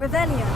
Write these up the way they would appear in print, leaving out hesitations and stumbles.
Revelio.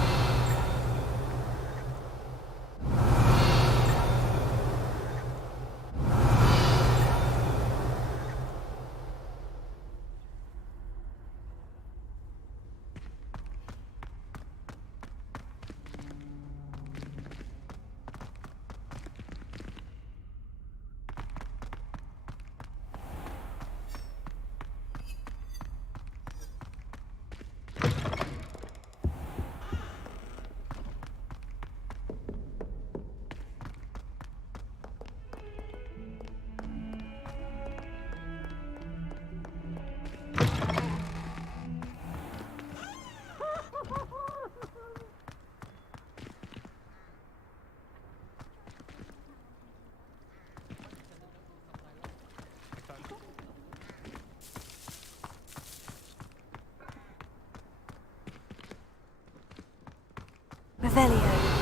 Revelio.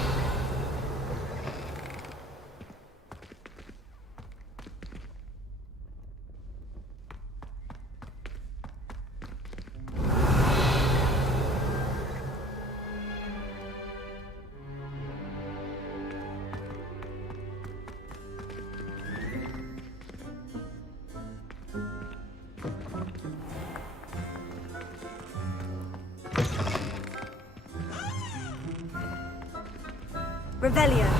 Revelio.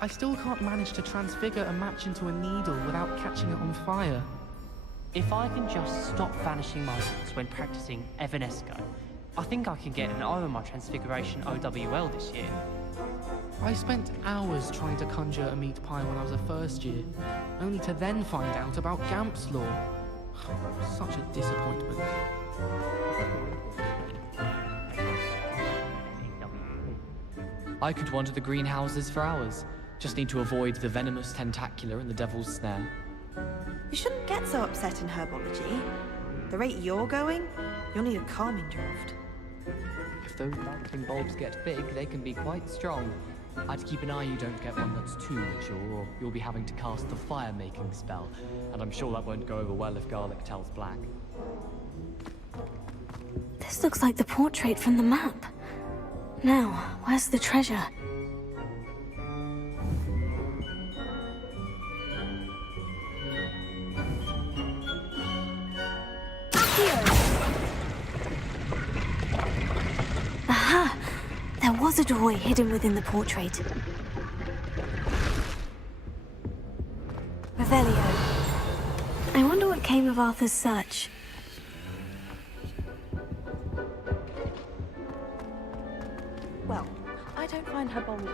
I still can't manage to transfigure a match into a needle without catching it on fire. If I can just stop vanishing my moves when practicing Evanesco, I think I can get an O on my Transfiguration OWL this year. I spent hours trying to conjure a meat pie when I was a first year, only to then find out about Gamp's law. Such a disappointment. I could wander the greenhouses for hours. Just need to avoid the venomous tentacular and the devil's snare. You shouldn't get so upset in herbology. The rate you're going, you'll need a calming draught. If those bouncing bulbs get big, they can be quite strong. I'd keep an eye you don't get one that's too mature, or you'll be having to cast the fire-making spell, and I'm sure that won't go over well if garlic tells black. This looks like the portrait from the map. Now, where's the treasure? Aha! There was a doorway hidden within the portrait. Revelio. I wonder what came of Arthur's search. Well, I don't find herbology.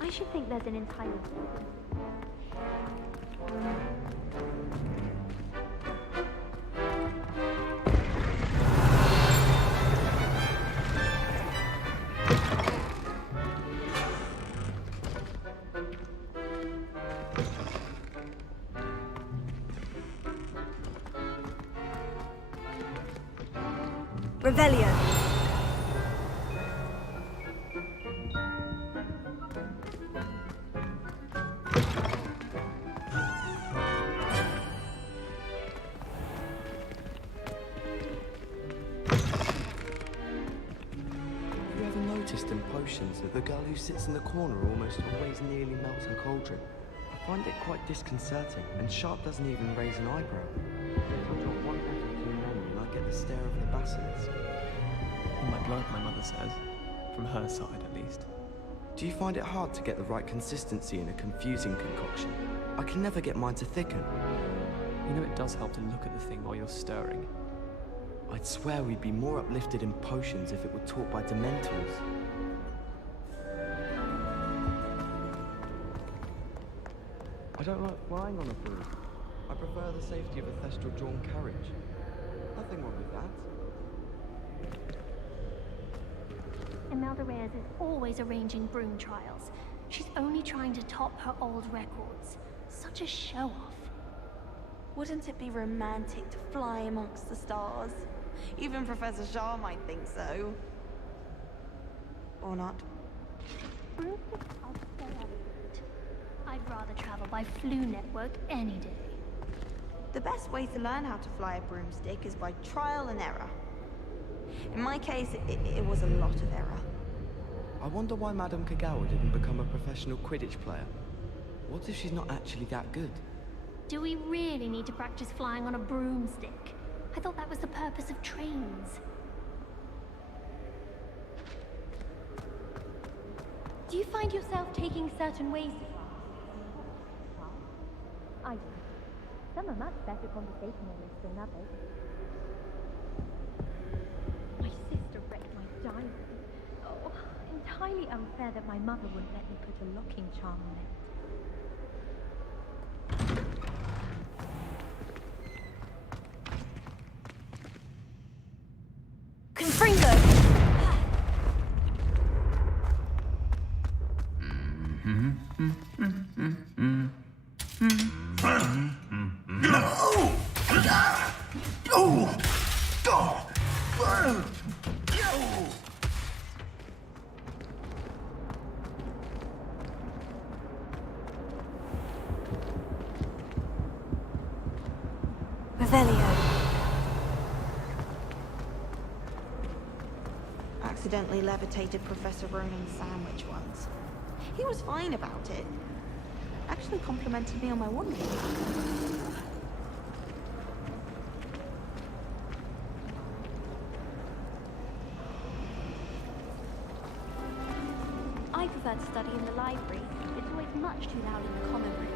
I should think there's an entire... Revelio. In potions that the girl who sits in the corner almost always nearly melts her cauldron. I find it quite disconcerting, and Sharp doesn't even raise an eyebrow. I drop one petal too many and I get the stare of the basilisk. In my blood, my mother says. From her side, at least. Do you find it hard to get the right consistency in a confusing concoction? I can never get mine to thicken. You know it does help to look at the thing while you're stirring. I'd swear we'd be more uplifted in potions if it were taught by Dementors. I don't like flying on a broom. I prefer the safety of a thestral-drawn carriage. Nothing wrong with that. Imelda Reyes is always arranging broom trials. She's only trying to top her old records. Such a show-off. Wouldn't it be romantic to fly amongst the stars? Even Professor Shah might think so. Or not. Broomsticks are so elegant. I'd rather travel by Flu Network any day. The best way to learn how to fly a broomstick is by trial and error. In my case, it was a lot of error. I wonder why Madame Kagawa didn't become a professional Quidditch player. What if she's not actually that good? Do we really need to practice flying on a broomstick? I thought that was the purpose of trains. Do you find yourself taking certain ways to fly? I do. Some are much better conversationalists than others. My sister wrecked my diary. Oh, entirely unfair that my mother wouldn't let me put a locking charm on it. Confringo! Revelio. Accidentally levitated Professor Ronan's sandwich once. He was fine about it. Actually complimented me on my wandering. I prefer to study in the library. It's always much too loud in the common room.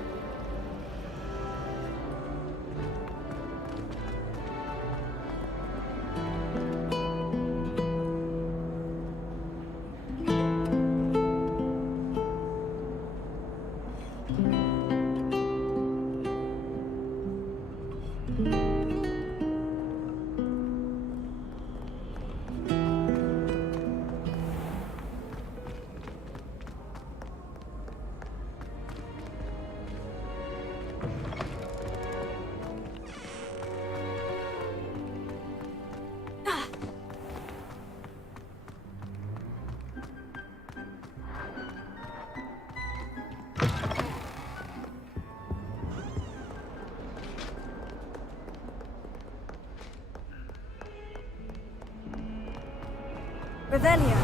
Revelio.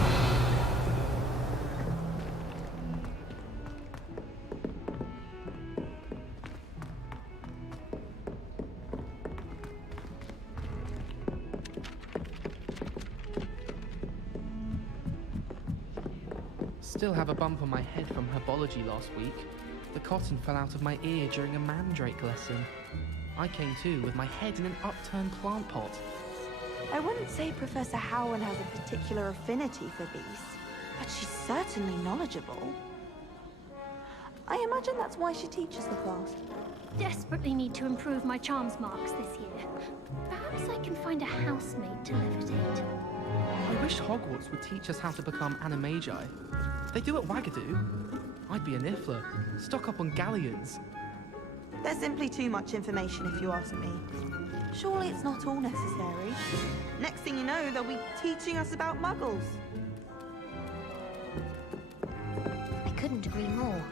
Still have a bump on my head from herbology last week. The cotton fell out of my ear during a mandrake lesson. I came to with my head in an upturned plant pot. I wouldn't say Professor Howard has a particular affinity for beasts, but she's certainly knowledgeable. I imagine that's why she teaches the class. Desperately need to improve my charms marks this year. Perhaps I can find a housemate to levitate. I wish Hogwarts would teach us how to become animagi. They do at Wagadoo. I'd be a Niffler. Stock up on galleons. There's simply too much information if you ask me. Surely it's not all necessary. Next thing you know, they'll be teaching us about muggles. I couldn't agree more.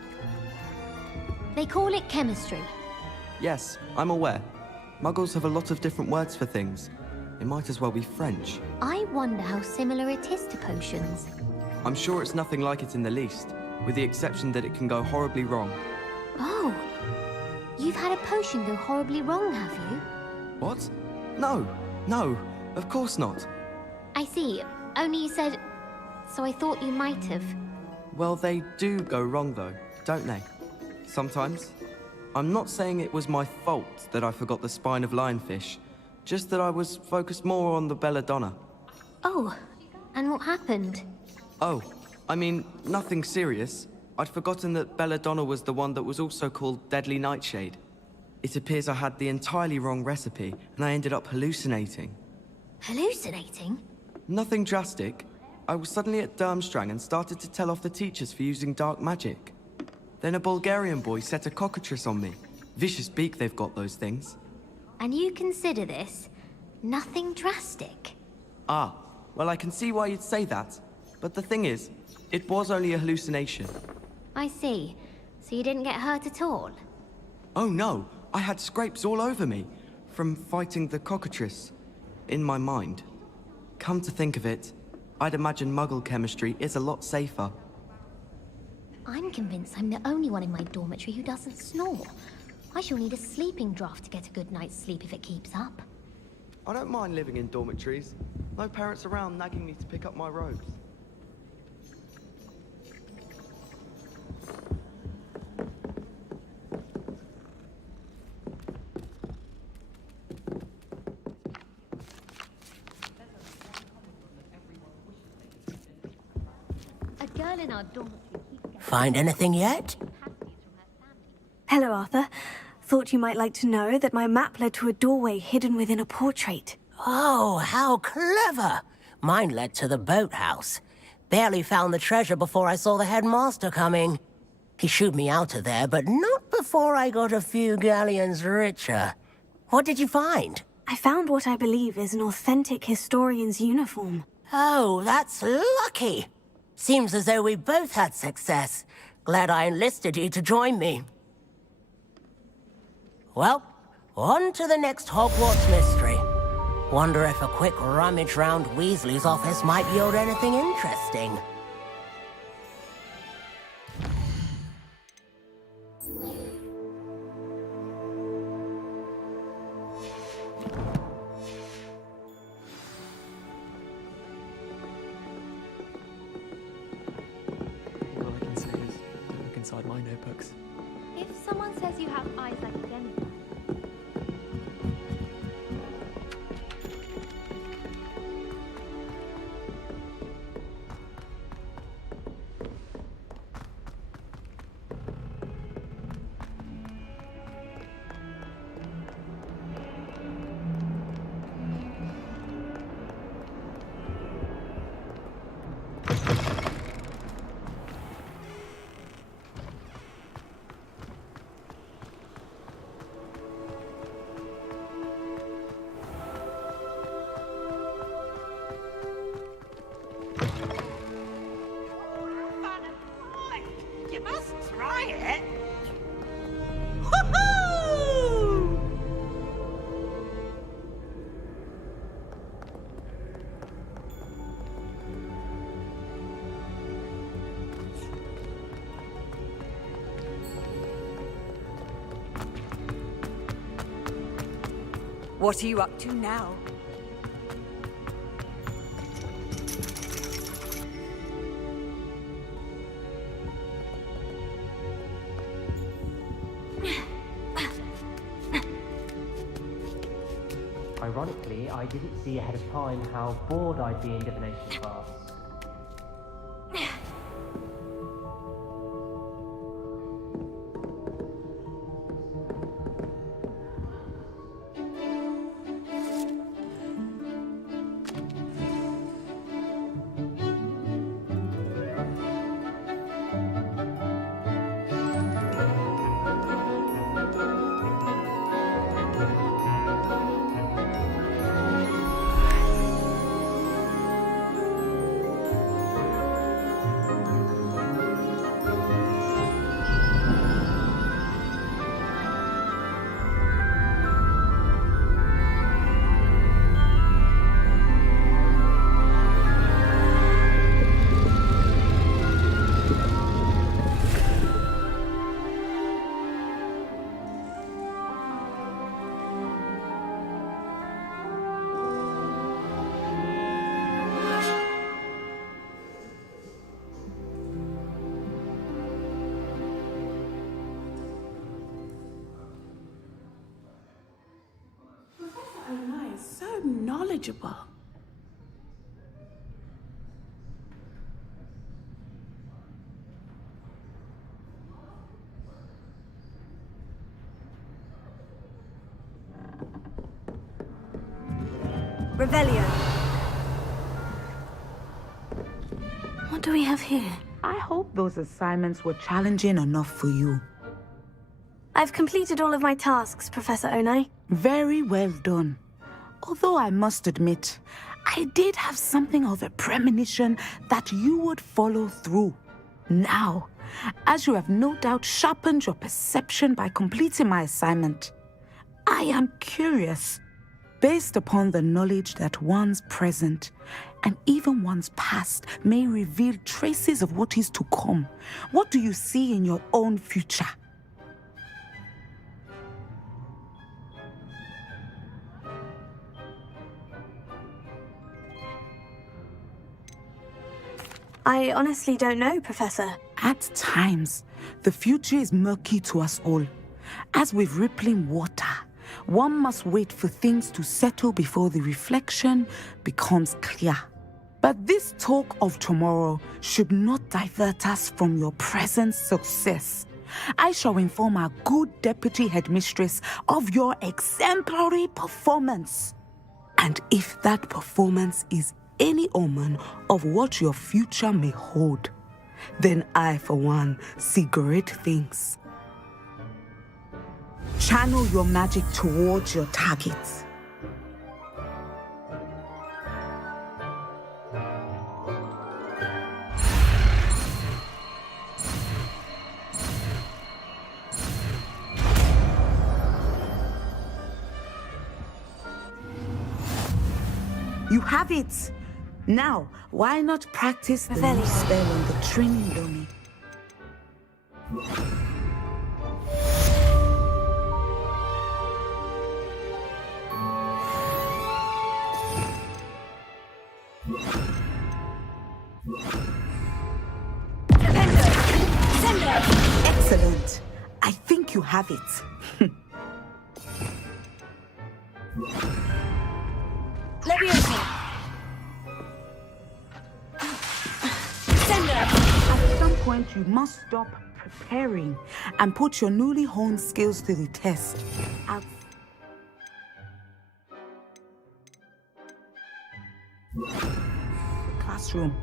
They call it chemistry. Yes, I'm aware. Muggles have a lot of different words for things. It might as well be French. I wonder how similar it is to potions. I'm sure it's nothing like it in the least, with the exception that it can go horribly wrong. Oh, you've had a potion go horribly wrong, have you? What? No, no, of course not. I see. Only you said... So I thought you might have. Well, they do go wrong though, don't they? Sometimes. I'm not saying it was my fault that I forgot the spine of lionfish, just that I was focused more on the belladonna. Oh, and what happened? Oh, I mean, nothing serious. I'd forgotten that belladonna was the one that was also called deadly nightshade. It appears I had the entirely wrong recipe, and I ended up hallucinating. Hallucinating? Nothing drastic. I was suddenly at Durmstrang and started to tell off the teachers for using dark magic. Then a Bulgarian boy set a cockatrice on me. Vicious beak they've got, those things. And you consider this nothing drastic? Ah, well, I can see why you'd say that. But the thing is, it was only a hallucination. I see. So you didn't get hurt at all? Oh no, I had scrapes all over me from fighting the cockatrice in my mind. Come to think of it, I'd imagine Muggle chemistry is a lot safer. I'm convinced I'm the only one in my dormitory who doesn't snore. I shall need a sleeping draft to get a good night's sleep if it keeps up. I don't mind living in dormitories. No parents around nagging me to pick up my robes. A girl in our dormitory keeps getting Find anything yet? Hello, Arthur. Thought you might like to know that my map led to a doorway hidden within a portrait. Oh, how clever! Mine led to the boathouse. Barely found the treasure before I saw the headmaster coming. He shooed me out of there, but not before I got a few galleons richer. What did you find? I found what I believe is an authentic historian's uniform. Oh, that's lucky. Seems as though we both had success. Glad I enlisted you to join me. Well, on to the next Hogwarts mystery. Wonder if a quick rummage round Weasley's office might yield anything interesting. All I can say is, don't look inside my notebooks. If someone says you have eyes like a demi. You must try it. What are you up to now? Ironically, I didn't see ahead of time how bored I'd be in divination class. So knowledgeable. Revelio. What do we have here? I hope those assignments were challenging enough for you. I've completed all of my tasks, Professor Onai. Very well done. Although I must admit, I did have something of a premonition that you would follow through. Now, as you have no doubt sharpened your perception by completing my assignment, I am curious, based upon the knowledge that one's present and even one's past may reveal traces of what is to come. What do you see in your own future? I honestly don't know, Professor. At times, the future is murky to us all. As with rippling water, one must wait for things to settle before the reflection becomes clear. But this talk of tomorrow should not divert us from your present success. I shall inform our good deputy headmistress of your exemplary performance. And if that performance is any omen of what your future may hold, then I, for one, see great things. Channel your magic towards your targets. You have it! Now, why not practice the new spell on the training dummy? Excellent. I think you have it. Leviosa! At some point, you must stop preparing and put your newly honed skills to the test. Classroom.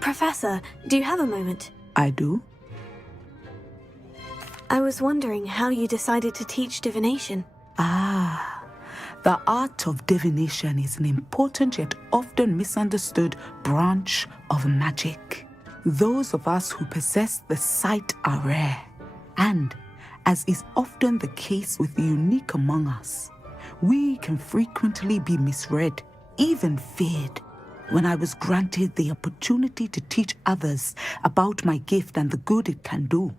Professor, do you have a moment? I do. I was wondering how you decided to teach divination. The art of divination is an important yet often misunderstood branch of magic. Those of us who possess the sight are rare, and, as is often the case with the unique among us, we can frequently be misread, even feared. When I was granted the opportunity to teach others about my gift and the good it can do,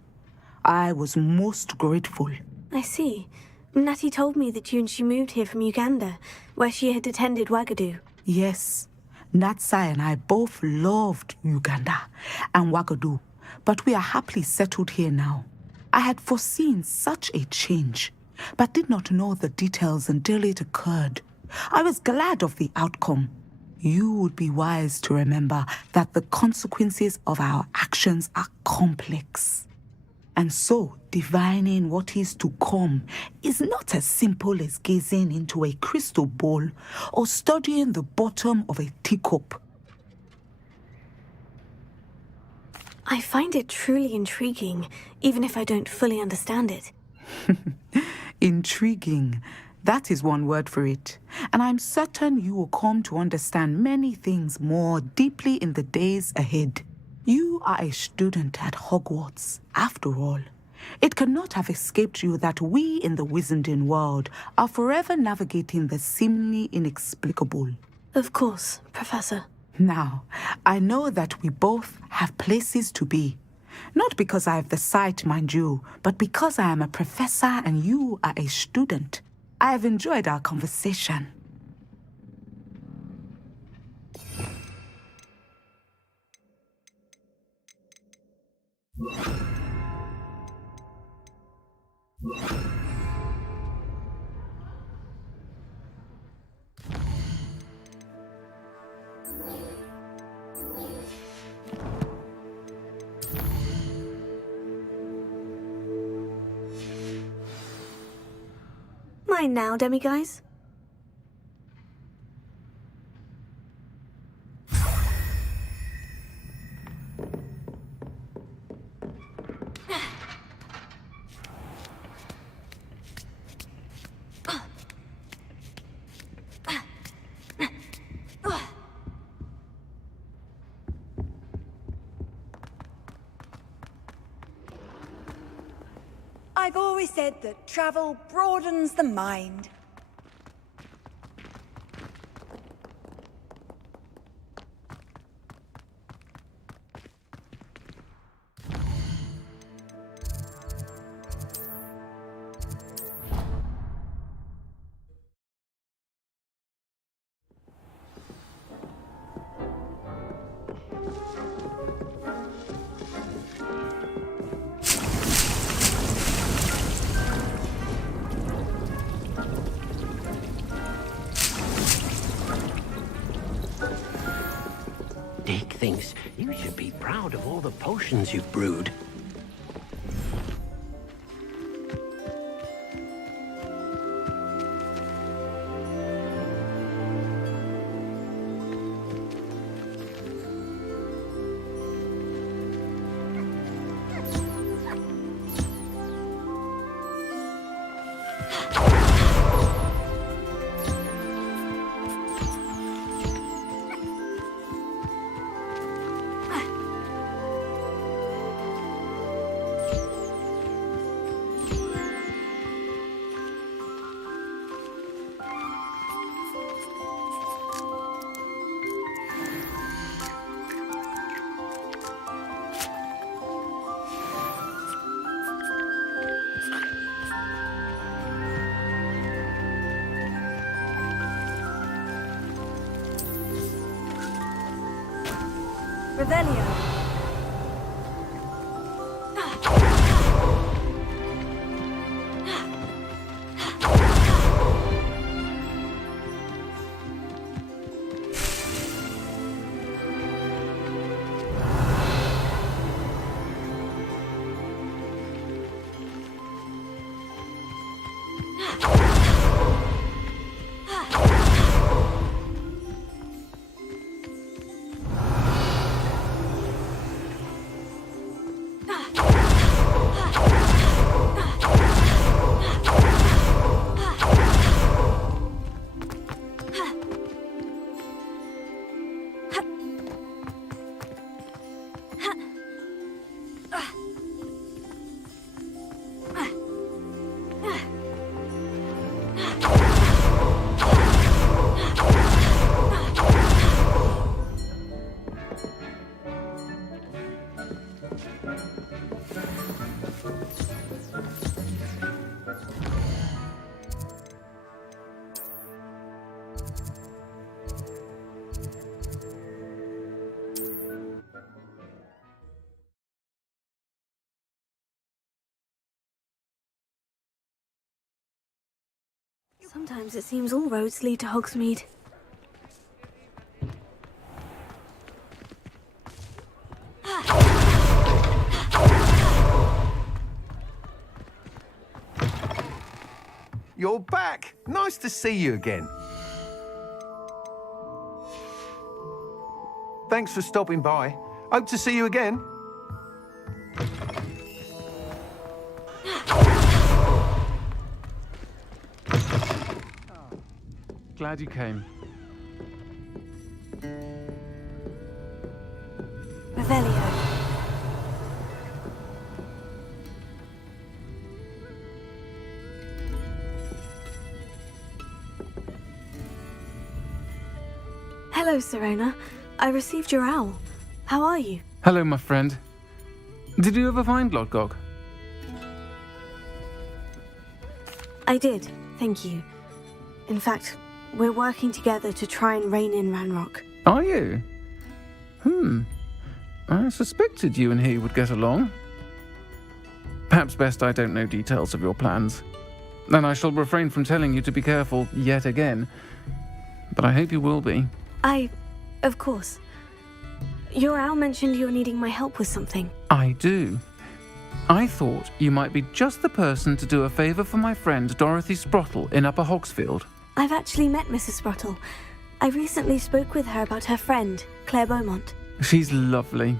I was most grateful. I see. Natty told me that you and she moved here from Uganda, where she had attended Wagadu. Yes, Natsai and I both loved Uganda and Wagadu, but we are happily settled here now. I had foreseen such a change, but did not know the details until it occurred. I was glad of the outcome. You would be wise to remember that the consequences of our actions are complex. And so, divining what is to come is not as simple as gazing into a crystal ball or studying the bottom of a teacup. I find it truly intriguing, even if I don't fully understand it. Intriguing. That is one word for it. And I'm certain you will come to understand many things more deeply in the days ahead. You are a student at Hogwarts, after all. It cannot have escaped you that we in the Wizarding world are forever navigating the seemingly inexplicable. Of course, Professor. Now, I know that we both have places to be. Not because I have the sight, mind you, but because I am a professor and you are a student. I have enjoyed our conversation. fine now, demiguys? I've always said that travel broadens the mind. Dick thinks you should be proud of all the potions you've brewed. Revelio. Sometimes it seems all roads lead to Hogsmeade. You're back! Nice to see you again. Thanks for stopping by. Hope to see you again. Glad you came. Revelio. Hello, Serona. I received your owl. How are you? Hello, my friend. Did you ever find Lodgok? I did, thank you. In fact, we're working together to try and rein in Ranrock. Are you? I suspected you and he would get along. Perhaps best I don't know details of your plans. And I shall refrain from telling you to be careful yet again. But I hope you will be. Of course. Your owl mentioned you're needing my help with something. I do. I thought you might be just the person to do a favor for my friend Dorothy Sprottle in Upper Hogsfield. I've actually met Mrs. Sprottle. I recently spoke with her about her friend, Claire Beaumont. She's lovely.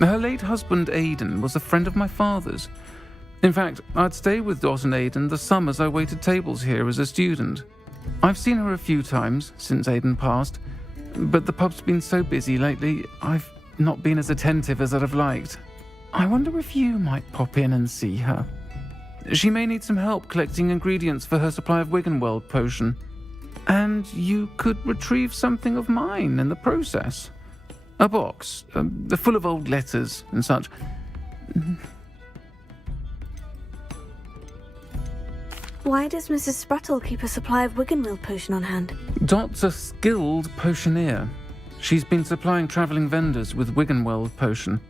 Her late husband Aidan was a friend of my father's. In fact, I'd stay with Dot and Aidan the summers I waited tables here as a student. I've seen her a few times since Aidan passed, but the pub's been so busy lately, I've not been as attentive as I'd have liked. I wonder if you might pop in and see her. She may need some help collecting ingredients for her supply of Wiggenweld potion. And you could retrieve something of mine in the process. A box, full of old letters and such. Why does Mrs. Sprottle keep a supply of Wiggenweld potion on hand? Dot's a skilled potioneer. She's been supplying travelling vendors with Wiggenweld potion.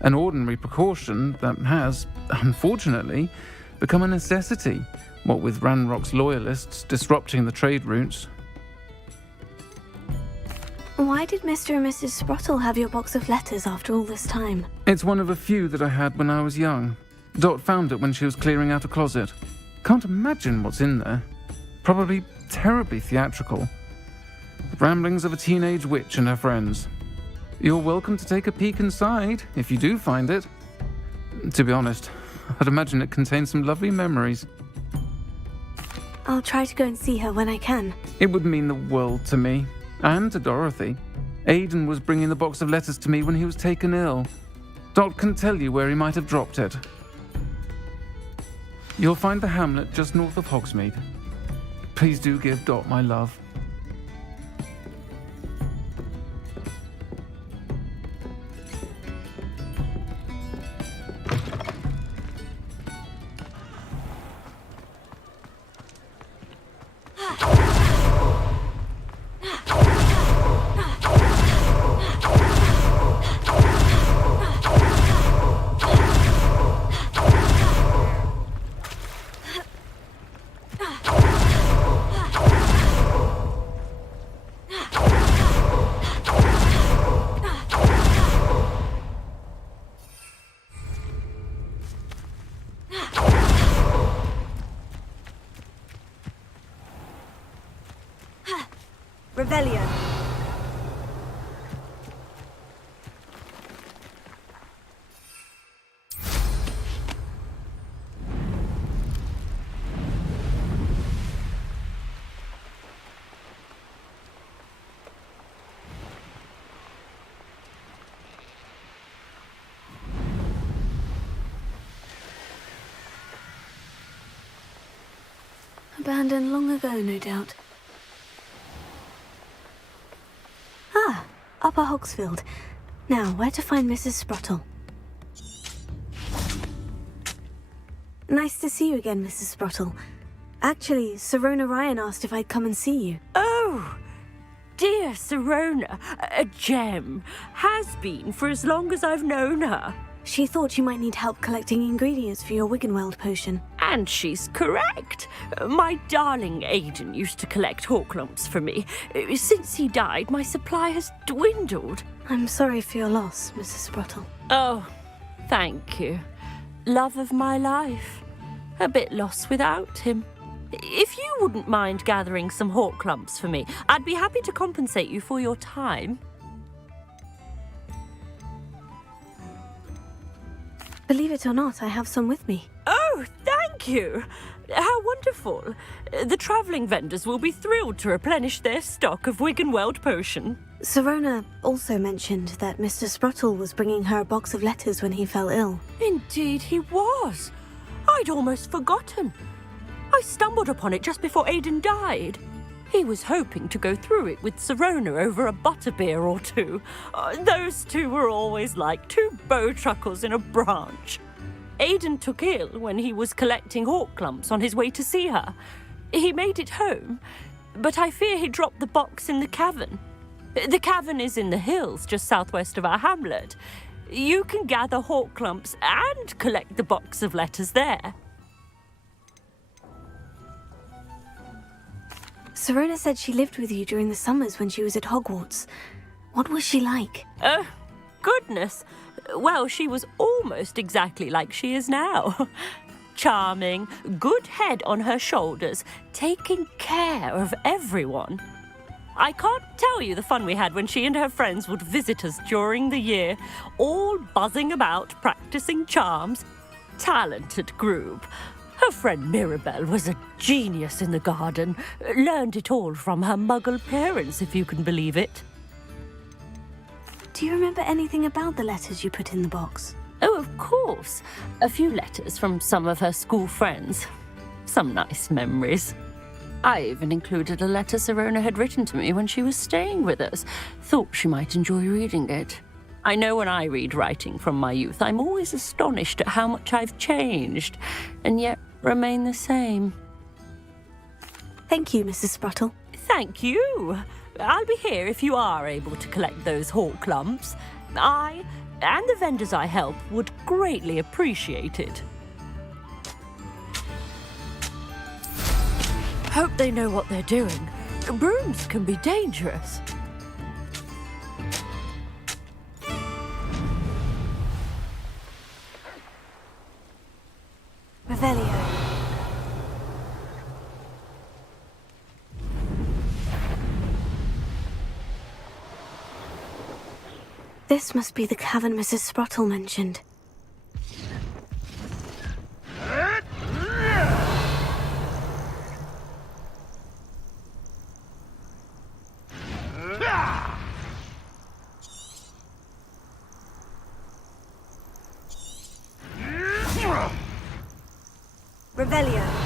An ordinary precaution that has, unfortunately, become a necessity, what with Ranrock's loyalists disrupting the trade routes. Why did Mr. and Mrs. Sprottle have your box of letters after all this time? It's one of a few that I had when I was young. Dot found it when she was clearing out a closet. Can't imagine what's in there. Probably terribly theatrical. The ramblings of a teenage witch and her friends. You're welcome to take a peek inside, if you do find it. To be honest, I'd imagine it contains some lovely memories. I'll try to go and see her when I can. It would mean the world to me, and to Dorothy. Aidan was bringing the box of letters to me when he was taken ill. Dot can tell you where he might have dropped it. You'll find the hamlet just north of Hogsmeade. Please do give Dot my love. Revelio. Abandoned long ago, no doubt. Ah, Upper Hogsfield. Now, where to find Mrs. Sprottle? Nice to see you again, Mrs. Sprottle. Actually, Sirona Ryan asked if I'd come and see you. Oh, dear Sirona, a gem. Has been for as long as I've known her. She thought you might need help collecting ingredients for your Wiggenweld potion. And she's correct. My darling Aidan used to collect hawk lumps for me. Since he died, my supply has dwindled. I'm sorry for your loss, Mrs. Sprottle. Oh, thank you. Love of my life. A bit lost without him. If you wouldn't mind gathering some hawk lumps for me, I'd be happy to compensate you for your time. Believe it or not, I have some with me. Oh, thank you! How wonderful. The travelling vendors will be thrilled to replenish their stock of Wiggenweld potion. Sirona also mentioned that Mr. Sprottle was bringing her a box of letters when he fell ill. Indeed he was. I'd almost forgotten. I stumbled upon it just before Aidan died. He was hoping to go through it with Sirona over a butterbeer or two. Those two were always like two bowtruckles in a branch. Aidan took ill when he was collecting hawk lumps on his way to see her. He made it home, but I fear he dropped the box in the cavern. The cavern is in the hills just southwest of our hamlet. You can gather hawk lumps and collect the box of letters there. Sirona said she lived with you during the summers when she was at Hogwarts. What was she like? Oh, goodness. Well, she was almost exactly like she is now. Charming, good head on her shoulders, taking care of everyone. I can't tell you the fun we had when she and her friends would visit us during the year, all buzzing about, practicing charms. Talented group. Her friend Mirabelle was a genius in the garden. Learned it all from her muggle parents, if you can believe it. Do you remember anything about the letters you put in the box? Oh, of course. A few letters from some of her school friends. Some nice memories. I even included a letter Serona had written to me when she was staying with us. Thought she might enjoy reading it. I know when I read writing from my youth, I'm always astonished at how much I've changed, and yet remain the same. Thank you, Mrs. Spruttle. Thank you. I'll be here if you are able to collect those hawk lumps. I, and the vendors I help, would greatly appreciate it. Hope they know what they're doing. Brooms can be dangerous. Revelio. This must be the cavern Mrs. Spruttle mentioned. Revelio.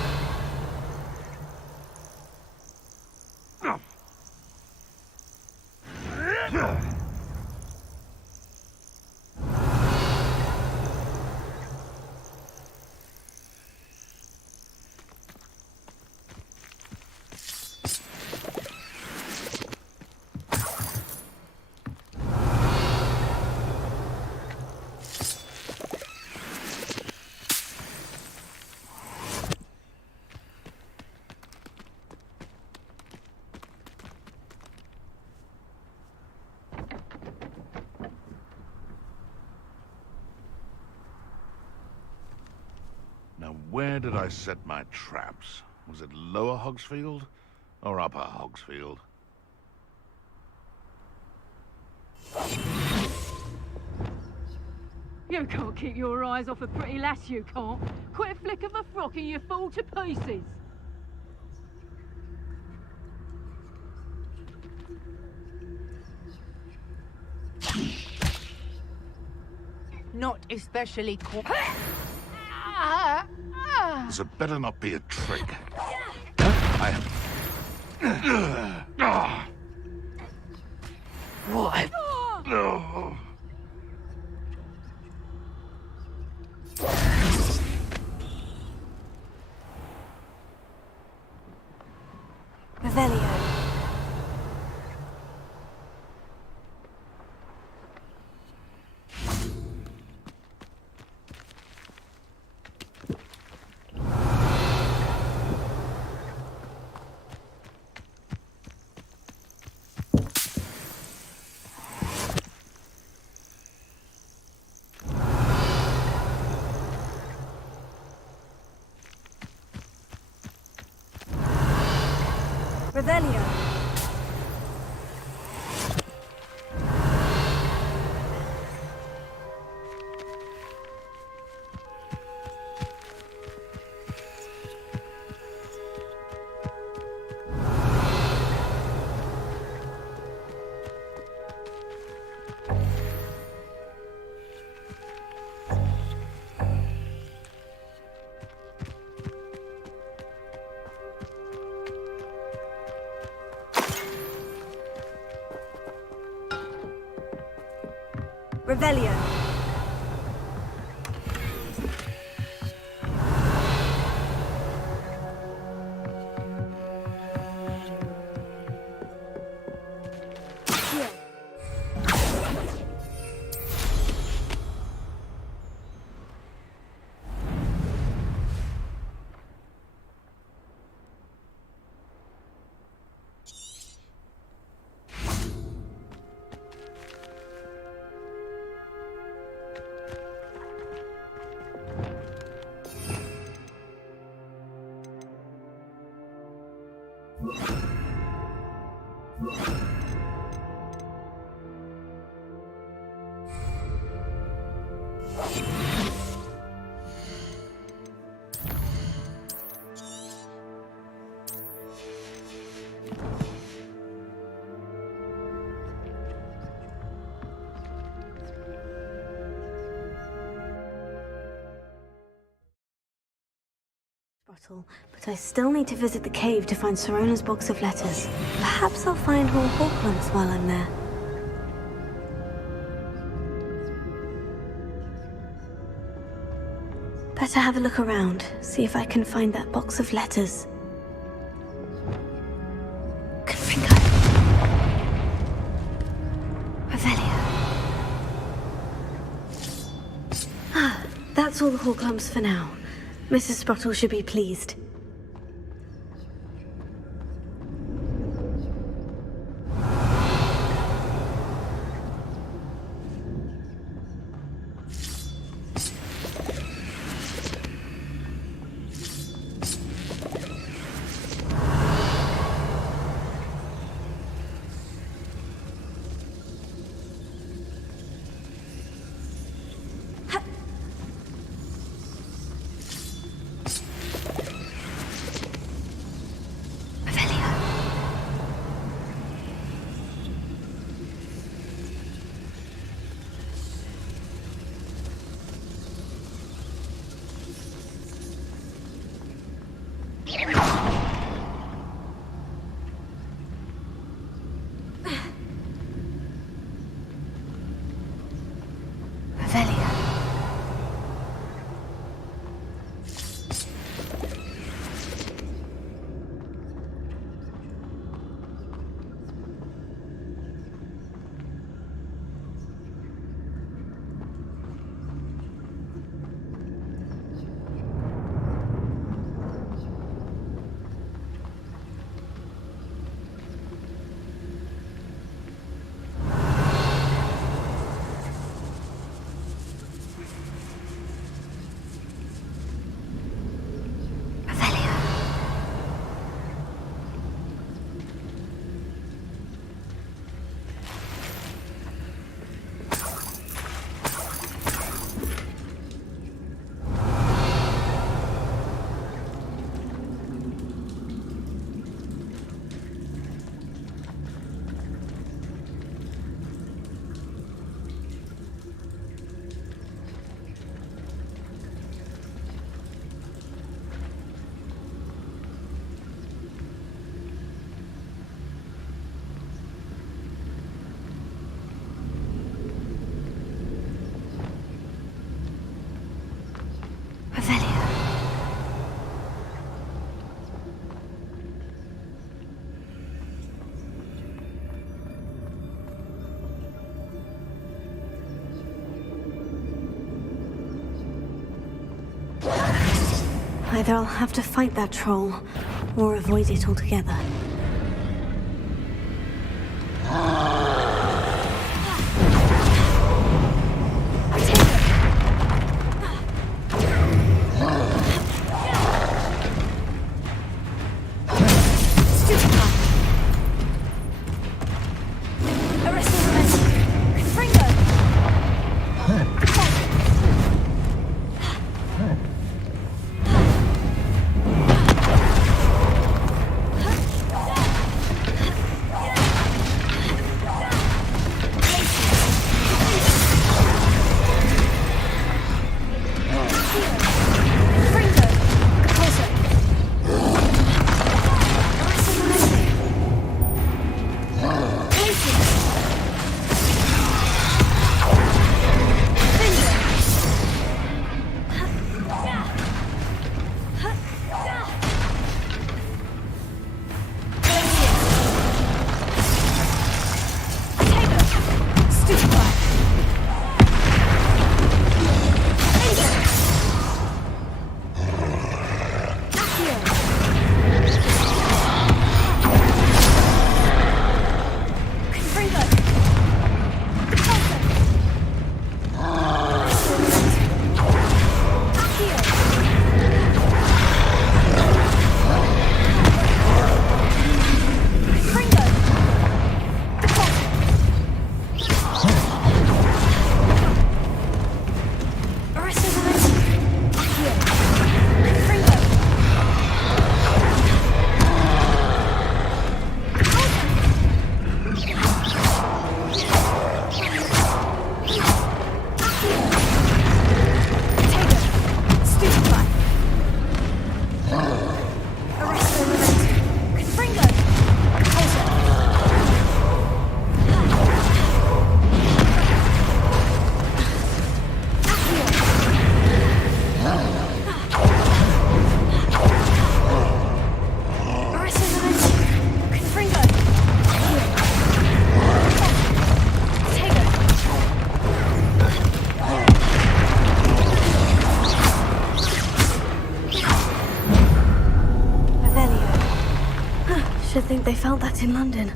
Now, where did I set my traps? Was it Lower Hogsfield or Upper Hogsfield? You can't keep your eyes off a pretty lass, you can't. Quit a flick of a frock and you fall to pieces. Not especially This had better not be a trick. I am... What? No. Revelio. Revelio. Revelio. Sprottle, but I still need to visit the cave to find Sirona's box of letters. Perhaps I'll find more Hawklands while I'm there. Better have a look around, see if I can find that box of letters. Confringo. Revelio. Ah, that's all the Hawklumps for now. Mrs. Sprottle should be pleased. Either I'll have to fight that troll, or avoid it altogether. Not in London.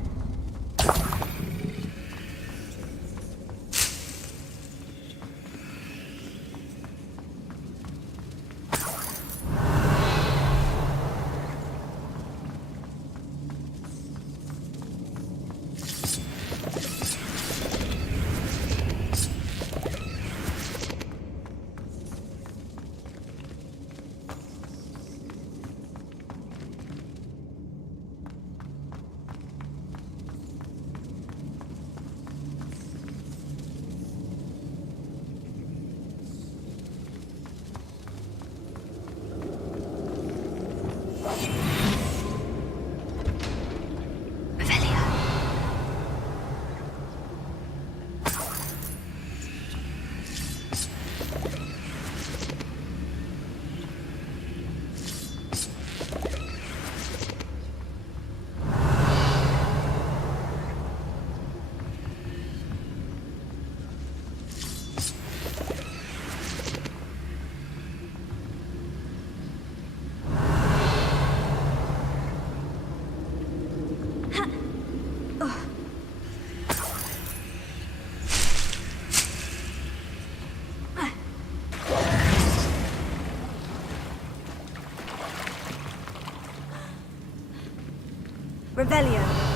Revelio.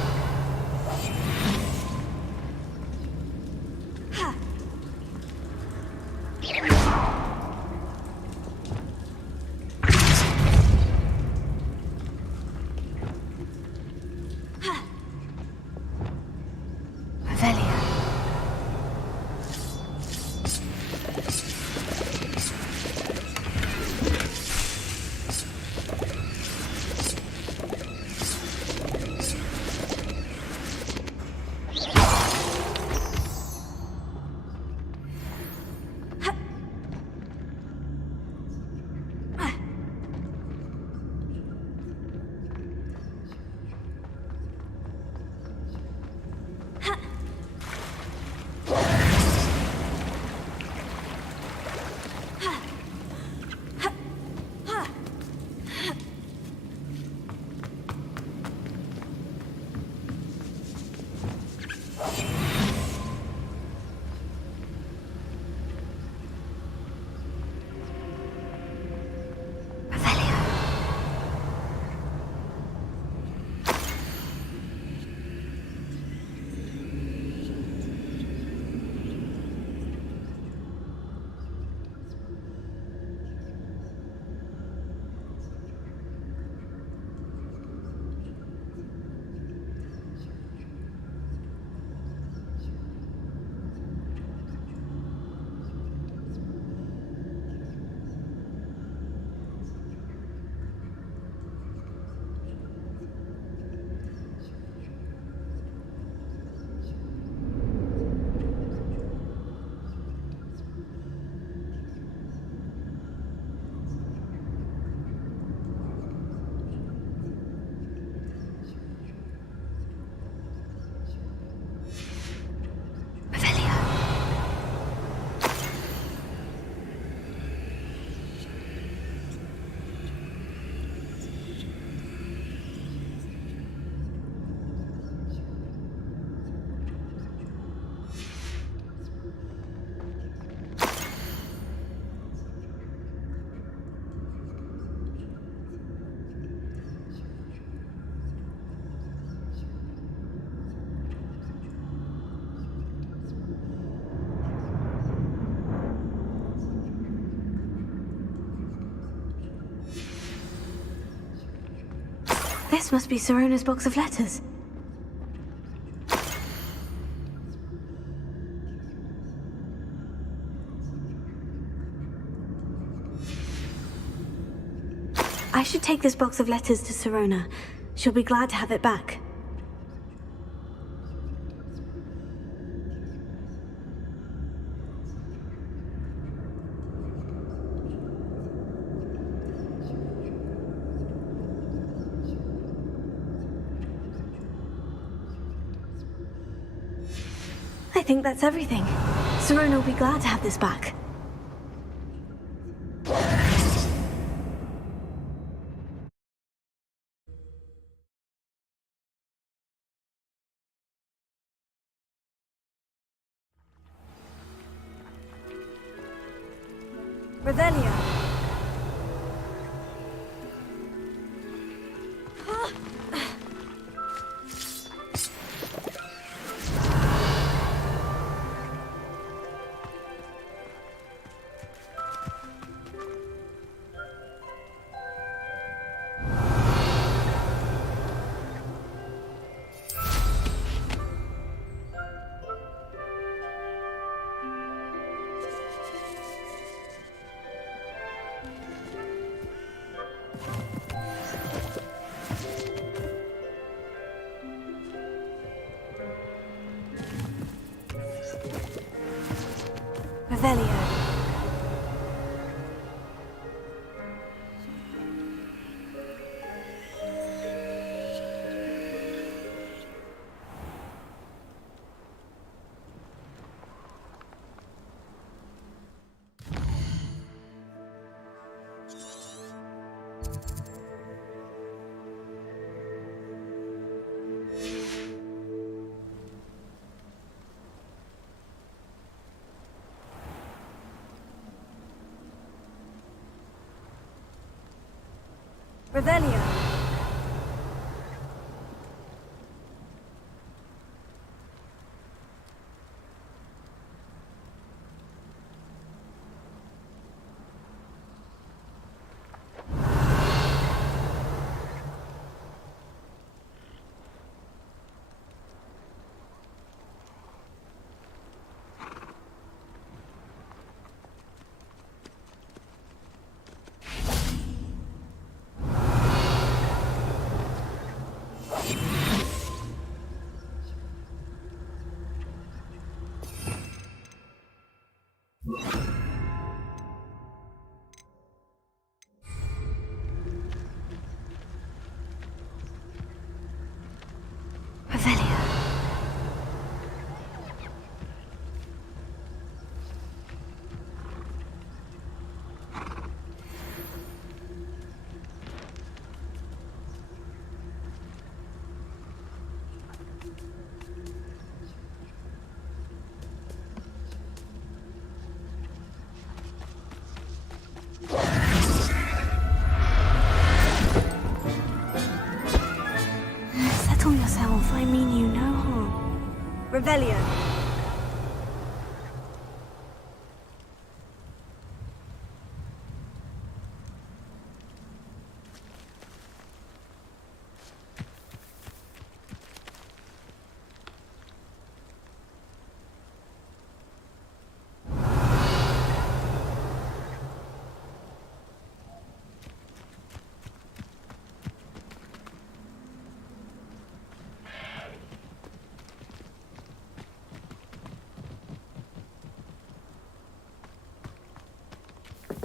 This must be Sirona's box of letters. I should take this box of letters to Sirona. She'll be glad to have it back. I think that's everything. Sirona will be glad to have this back. Revelio. Revelio. Revelio. Settle yourself, I mean you no harm. Revelio.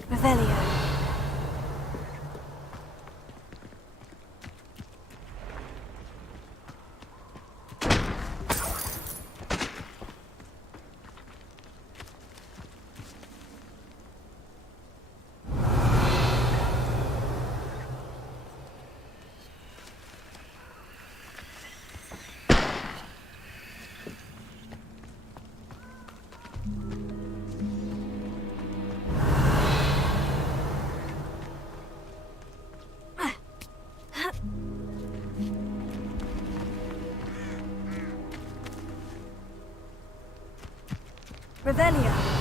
Revelio. Revelio.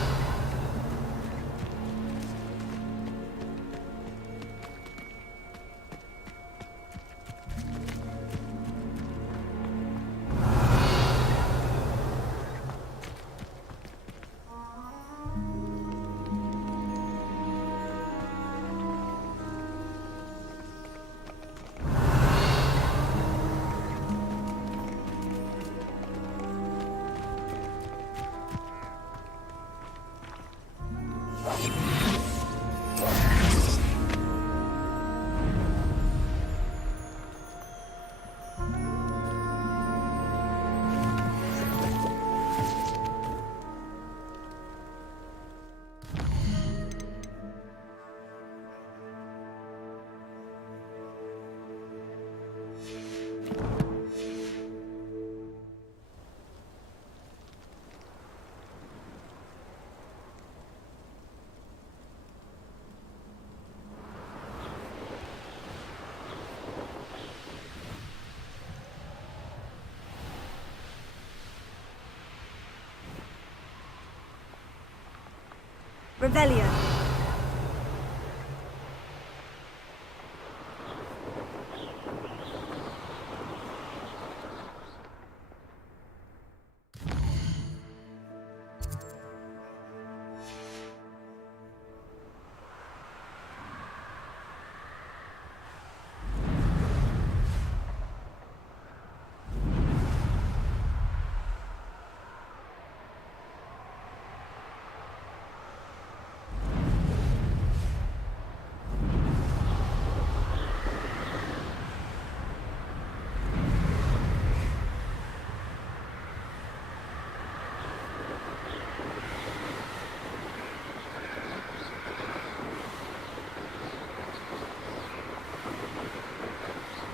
Revelio.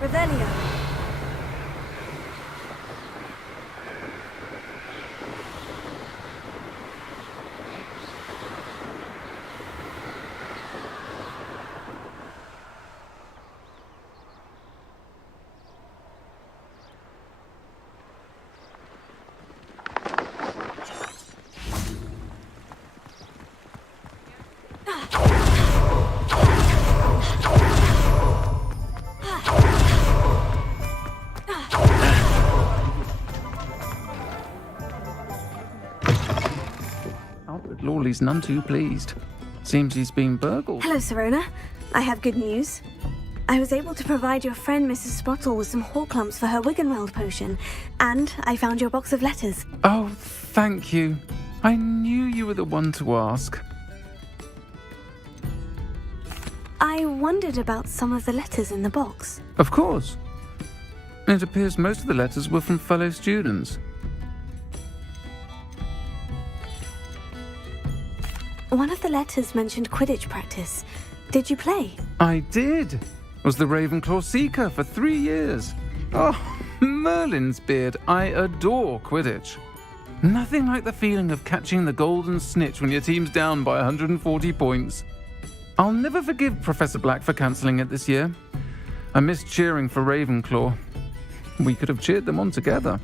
Revelio. Lawley's none too pleased. Seems he's been burgled. Hello, Sirona. I have good news. I was able to provide your friend Mrs. Sprottle with some Horklumps for her Wiggenweld potion, and I found your box of letters. Oh, thank you. I knew you were the one to ask. I wondered about some of the letters in the box. Of course. It appears most of the letters were from fellow students. One of the letters mentioned Quidditch practice. Did you play? I did. Was the Ravenclaw Seeker for 3 years. Oh, Merlin's beard. I adore Quidditch. Nothing like the feeling of catching the golden snitch when your team's down by 140 points. I'll never forgive Professor Black for cancelling it this year. I missed cheering for Ravenclaw. We could have cheered them on together.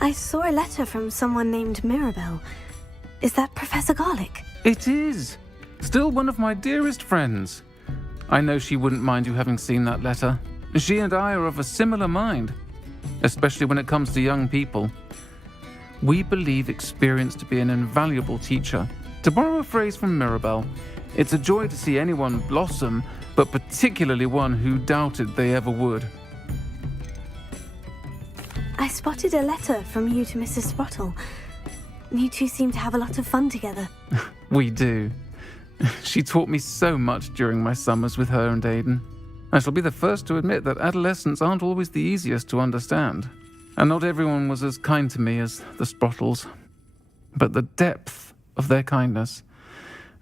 I saw a letter from someone named Mirabelle. Is that Professor Garlick? It is. Still one of my dearest friends. I know she wouldn't mind you having seen that letter. She and I are of a similar mind, especially when it comes to young people. We believe experience to be an invaluable teacher. To borrow a phrase from Mirabelle, it's a joy to see anyone blossom, but particularly one who doubted they ever would. I spotted a letter from you to Mrs. Sprottle. You two seem to have a lot of fun together. We do. She taught me so much during my summers with her and Aidan. I shall be the first to admit that adolescents aren't always the easiest to understand. And not everyone was as kind to me as the Sprottles. But the depth of their kindness,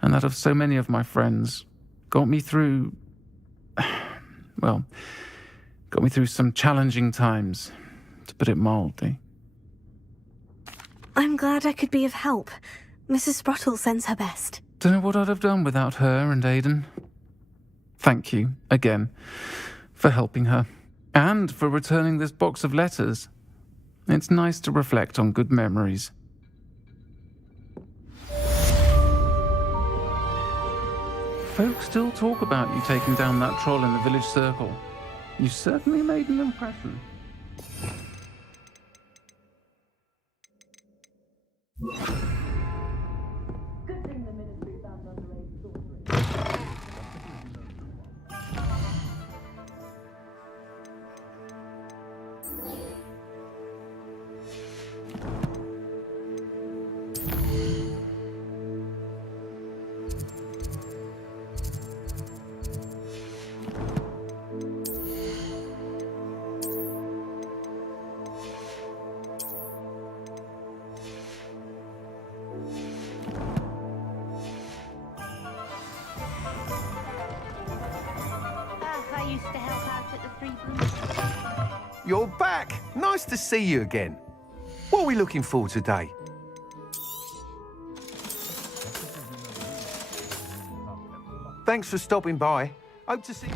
and that of so many of my friends, got me through... well, got me through some challenging times, to put it mildly. I'm glad I could be of help. Mrs. Sprottle sends her best. Don't know what I'd have done without her and Aidan. Thank you, again, for helping her, and for returning this box of letters. It's nice to reflect on good memories. Folks still talk about you taking down that troll in the village circle. You certainly made an impression. You're back! Nice to see you again. What are we looking for today? Thanks for stopping by. Hope to see you.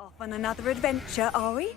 Off on another adventure, are we?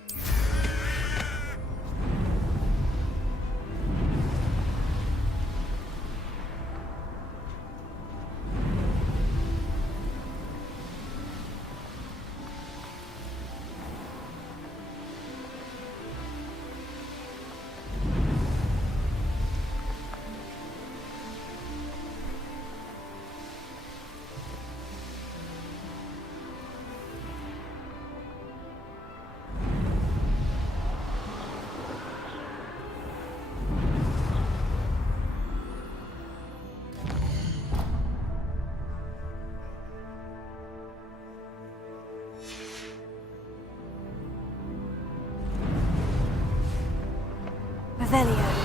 Revelio.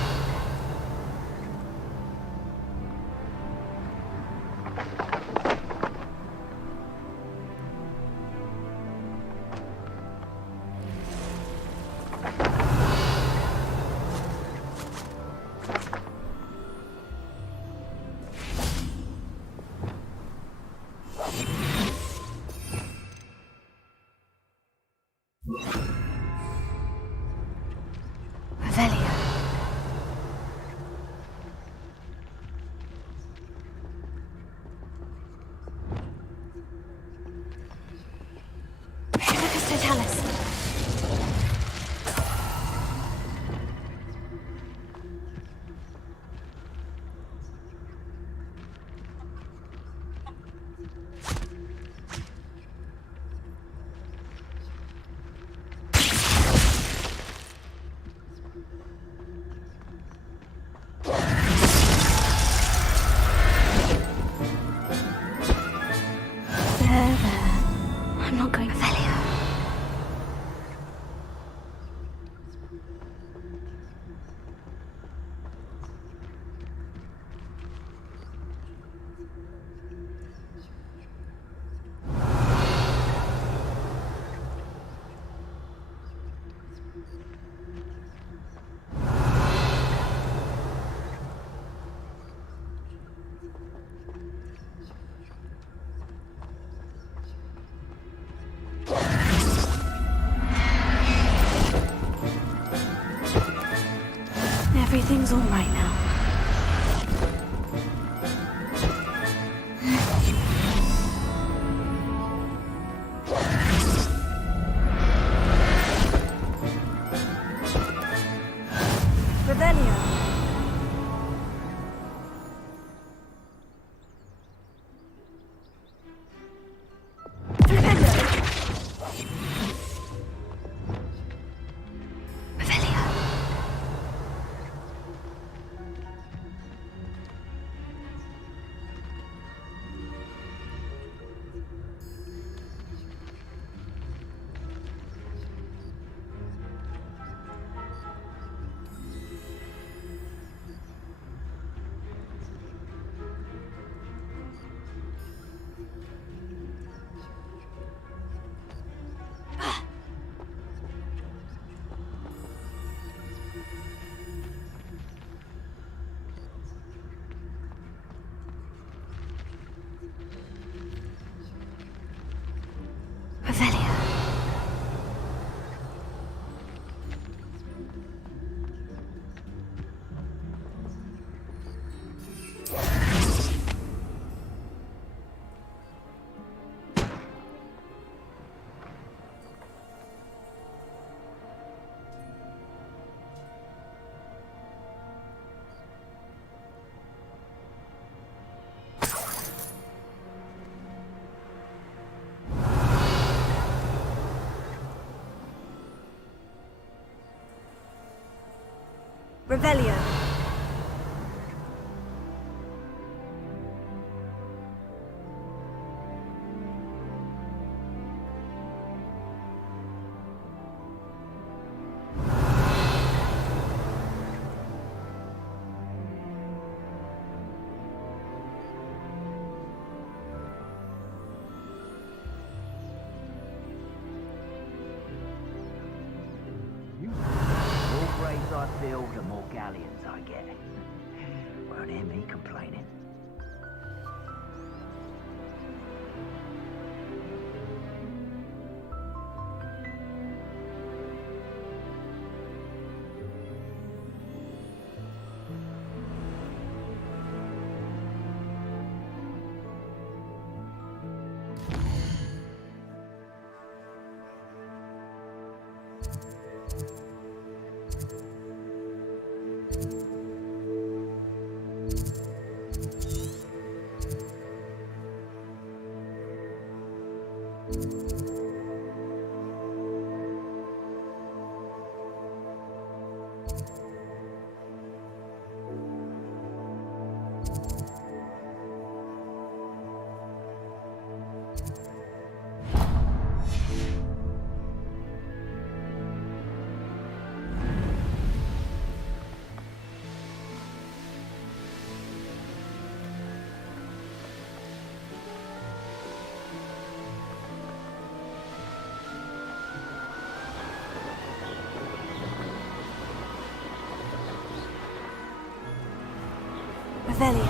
Revelio. Totalis. I'm not going to Revelio. Everything's all right now. Revelio. Revelio. I feel, the more galleons I get. Won't hear me complaining. Revelio.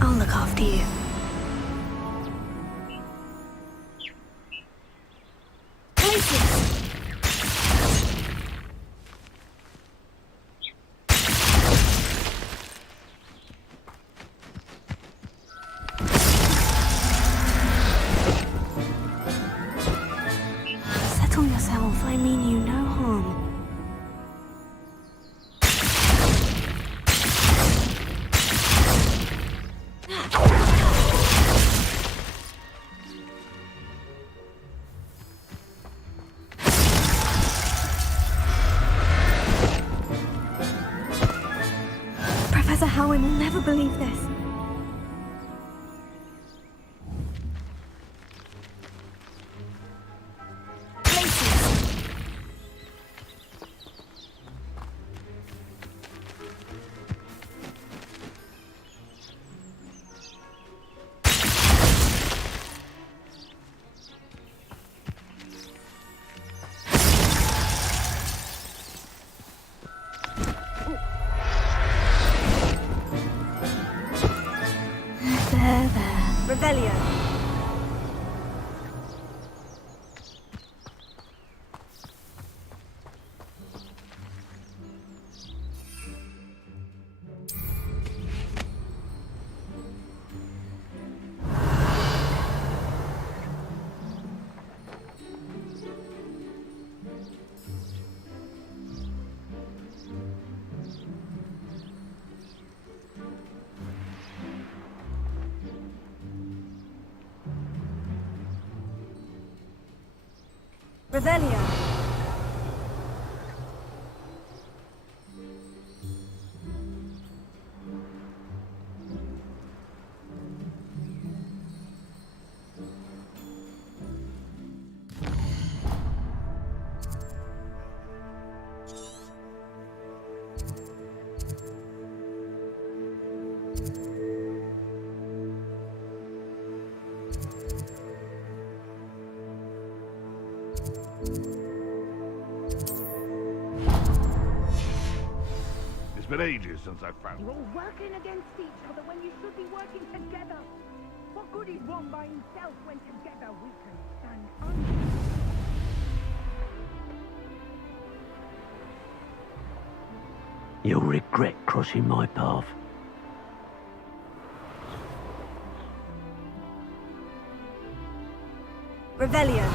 I'll look after you. Settle yourself. I mean you no harm. Professor Howin will never believe this. Revelio. Revelio. It's been ages since I found You're all working against each other when you should be working together. What good is one by himself when together we can stand under? You'll regret crossing my path. Revelio.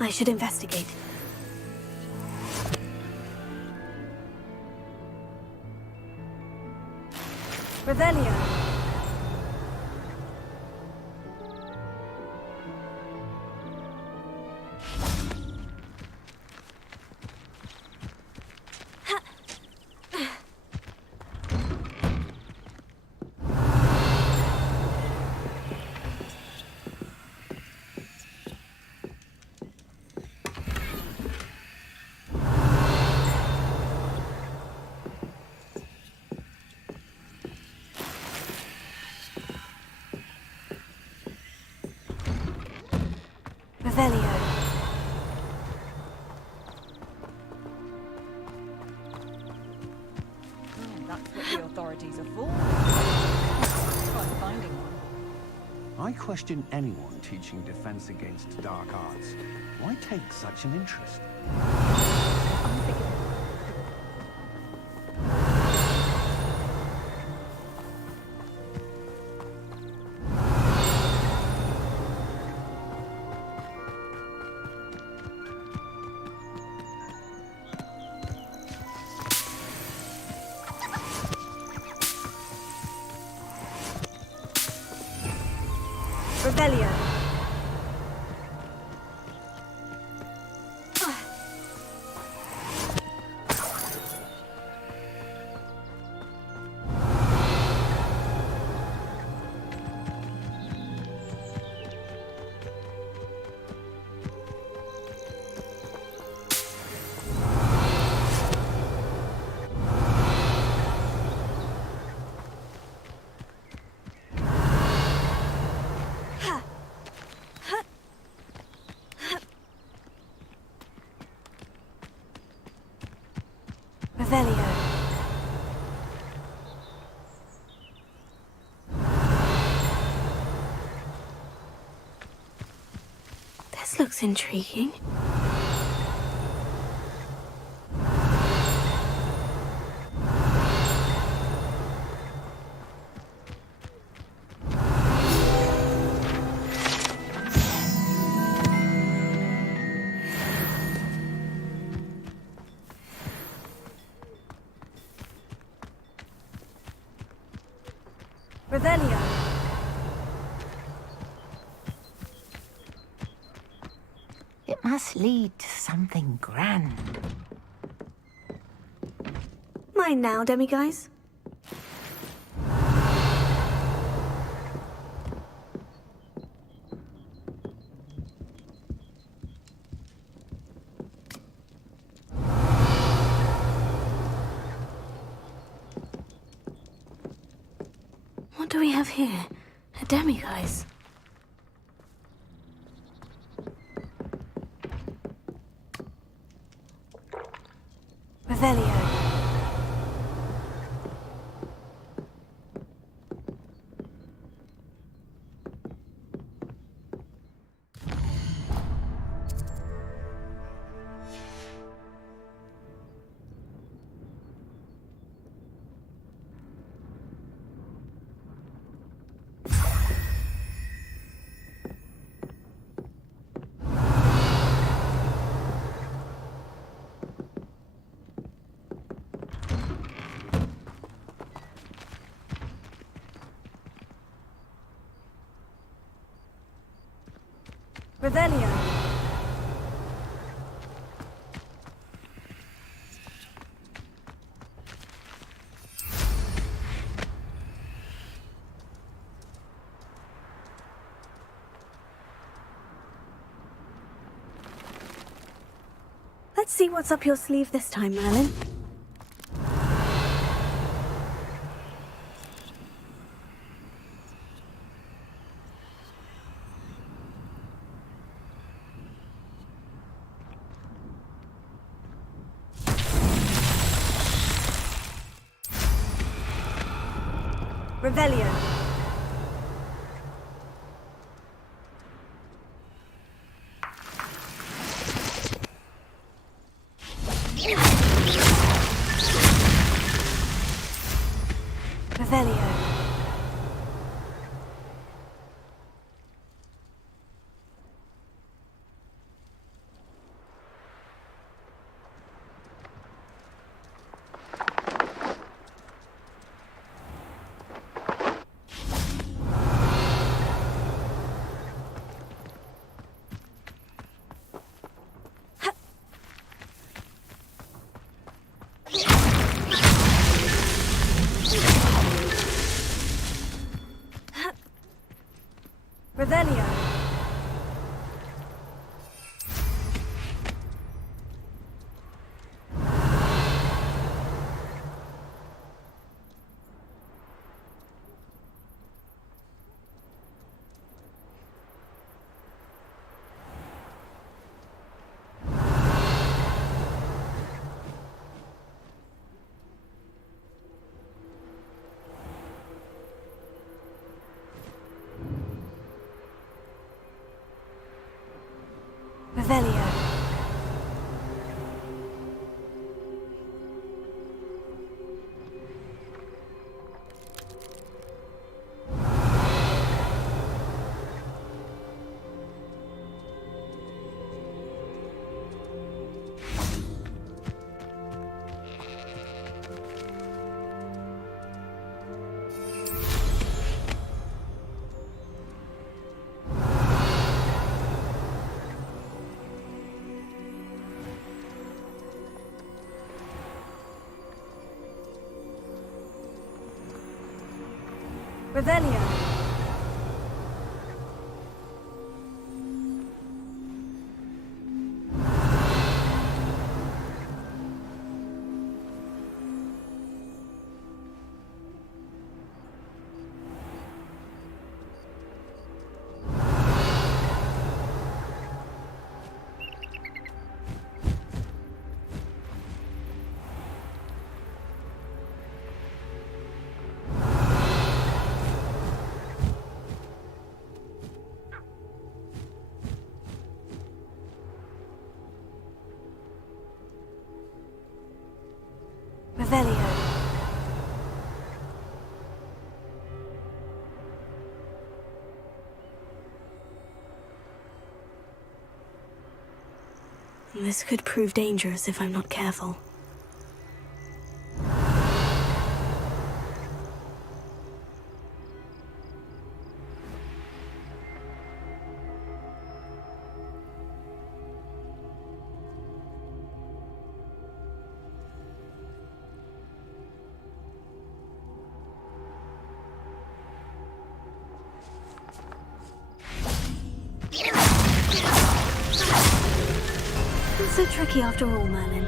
I should investigate. Revelio. Revelio. That's what the authorities are for. Try finding one. I question anyone teaching defense against dark arts. Why take such an interest? Revelio. Revelio. This looks intriguing. Revelio. It must lead to something grand. Mine now, demiguise. What do we have here? A demiguise. Revelio. Revelio. Let's see what's up your sleeve this time, Merlin. Revelio. Revelio. Revelio. Revelio. Revelio. This could prove dangerous if I'm not careful. Not so tricky after all, Merlin.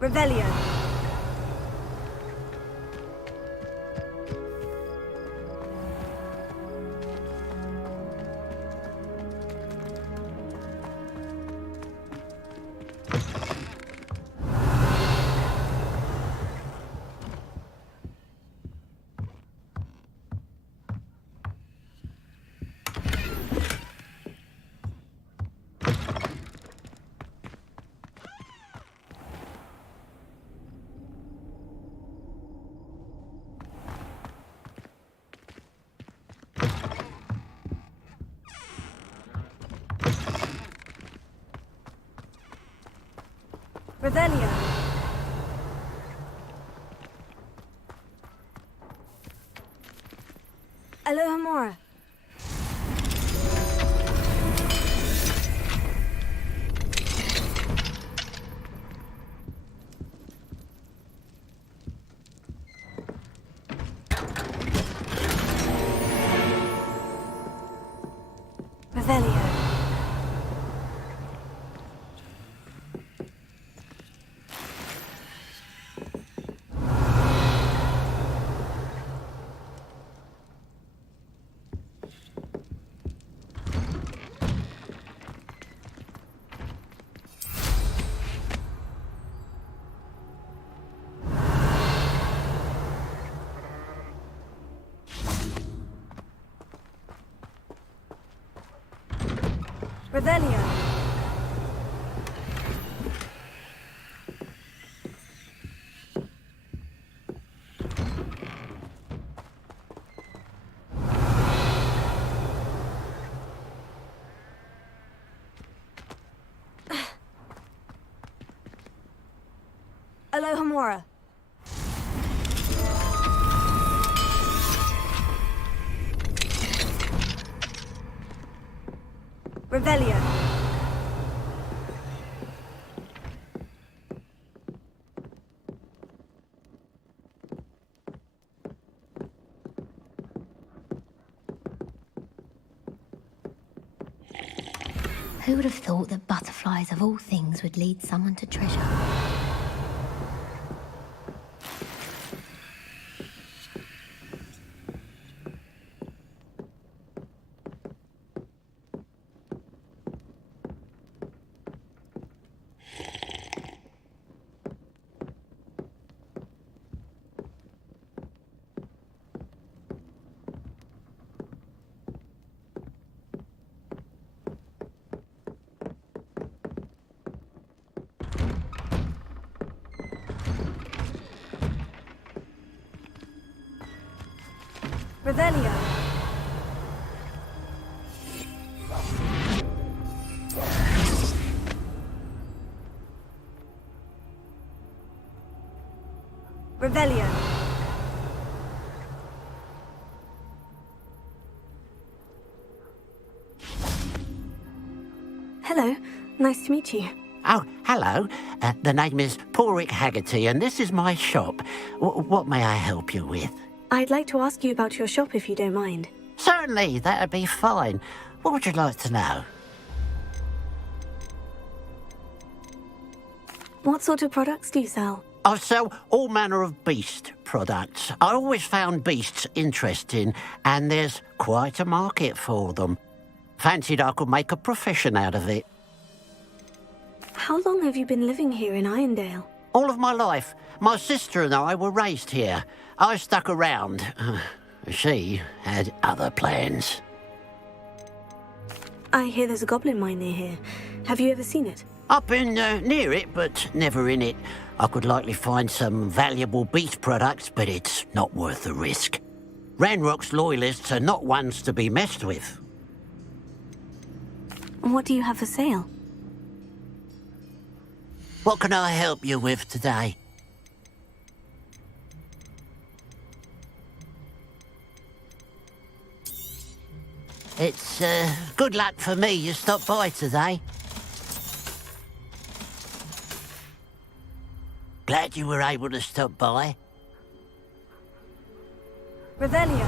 Revelio. Revelio. Alohomora. Revelio. Revelio. Alohomora. Revelio. Who would have thought that butterflies of all things would lead someone to treasure? Revelio. Revelio. Hello. Nice to meet you. Oh, hello. The name is Porrick Haggerty, and this is my shop. What may I help you with? I'd like to ask you about your shop if you don't mind. Certainly, that'd be fine. What would you like to know? What sort of products do you sell? I sell all manner of beast products. I always found beasts interesting, and there's quite a market for them. Fancied I could make a profession out of it. How long have you been living here in Irondale? All of my life. My sister and I were raised here. I stuck around. She had other plans. I hear there's a goblin mine near here. Have you ever seen it? I've been near it, but never in it. I could likely find some valuable beast products, but it's not worth the risk. Ranrock's loyalists are not ones to be messed with. What do you have for sale? What can I help you with today? It's good luck for me you stopped by today. Glad you were able to stop by. Revelio.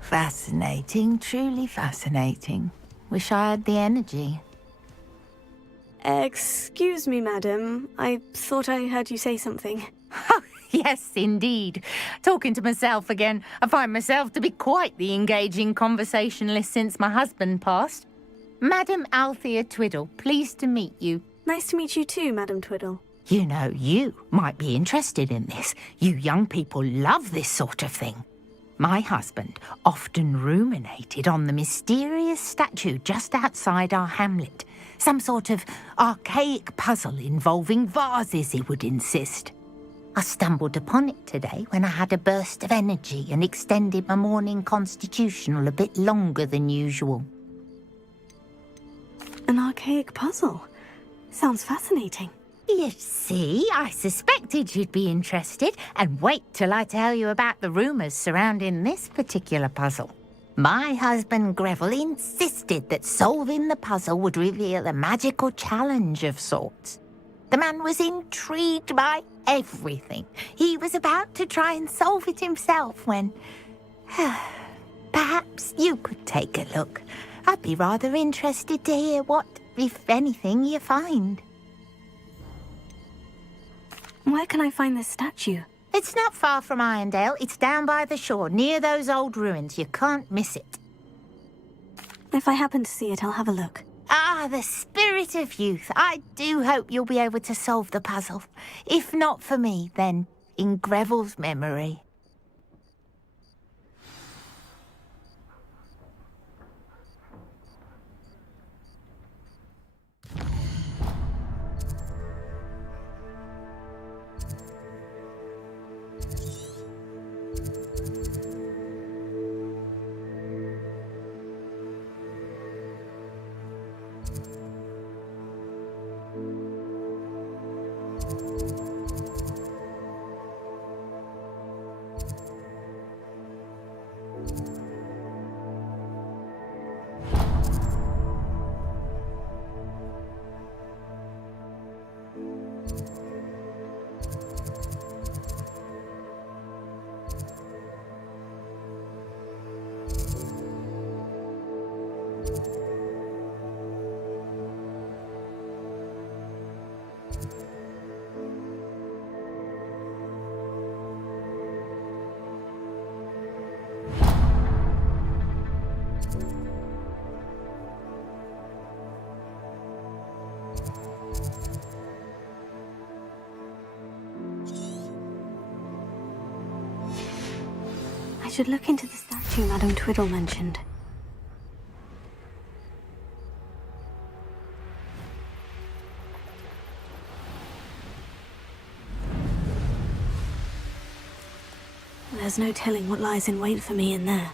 Fascinating, truly fascinating. Wish I had the energy. Excuse me, madam. I thought I heard you say something. Oh, yes, indeed. Talking to myself again. I find myself to be quite the engaging conversationalist since my husband passed. Madam Althea Twiddle, pleased to meet you. Nice to meet you too, Madam Twiddle. You know, you might be interested in this. You young people love this sort of thing. My husband often ruminated on the mysterious statue just outside our hamlet. Some sort of archaic puzzle involving vases, he would insist. I stumbled upon it today when I had a burst of energy and extended my morning constitutional a bit longer than usual. An archaic puzzle? Sounds fascinating. You see, I suspected you'd be interested, and wait till I tell you about the rumours surrounding this particular puzzle. My husband Greville insisted that solving the puzzle would reveal a magical challenge of sorts. The man was intrigued by everything. He was about to try and solve it himself when... Perhaps you could take a look. I'd be rather interested to hear what, if anything, you find. Where can I find this statue? It's not far from Irondale. It's down by the shore, near those old ruins. You can't miss it. If I happen to see it, I'll have a look. Ah, the spirit of youth. I do hope you'll be able to solve the puzzle. If not for me, then in Greville's memory. I should look into the statue Madame Twiddle mentioned. There's no telling what lies in wait for me in there.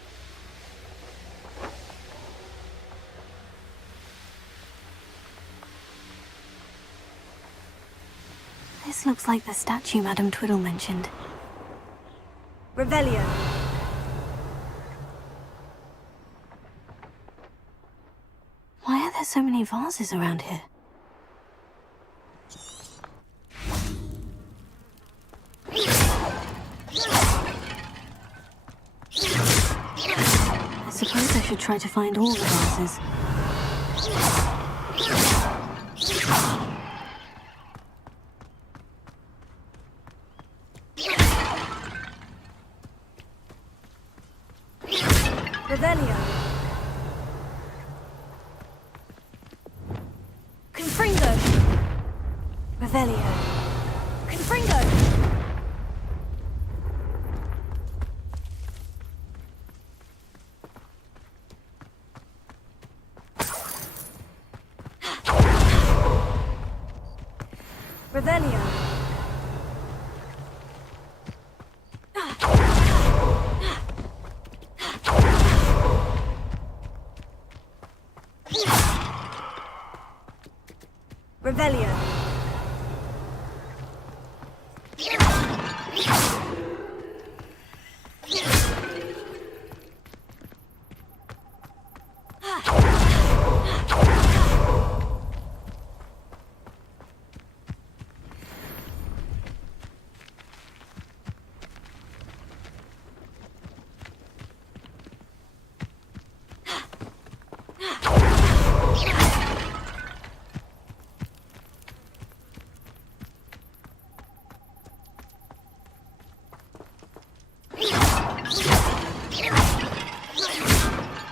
This looks like the statue Madame Twiddle mentioned. Revelio. Why are there so many vases around here? I suppose I should try to find all the vases. Revelio. Confringo. Revelio. Confringo. Revelio. Revelio.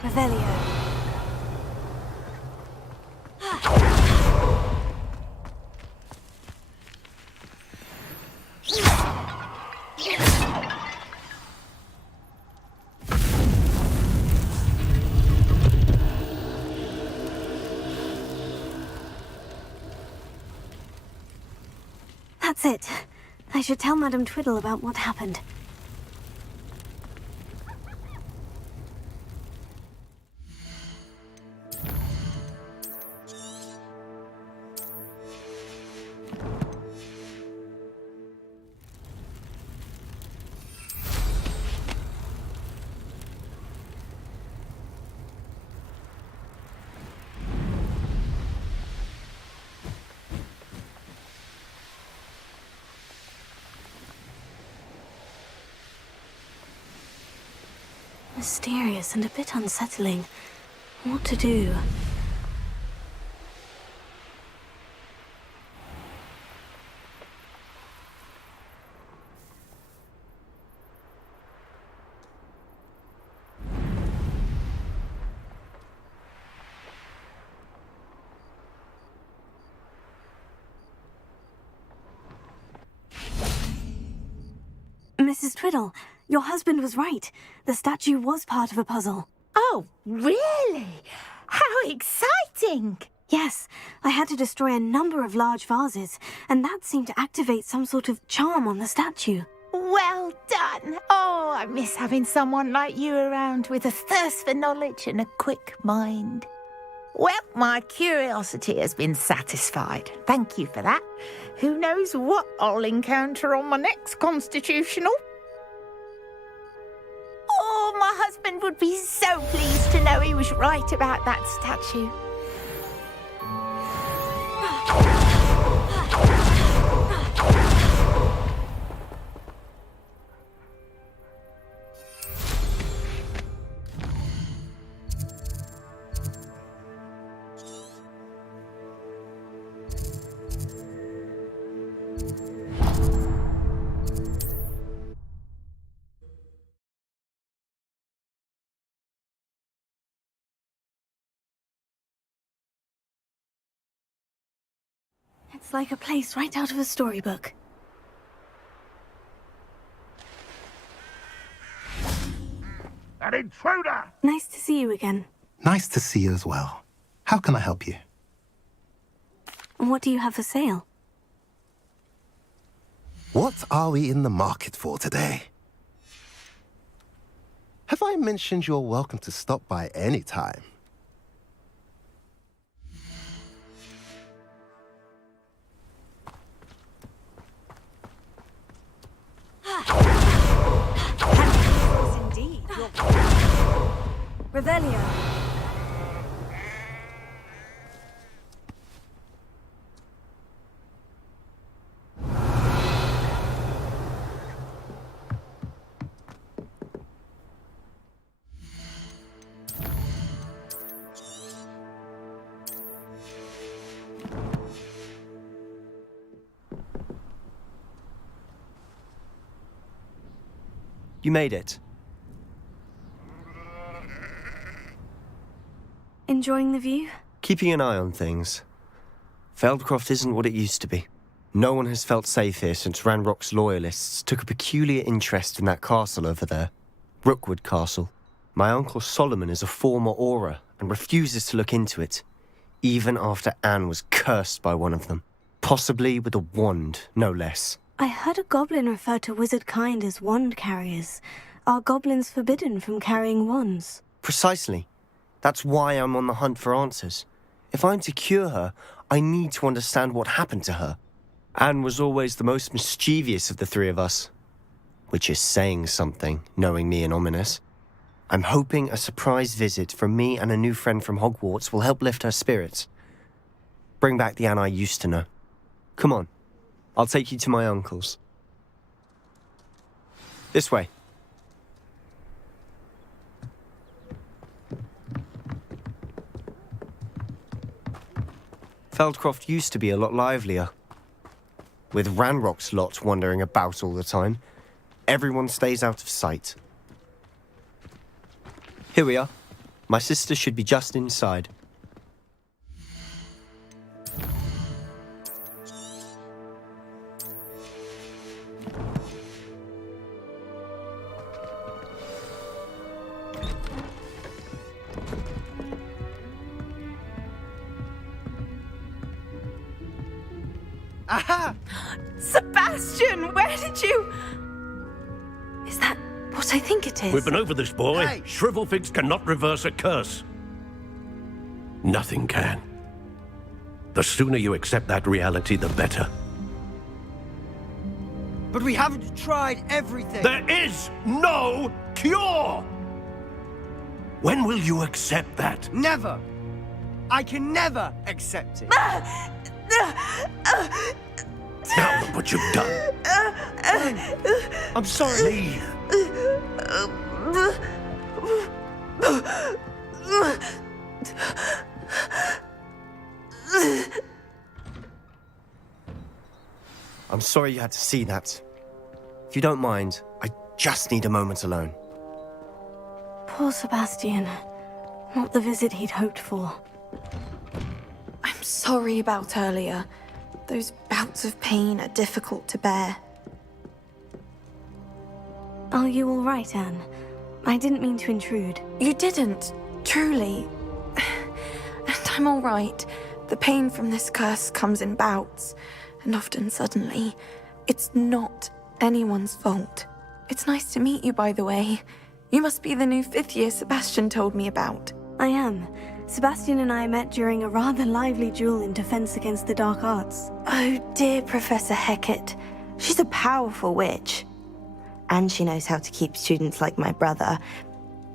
Revelio. That's it. I should tell Madame Twiddle about what happened. Mysterious and a bit unsettling. What to do? Mrs. Twiddle, your husband was right. The statue was part of a puzzle. Oh, really? How exciting! Yes, I had to destroy a number of large vases, and that seemed to activate some sort of charm on the statue. Well done. Oh, I miss having someone like you around with a thirst for knowledge and a quick mind. Well, my curiosity has been satisfied. Thank you for that. Who knows what I'll encounter on my next constitutional? Oh, my husband would be so pleased to know he was right about that statue. It's like a place right out of a storybook. An intruder! Nice to see you again. Nice to see you as well. How can I help you? What do you have for sale? What are we in the market for today? Have I mentioned you're welcome to stop by any time? Indeed. Revelio. You made it. Enjoying the view? Keeping an eye on things. Feldcroft isn't what it used to be. No one has felt safe here since Ranrock's loyalists took a peculiar interest in that castle over there. Rookwood Castle. My uncle Solomon is a former Auror and refuses to look into it, even after Anne was cursed by one of them. Possibly with a wand, no less. I heard a goblin refer to wizard kind as wand carriers. Are goblins forbidden from carrying wands? Precisely. That's why I'm on the hunt for answers. If I'm to cure her, I need to understand what happened to her. Anne was always the most mischievous of the three of us. Which is saying something, knowing me and ominous. I'm hoping a surprise visit from me and a new friend from Hogwarts will help lift her spirits. Bring back the Anne I used to know. Come on. I'll take you to my uncle's. This way. Feldcroft used to be a lot livelier. With Ranrock's lot wandering about all the time, everyone stays out of sight. Here we are. My sister should be just inside. Aha! Sebastian, where did you... Is that what I think it is? We've been over this, boy. Hey. Shrivelfigs cannot reverse a curse. Nothing can. The sooner you accept that reality, the better. But we haven't tried everything. There is no cure! When will you accept that? Never. I can never accept it. Now look what you've done. I'm sorry. Leave. I'm sorry you had to see that. If you don't mind, I just need a moment alone. Poor Sebastian. Not the visit he'd hoped for. I'm sorry about earlier. Those bouts of pain are difficult to bear. Are you all right, Anne? I didn't mean to intrude. You didn't, truly. And I'm all right. The pain from this curse comes in bouts, and often suddenly. It's not anyone's fault. It's nice to meet you, by the way. You must be the new 5th year Sebastian told me about. I am. Sebastian and I met during a rather lively duel in defense against the dark arts. Oh dear, Professor Hecat. She's a powerful witch. And she knows how to keep students like my brother,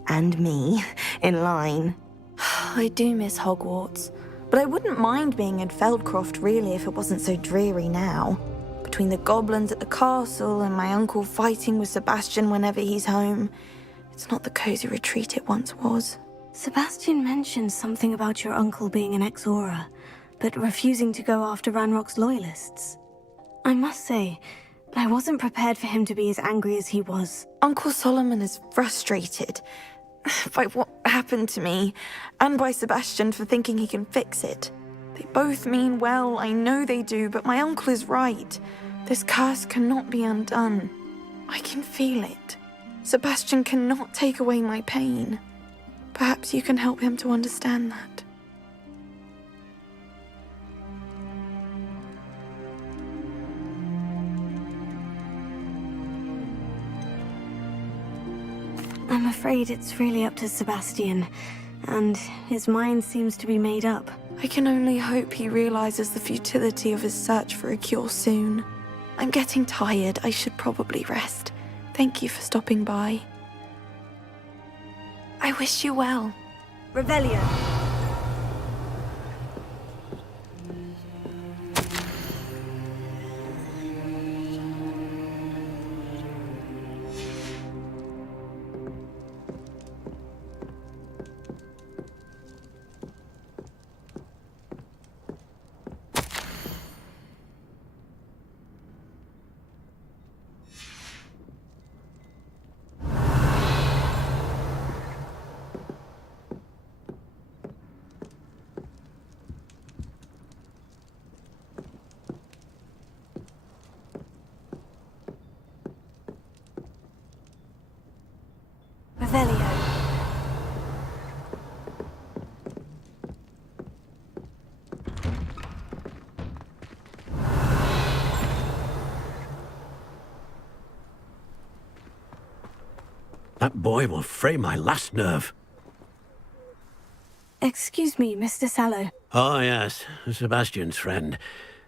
and me, in line. I do miss Hogwarts, but I wouldn't mind being in Feldcroft really if it wasn't so dreary now. Between the goblins at the castle and my uncle fighting with Sebastian whenever he's home, it's not the cozy retreat it once was. Sebastian mentioned something about your uncle being an ex-Auror, but refusing to go after Ranrock's loyalists. I must say, I wasn't prepared for him to be as angry as he was. Uncle Solomon is frustrated by what happened to me, and by Sebastian for thinking he can fix it. They both mean well, I know they do, but my uncle is right. This curse cannot be undone. I can feel it. Sebastian cannot take away my pain. Perhaps you can help him to understand that. I'm afraid it's really up to Sebastian, and his mind seems to be made up. I can only hope he realizes the futility of his search for a cure soon. I'm getting tired. I should probably rest. Thank you for stopping by. I wish you well. Revelio. Revelio. That boy will fray my last nerve. Excuse me, Mr. Sallow. Oh, yes, Sebastian's friend.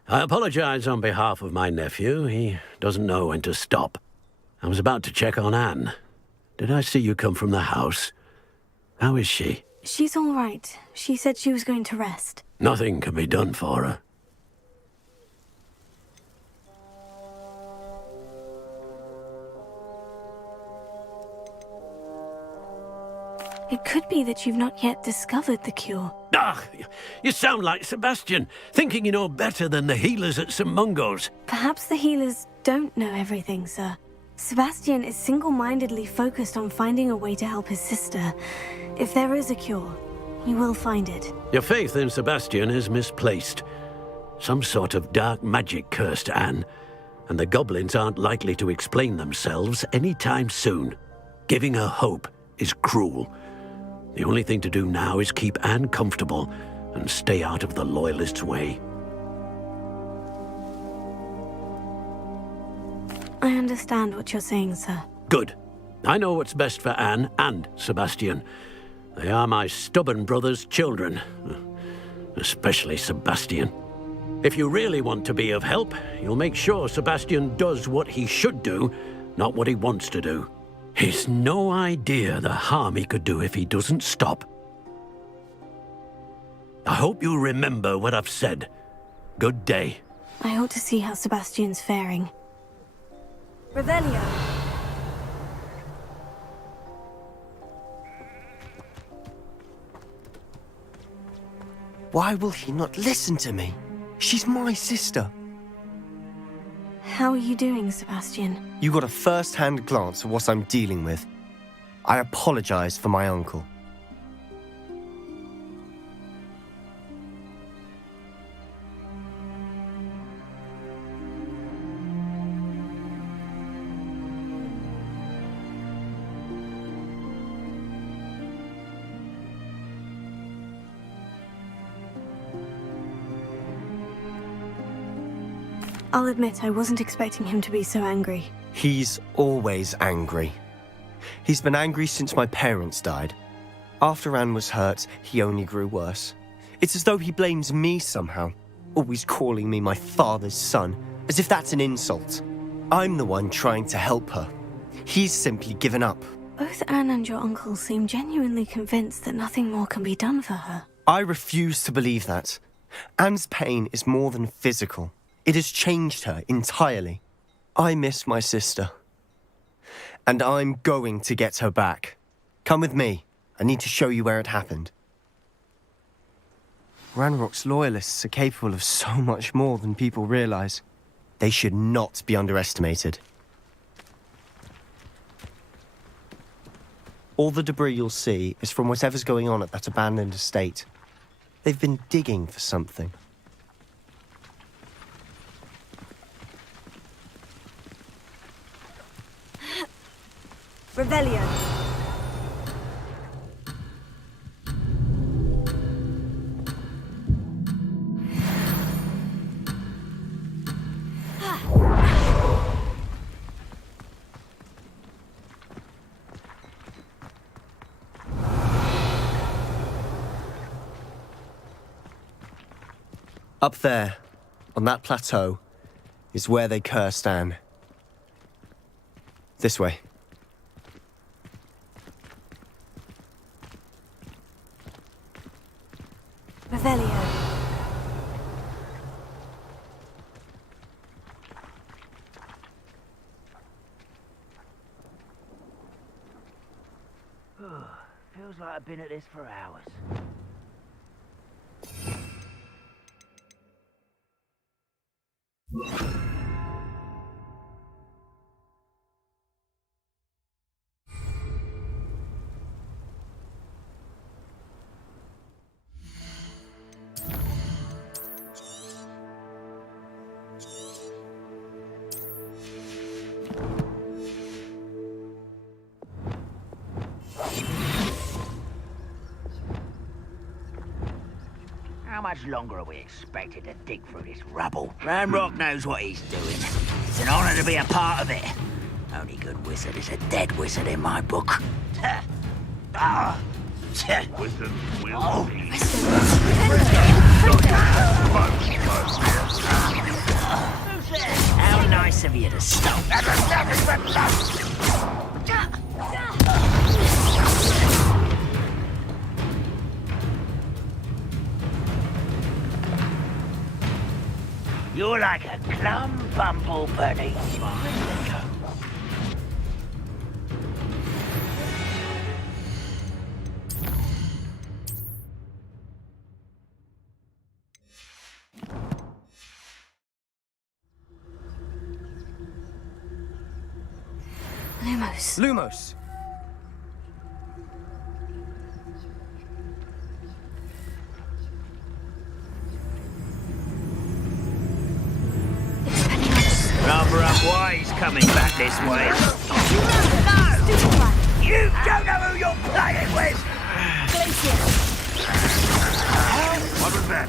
I apologize on behalf of my nephew. He doesn't know when to stop. I was about to check on Anne. Did I see you come from the house? How is she? She's all right. She said she was going to rest. Nothing can be done for her. It could be that you've not yet discovered the cure. Ah, you sound like Sebastian, thinking you know better than the healers at St. Mungo's. Perhaps the healers don't know everything, sir. Sebastian is single-mindedly focused on finding a way to help his sister. If there is a cure, he will find it. Your faith in Sebastian is misplaced. Some sort of dark magic cursed Anne, and the goblins aren't likely to explain themselves anytime soon. Giving her hope is cruel. The only thing to do now is keep Anne comfortable and stay out of the Loyalists' way. I understand what you're saying, sir. Good. I know what's best for Anne and Sebastian. They are my stubborn brother's children. Especially Sebastian. If you really want to be of help, you'll make sure Sebastian does what he should do, not what he wants to do. He's no idea the harm he could do if he doesn't stop. I hope you remember what I've said. Good day. I ought to see how Sebastian's faring. Revelio. Why will he not listen to me? She's my sister. How are you doing, Sebastian? You got a first-hand glance at what I'm dealing with. I apologize for my uncle. I'll admit I wasn't expecting him to be so angry. He's always angry. He's been angry since my parents died. After Anne was hurt, he only grew worse. It's as though he blames me somehow, always calling me my father's son, as if that's an insult. I'm the one trying to help her. He's simply given up. Both Anne and your uncle seem genuinely convinced that nothing more can be done for her. I refuse to believe that. Anne's pain is more than physical. It has changed her entirely. I miss my sister. And I'm going to get her back. Come with me. I need to show you where it happened. Ranrock's loyalists are capable of so much more than people realize. They should not be underestimated. All the debris you'll see is from whatever's going on at that abandoned estate. They've been digging for something. Revelio. Up there, on that plateau, is where they cursed Anne. This way. Revelio. Feels like I've been at this for hours. How much longer are we expected to dig through this rubble? Ranrock knows what he's doing. It's an honor to be a part of it. Only good wizard is a dead wizard in my book. Wizard will be. How nice of you to stop. You're like a plum bumble beneath my window. Lumos. Lumos! Rather unwise coming back this way. You don't know who you're playing with! What was that?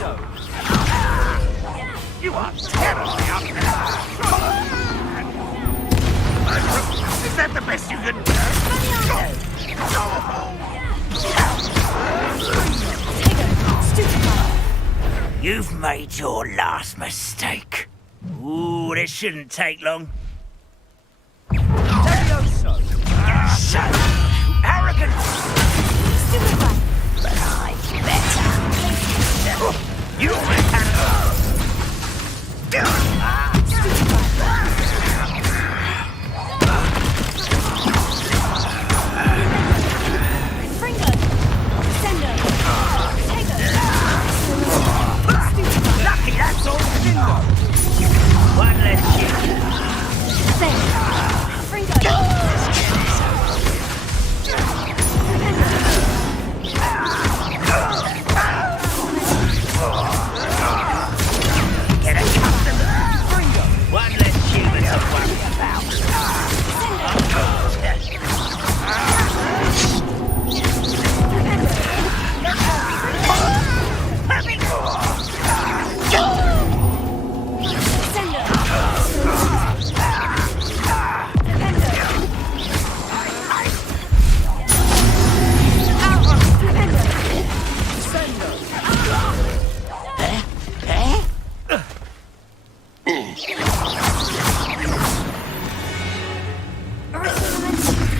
No! You are terribly up there. Is that the best you can do? You've made your last mistake. Ooh, this shouldn't take long. So arrogant! But I'm better. You Lucky that's all. One less shit. Get accustomed. One less human to worry about.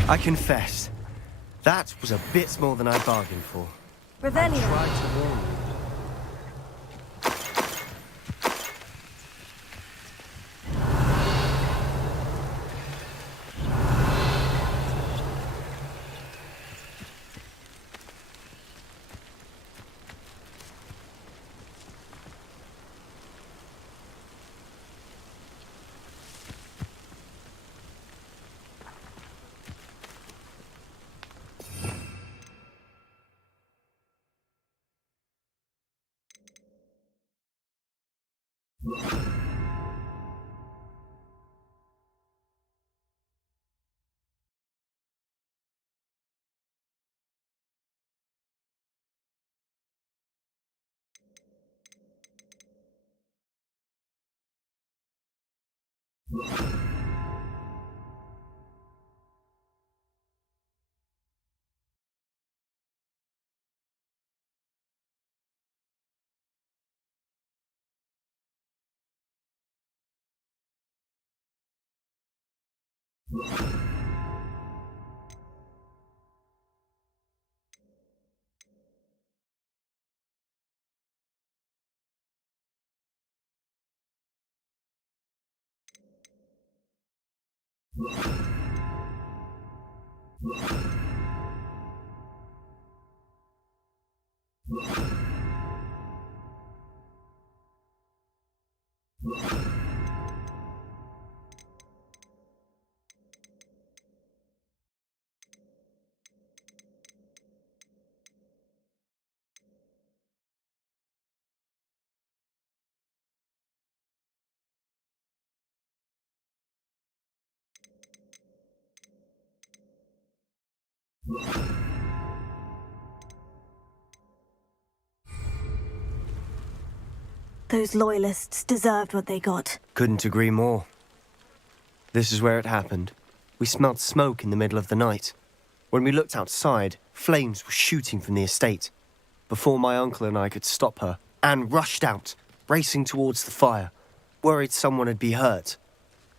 I confess, that was a bit more than I bargained for. Revelio. Tried to warn you. Those loyalists deserved what they got. Couldn't agree more. This is where it happened. We smelled smoke in the middle of the night. When we looked outside, flames were shooting from the estate. Before my uncle and I could stop her, Anne rushed out, racing towards the fire, worried someone had been hurt.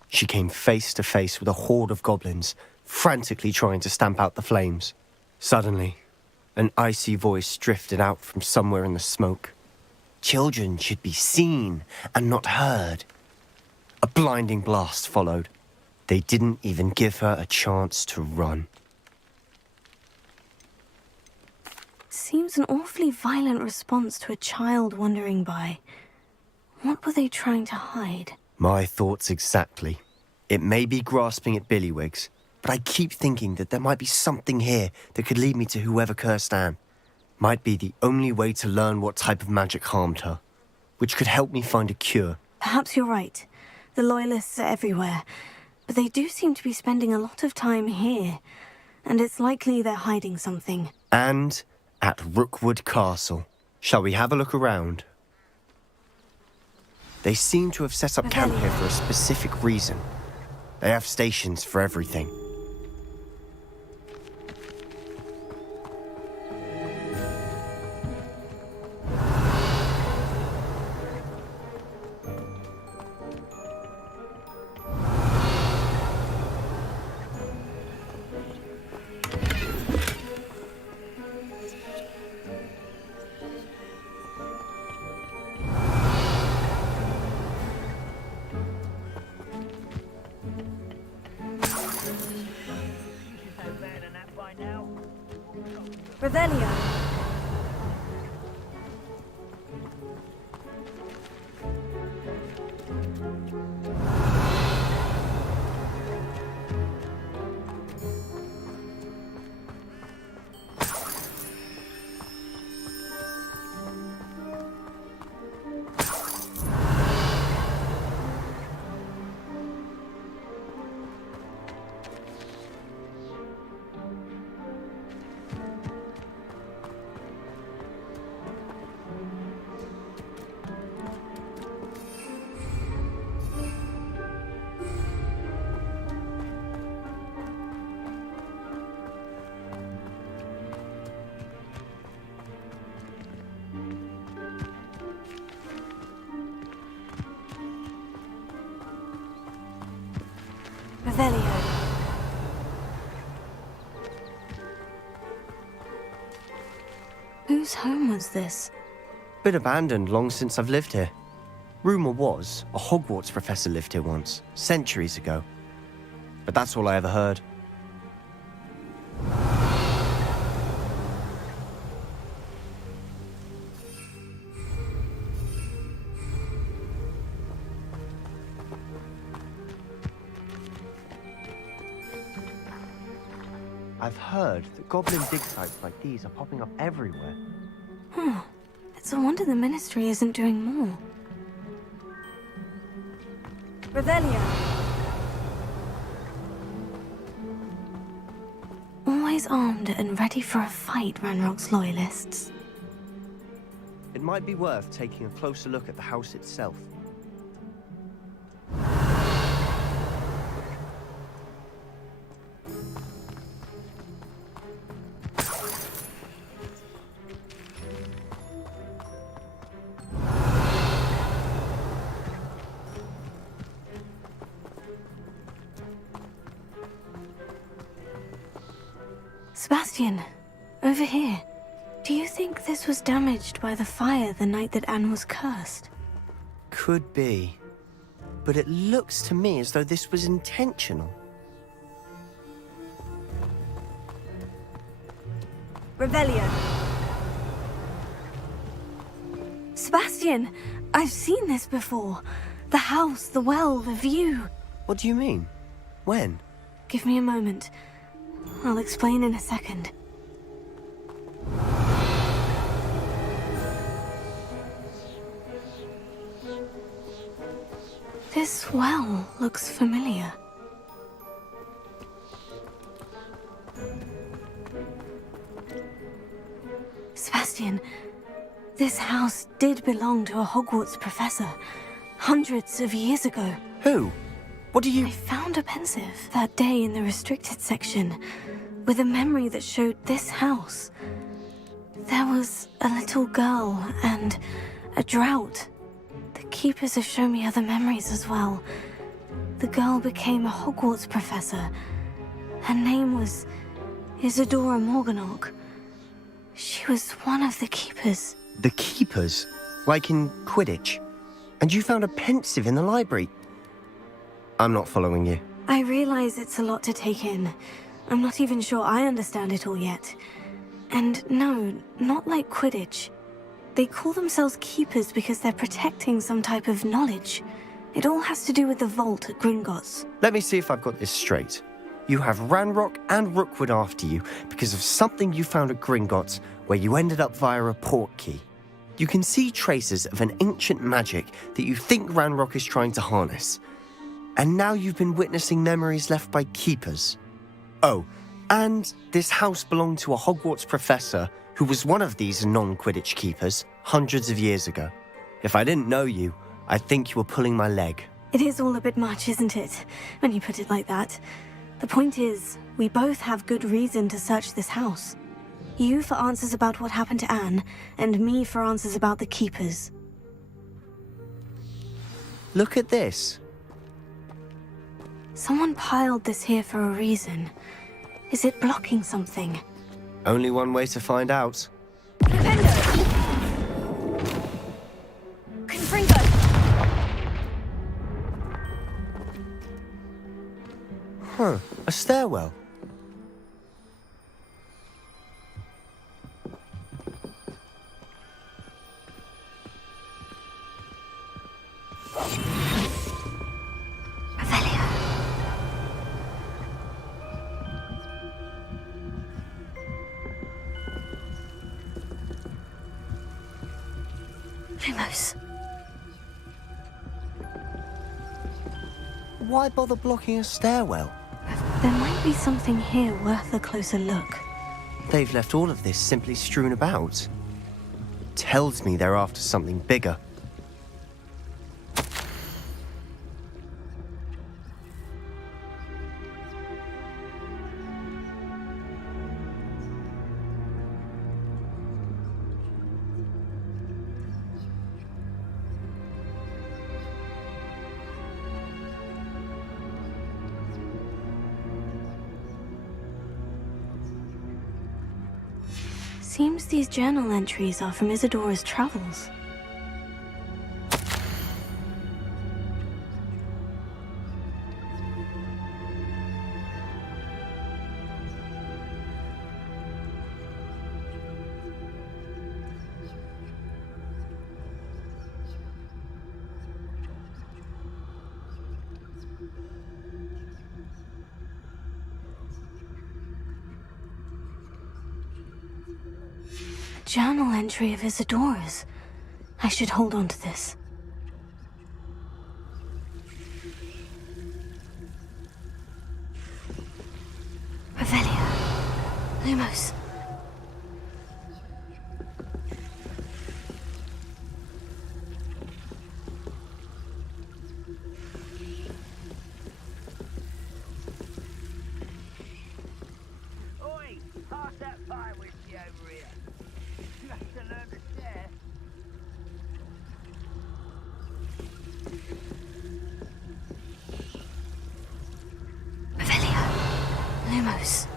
She came face to face with a horde of goblins, frantically trying to stamp out the flames. Suddenly, an icy voice drifted out from somewhere in the smoke. Children should be seen and not heard. A blinding blast followed. They didn't even give her a chance to run. Seems an awfully violent response to a child wandering by. What were they trying to hide? My thoughts exactly. It may be grasping at Billywigs, but I keep thinking that there might be something here that could lead me to whoever cursed Anne. Might be the only way to learn what type of magic harmed her, which could help me find a cure. Perhaps you're right. The Loyalists are everywhere, but they do seem to be spending a lot of time here, and it's likely they're hiding something. And at Rookwood Castle. Shall we have a look around? They seem to have set up camp here for a specific reason. They have stations for everything. Revelio. Revelio. Whose home was this? Been abandoned long since I've lived here. Rumour was a Hogwarts professor lived here once, centuries ago. But that's all I ever heard. I've heard that goblin dig sites like these are popping up everywhere. It's a wonder the Ministry isn't doing more. Revelio. Always armed and ready for a fight, Ranrock's Loyalists. It might be worth taking a closer look at the house itself. Sebastian, over here. Do you think this was damaged by the fire the night that Anne was cursed? Could be. But it looks to me as though this was intentional. Revelio. Sebastian, I've seen this before. The house, the well, the view. What do you mean? When? Give me a moment. I'll explain in a second. This well looks familiar. Sebastian, this house did belong to a Hogwarts professor, hundreds of years ago. Who? What do you... I found a pensive that day in the restricted section, with a memory that showed this house. There was a little girl and a drought. The keepers have shown me other memories as well. The girl became a Hogwarts professor. Her name was Isadora Morganach. She was one of the keepers. The keepers? Like in Quidditch? And you found a pensive in the library? I'm not following you. I realize it's a lot to take in. I'm not even sure I understand it all yet. And no, not like Quidditch. They call themselves keepers because they're protecting some type of knowledge. It all has to do with the vault at Gringotts. Let me see if I've got this straight. You have Ranrock and Rookwood after you because of something you found at Gringotts where you ended up via a portkey. You can see traces of an ancient magic that you think Ranrock is trying to harness. And now you've been witnessing memories left by keepers. Oh, and this house belonged to a Hogwarts professor who was one of these non-Quidditch keepers hundreds of years ago. If I didn't know you, I'd think you were pulling my leg. It is all a bit much, isn't it, when you put it like that? The point is, we both have good reason to search this house. You for answers about what happened to Anne, and me for answers about the keepers. Look at this. Someone piled this here for a reason. Is it blocking something? Only one way to find out. Confringo! Huh, a stairwell. Lumos. Why bother blocking a stairwell? There might be something here worth a closer look. They've left all of this simply strewn about. Tells me they're after something bigger. Seems these journal entries are from Isadora's travels. Journal entry of Isadora's. I should hold on to this. Revelio. Lumos. Oi, pass that fire whiskey over here. You have to learn to share. Revelio. Lumos.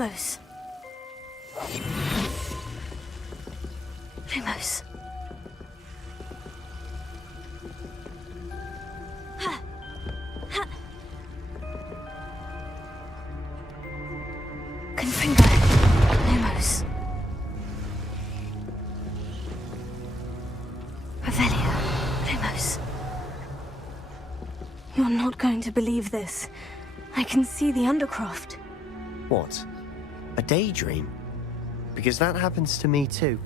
Lumos. Lumos. Confringo. Lumos. Revelio. Lumos. You're not going to believe this. I can see the Undercroft. What? A daydream? Because that happens to me too.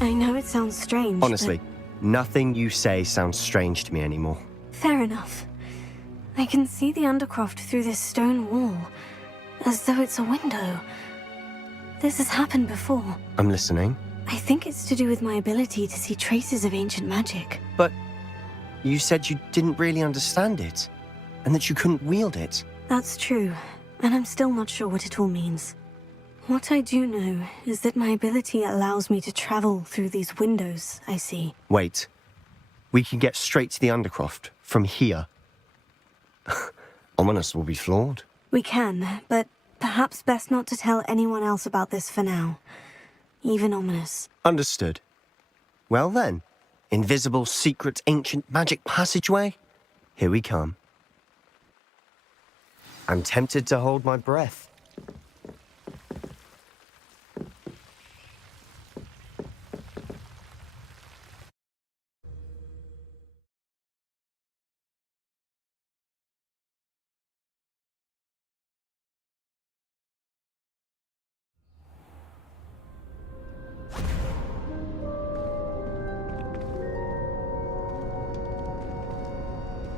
I know it sounds strange. Honestly, nothing you say sounds strange to me anymore. Fair enough. I can see the Undercroft through this stone wall, as though it's a window. This has happened before. I'm listening. I think it's to do with my ability to see traces of ancient magic. But you said you didn't really understand it, and that you couldn't wield it. That's true, and I'm still not sure what it all means. What I do know is that my ability allows me to travel through these windows I see. Wait. We can get straight to the Undercroft from here. Ominous will be floored. We can, but perhaps best not to tell anyone else about this for now. Even Ominous. Understood. Well then, invisible, secret, ancient magic passageway? Here we come. I'm tempted to hold my breath.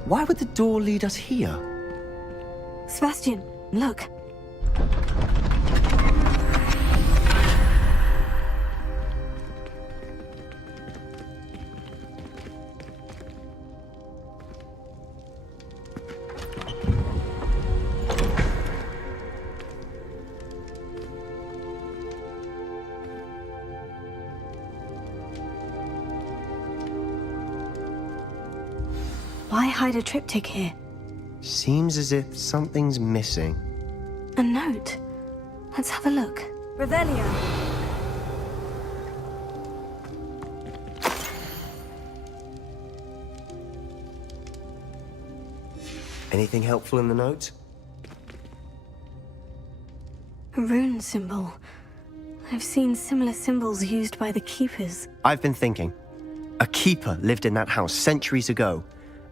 Why would the door lead us here? Sebastian, look. Why hide a triptych here? Seems as if something's missing. A note. Let's have a look. Revelio. Anything helpful in the note? A rune symbol. I've seen similar symbols used by the keepers. I've been thinking. A keeper lived in that house centuries ago,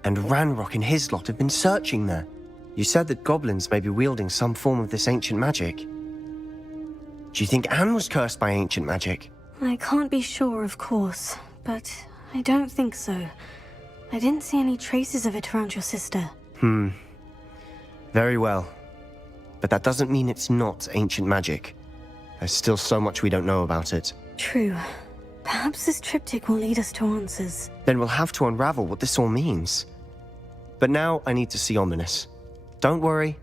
and Ranrock and his lot have been searching there. You said that goblins may be wielding some form of this ancient magic. Do you think Anne was cursed by ancient magic? I can't be sure, of course, but I don't think so. I didn't see any traces of it around your sister. Very well. But that doesn't mean it's not ancient magic. There's still so much we don't know about it. True. Perhaps this triptych will lead us to answers. Then we'll have to unravel what this all means. But now I need to see Ominous. Don't worry,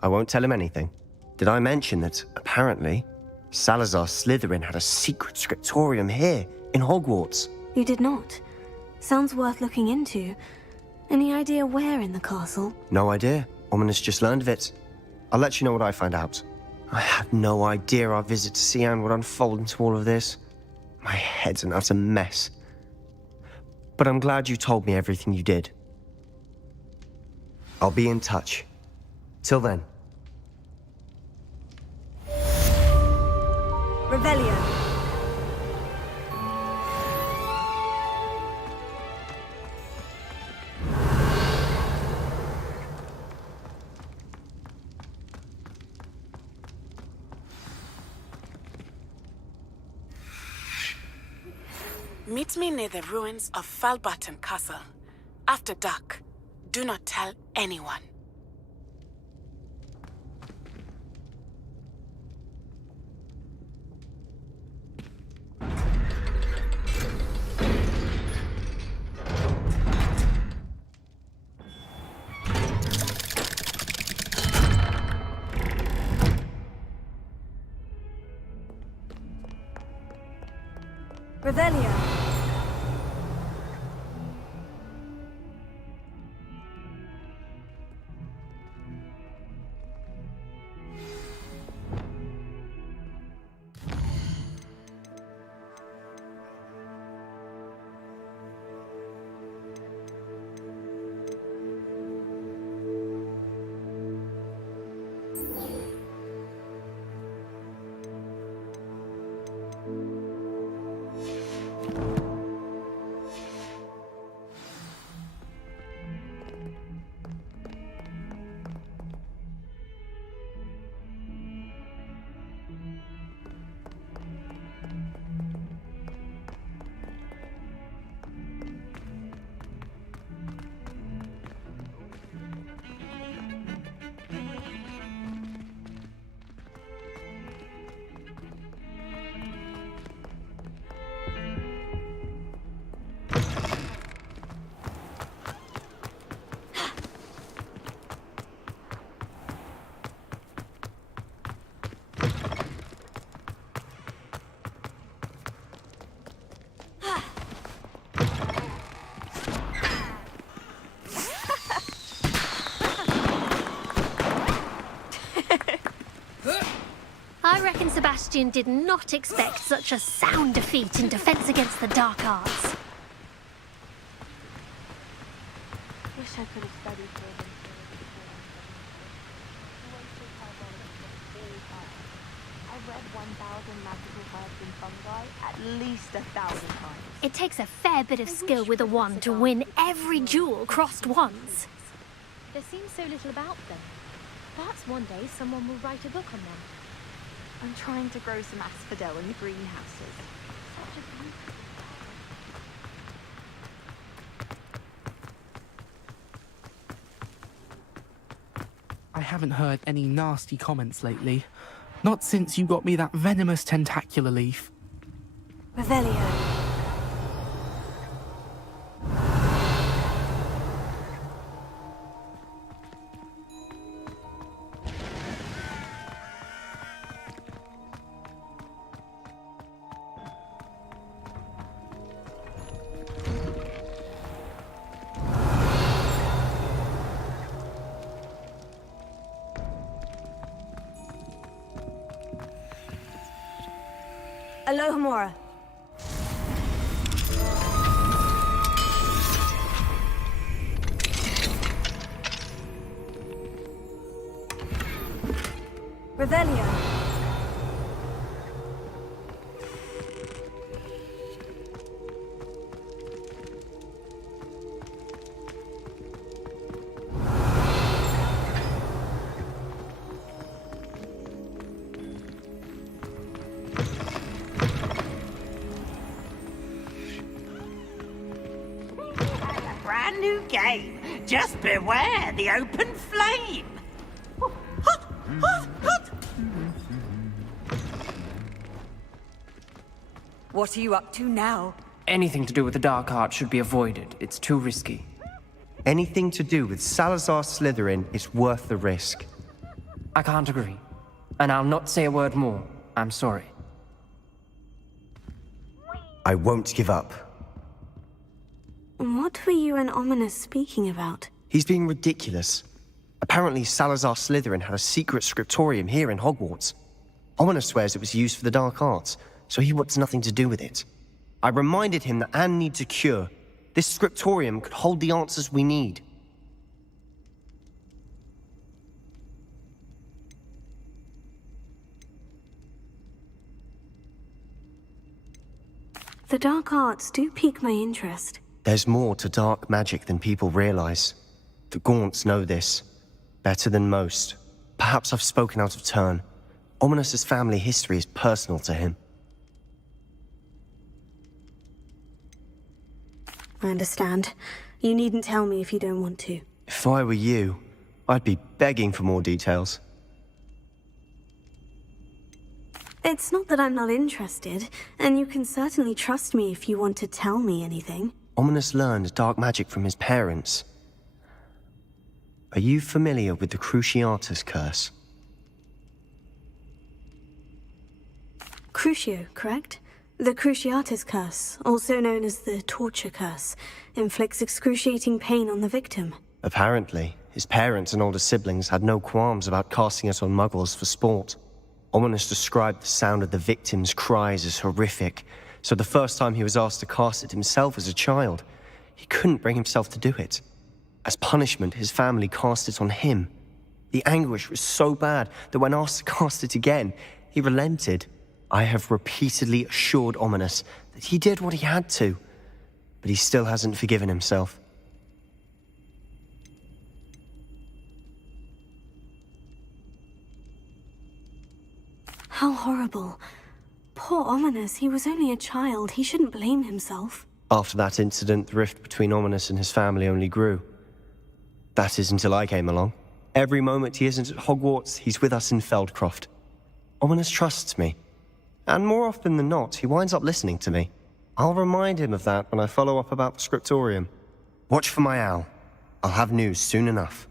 I won't tell him anything. Did I mention that, apparently, Salazar Slytherin had a secret scriptorium here, in Hogwarts? You did not. Sounds worth looking into. Any idea where in the castle? No idea. Ominous just learned of it. I'll let you know what I find out. I had no idea our visit to Cian would unfold into all of this. My head's an utter mess. But I'm glad you told me everything you did. I'll be in touch. Till then. Revelio. Meet me near the ruins of Falbaton Castle. After dark. Do not tell anyone. Revelio. reckon Sebastian did not expect such a sound defeat in defense against the dark arts. Wish I could have studied for them. I've read 1,000 magical herbs and fungi at least 1,000 times. It takes a fair bit of skill with a wand to win every duel crossed wands. There seems so little about them. Perhaps one day someone will write a book on them. I'm trying to grow some asphodel in the greenhouses. Such a beautiful... I haven't heard any nasty comments lately. Not since you got me that venomous tentacular leaf. Revelio. Alohomora. Revelio. Brand new game. Just beware the open flame. What are you up to now? Anything to do with the dark art should be avoided. It's too risky. Anything to do with Salazar Slytherin is worth the risk. I can't agree. And I'll not say a word more. I'm sorry. I won't give up. What were you and Ominous speaking about? He's being ridiculous. Apparently Salazar Slytherin had a secret scriptorium here in Hogwarts. Ominous swears it was used for the dark arts, so he wants nothing to do with it. I reminded him that Anne needs a cure. This scriptorium could hold the answers we need. The dark arts do pique my interest. There's more to dark magic than people realize. The Gaunts know this. Better than most. Perhaps I've spoken out of turn. Ominous's family history is personal to him. I understand. You needn't tell me if you don't want to. If I were you, I'd be begging for more details. It's not that I'm not interested, and you can certainly trust me if you want to tell me anything. Ominous learned dark magic from his parents. Are you familiar with the Cruciatus curse? Crucio, correct? The Cruciatus curse, also known as the torture curse, inflicts excruciating pain on the victim. Apparently, his parents and older siblings had no qualms about casting it on muggles for sport. Ominous described the sound of the victim's cries as horrific, so the first time he was asked to cast it himself as a child, he couldn't bring himself to do it. As punishment, his family cast it on him. The anguish was so bad that when asked to cast it again, he relented. I have repeatedly assured Ominous that he did what he had to, but he still hasn't forgiven himself. How horrible. Poor Ominous, he was only a child. He shouldn't blame himself. After that incident, the rift between Ominous and his family only grew. That is until I came along. Every moment he isn't at Hogwarts, he's with us in Feldcroft. Ominous trusts me. And more often than not, he winds up listening to me. I'll remind him of that when I follow up about the scriptorium. Watch for my owl. I'll have news soon enough.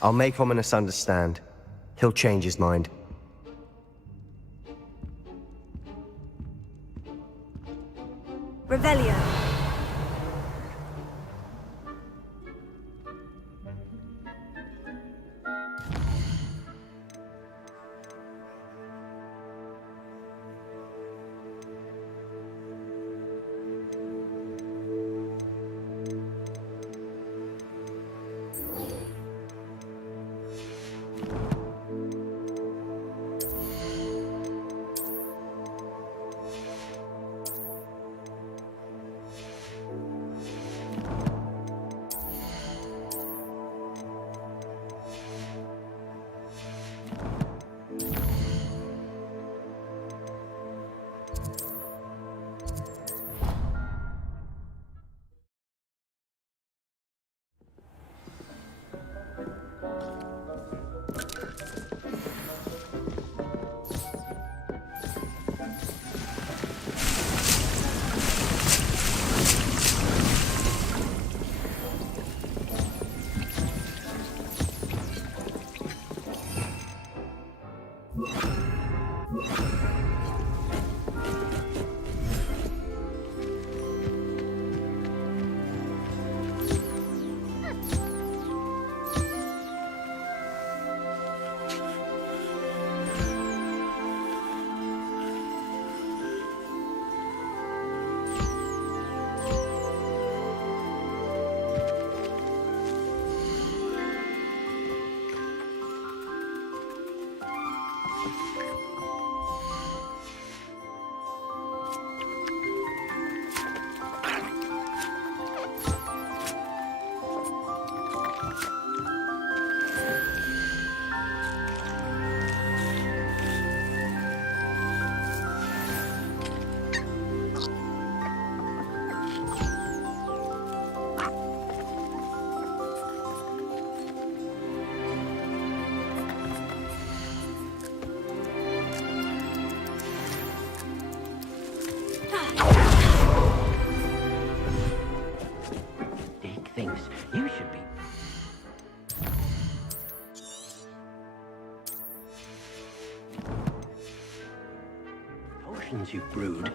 I'll make Ominous understand. He'll change his mind. Revelio. Thinks you should be. Potions you've brewed.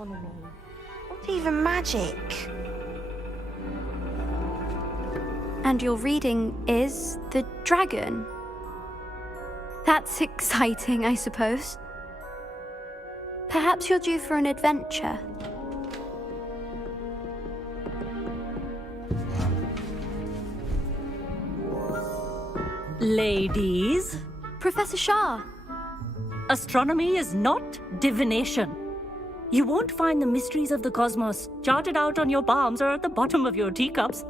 Not even magic. And your reading is the dragon. That's exciting, I suppose. Perhaps you're due for an adventure. Ladies. Professor Shah. Astronomy is not divination. You won't find the mysteries of the cosmos charted out on your palms or at the bottom of your teacups.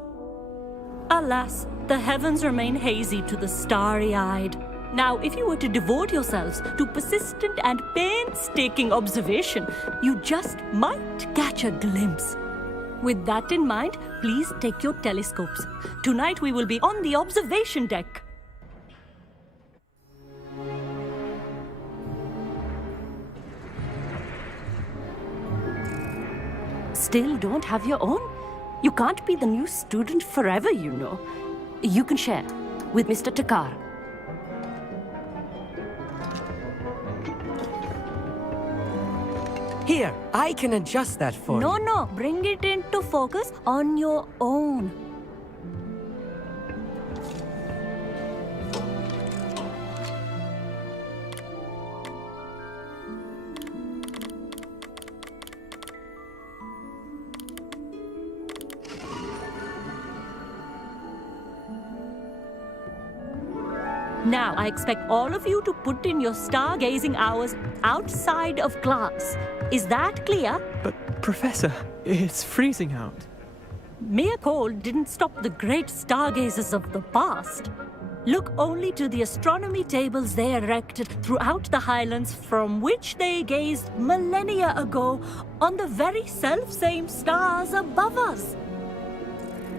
Alas, the heavens remain hazy to the starry-eyed. Now, if you were to devote yourselves to persistent and painstaking observation, you just might catch a glimpse. With that in mind, please take your telescopes. Tonight we will be on the observation deck. Still don't have your own? You can't be the new student forever, you know. You can share with Mr. Takar. Here, I can adjust that for you. No, bring it into focus on your own. Now, I expect all of you to put in your stargazing hours outside of class. Is that clear? But, Professor, it's freezing out. Mere cold didn't stop the great stargazers of the past. Look only to the astronomy tables they erected throughout the highlands from which they gazed millennia ago on the very self-same stars above us.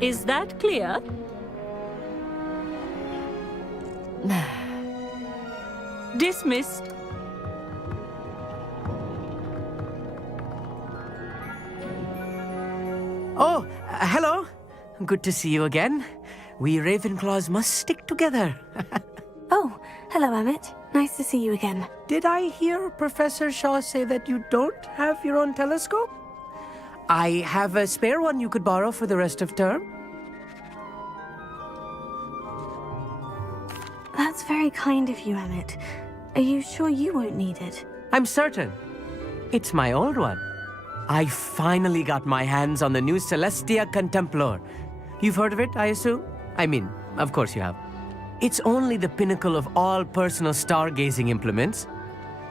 Is that clear? Dismissed. Oh, hello. Good to see you again. We Ravenclaws must stick together. Oh, hello, Emmett. Nice to see you again. Did I hear Professor Shaw say that you don't have your own telescope? I have a spare one you could borrow for the rest of term. That's very kind of you, Emmett. Are you sure you won't need it? I'm certain. It's my old one. I finally got my hands on the new Celestia Contemplar. You've heard of it, I assume? I mean, of course you have. It's only the pinnacle of all personal stargazing implements.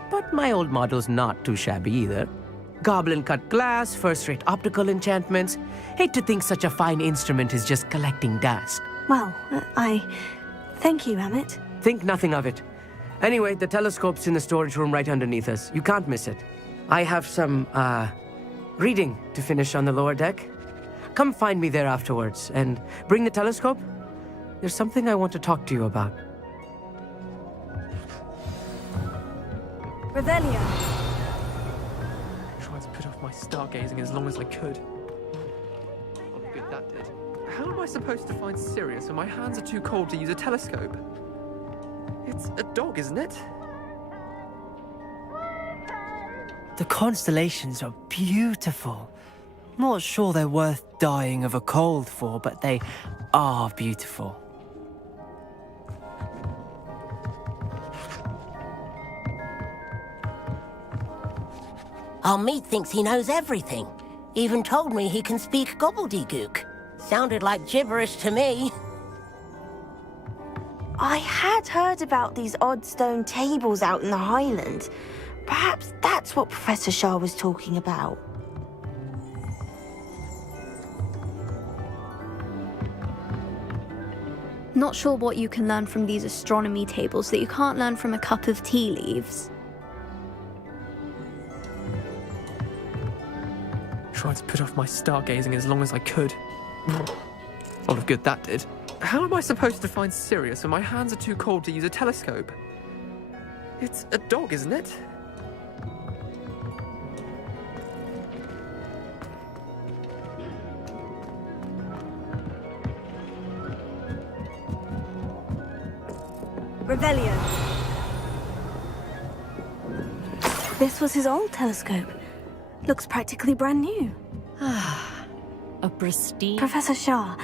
But my old model's not too shabby either. Goblin-cut glass, first-rate optical enchantments. Hate to think such a fine instrument is just collecting dust. Well, thank you, Emmett. Think nothing of it. Anyway, the telescope's in the storage room right underneath us. You can't miss it. I have some, reading to finish on the lower deck. Come find me there afterwards, and bring the telescope. There's something I want to talk to you about. Revelio. I tried to put off my stargazing as long as I could. Oh, good that did. How am I supposed to find Sirius when my hands are too cold to use a telescope? It's a dog, isn't it? The constellations are beautiful. Not sure they're worth dying of a cold for, but they are beautiful. Our meat thinks he knows everything. Even told me he can speak gobbledygook. Sounded like gibberish to me. I had heard about these odd stone tables out in the Highlands. Perhaps that's what Professor Shah was talking about. Not sure what you can learn from these astronomy tables that you can't learn from a cup of tea leaves. Tried to put off my stargazing as long as I could. Lot of good that did. How am I supposed to find Sirius when my hands are too cold to use a telescope? It's a dog, isn't it? Revelio. This was his old telescope. Looks practically brand new. A pristine... Professor Shah,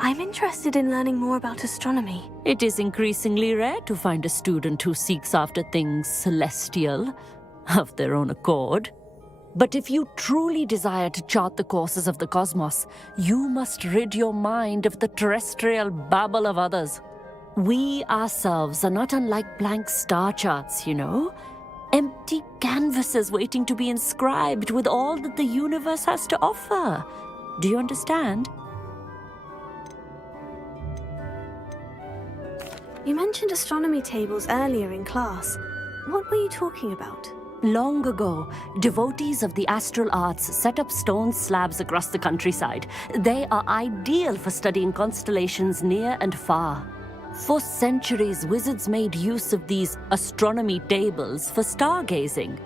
I'm interested in learning more about astronomy. It is increasingly rare to find a student who seeks after things celestial, of their own accord. But if you truly desire to chart the courses of the cosmos, you must rid your mind of the terrestrial babble of others. We ourselves are not unlike blank star charts, you know. Empty canvases waiting to be inscribed with all that the universe has to offer. Do you understand? You mentioned astronomy tables earlier in class. What were you talking about? Long ago, devotees of the astral arts set up stone slabs across the countryside. They are ideal for studying constellations near and far. For centuries, wizards made use of these astronomy tables for stargazing.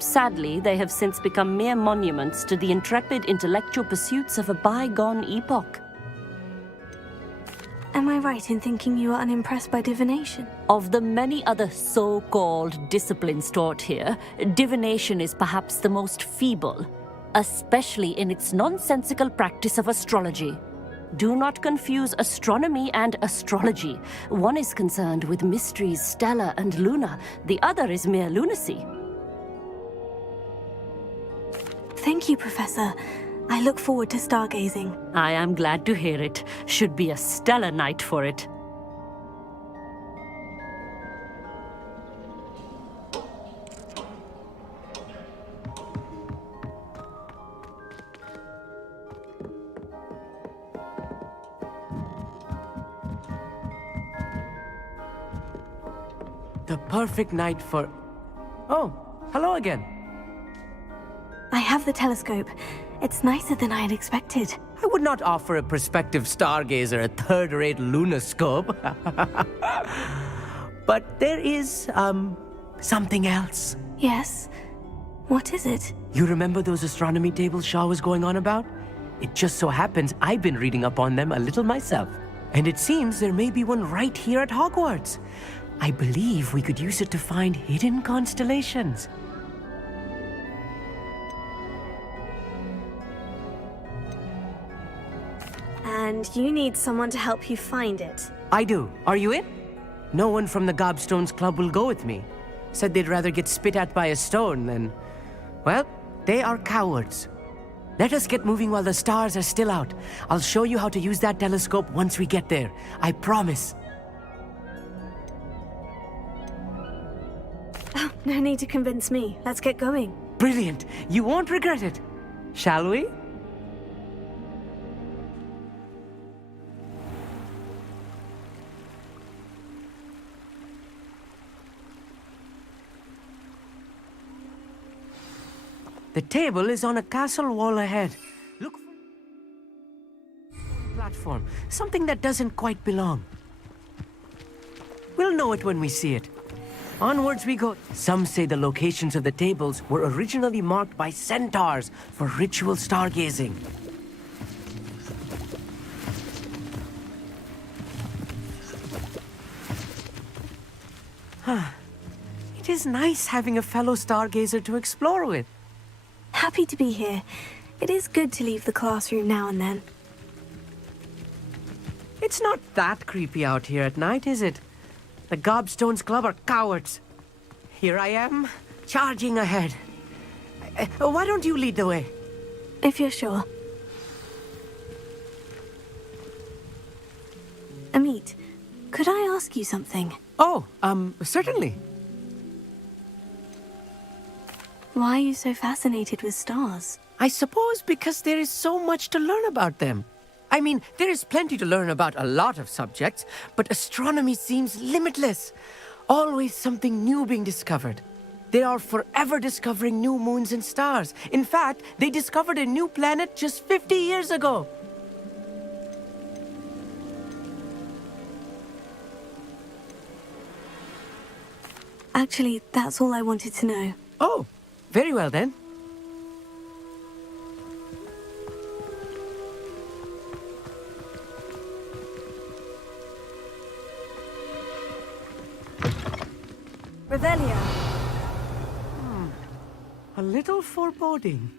Sadly, they have since become mere monuments to the intrepid intellectual pursuits of a bygone epoch. Am I right in thinking you are unimpressed by divination? Of the many other so-called disciplines taught here, divination is perhaps the most feeble, especially in its nonsensical practice of astrology. Do not confuse astronomy and astrology. One is concerned with mysteries stellar and lunar. The other is mere lunacy. Thank you, Professor. I look forward to stargazing. I am glad to hear it. Should be a stellar night for it. The perfect night for... Oh, hello again. I have the telescope. It's nicer than I had expected. I would not offer a prospective stargazer a third-rate lunoscope. But there is, something else. Yes? What is it? You remember those astronomy tables Shah was going on about? It just so happens I've been reading up on them a little myself. And it seems there may be one right here at Hogwarts. I believe we could use it to find hidden constellations. And you need someone to help you find it. I do. Are you in? No one from the Gobstones Club will go with me. Said they'd rather get spit at by a stone than... Well, they are cowards. Let us get moving while the stars are still out. I'll show you how to use that telescope once we get there. I promise. No need to convince me. Let's get going. Brilliant. You won't regret it. Shall we? The table is on a castle wall ahead. Look for a platform, something that doesn't quite belong. We'll know it when we see it. Onwards we go. Some say the locations of the tables were originally marked by centaurs for ritual stargazing. It is nice having a fellow stargazer to explore with. Happy to be here. It is good to leave the classroom now and then. It's not that creepy out here at night, is it? The Gobstones Club are cowards. Here I am, charging ahead. Why don't you lead the way? If you're sure. Amit, could I ask you something? Oh, certainly. Why are you so fascinated with stars? I suppose because there is so much to learn about them. I mean, there is plenty to learn about a lot of subjects, but astronomy seems limitless. Always something new being discovered. They are forever discovering new moons and stars. In fact, they discovered a new planet just 50 years ago. Actually, that's all I wanted to know. Oh, very well then. Revelia. A little foreboding.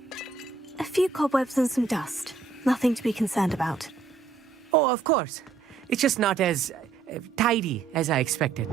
A few cobwebs and some dust. Nothing to be concerned about. Oh, of course. It's just not as tidy as I expected.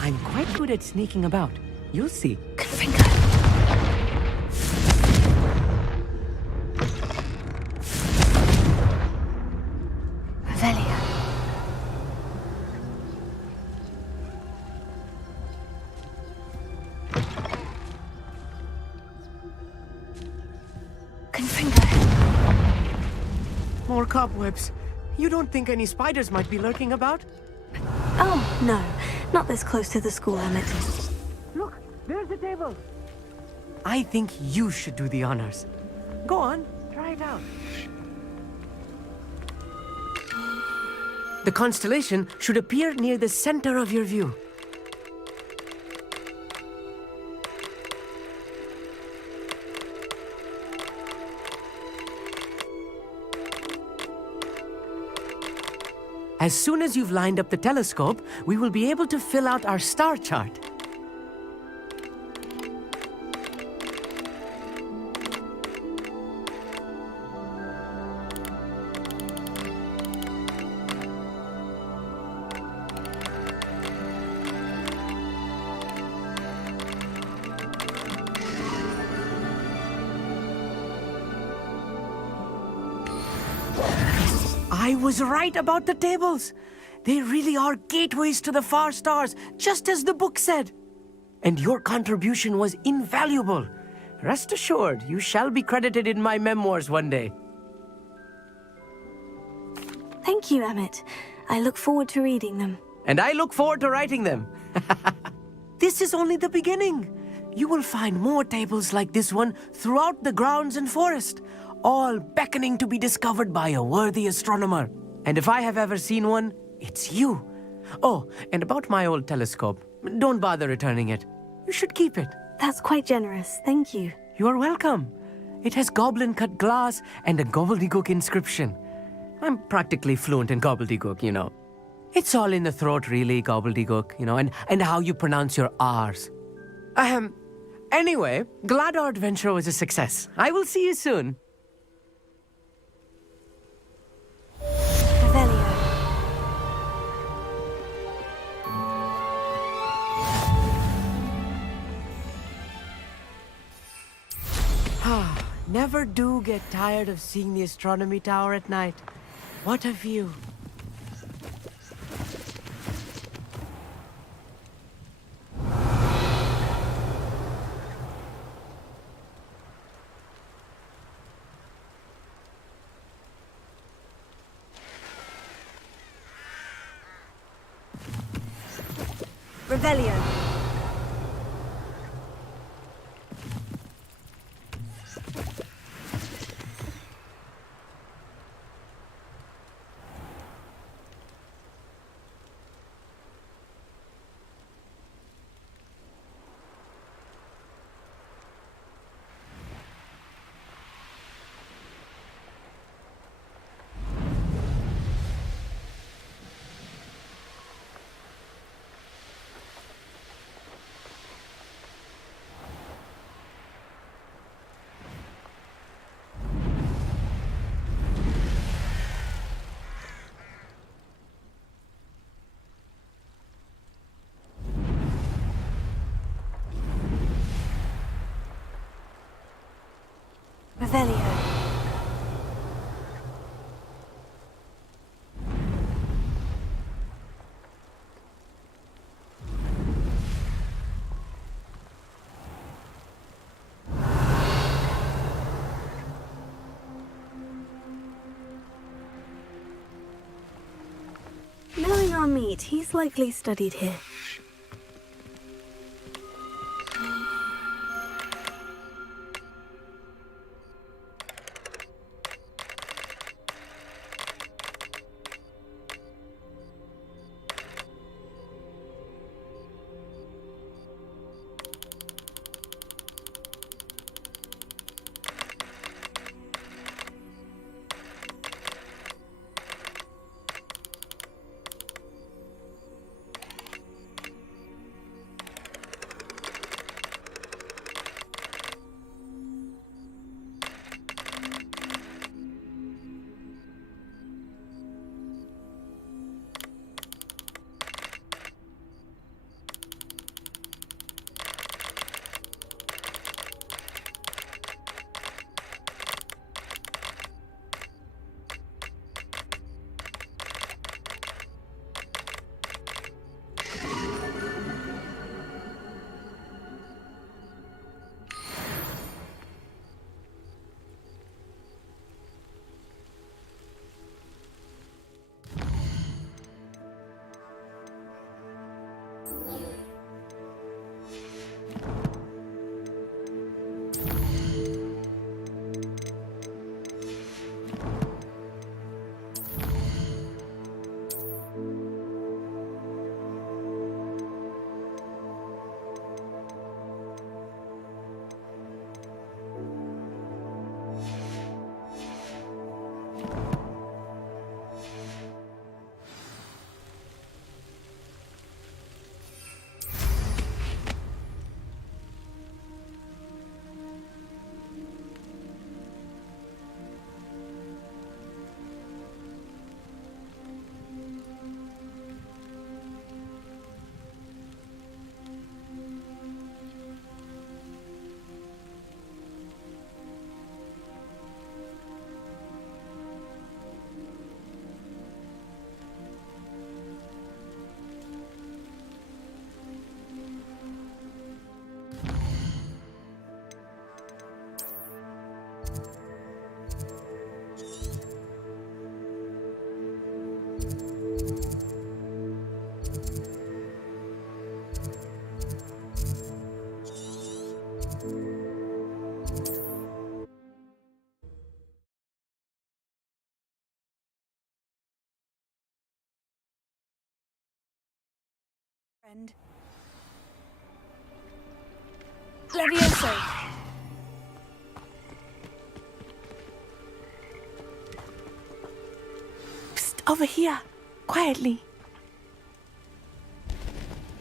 I'm quite good at sneaking about. You'll see. Good finger. Revelia. Good finger. More cobwebs. You don't think any spiders might be lurking about? Oh, no. Not this close to the school, Emmett. Look, there's the table. I think you should do the honors. Go on, try it out. The constellation should appear near the center of your view. As soon as you've lined up the telescope, we will be able to fill out our star chart. I was right about the tables. They really are gateways to the far stars, just as the book said. And your contribution was invaluable. Rest assured, you shall be credited in my memoirs one day. Thank you, Emmett. I look forward to reading them. And I look forward to writing them. This is only the beginning. You will find more tables like this one throughout the grounds and forest, all beckoning to be discovered by a worthy astronomer. And if I have ever seen one, it's you. Oh, and about my old telescope, don't bother returning it. You should keep it. That's quite generous, thank you. You are welcome. It has goblin-cut glass and a gobbledygook inscription. I'm practically fluent in gobbledygook, you know. It's all in the throat, really, gobbledygook, you know, and how you pronounce your R's. Anyway, glad our adventure was a success. I will see you soon. Never do get tired of seeing the astronomy tower at night. What a view. Revelio. Revelio. Knowing our meat, he's likely studied here. Friend. Levioso. Psst, over here. Quietly.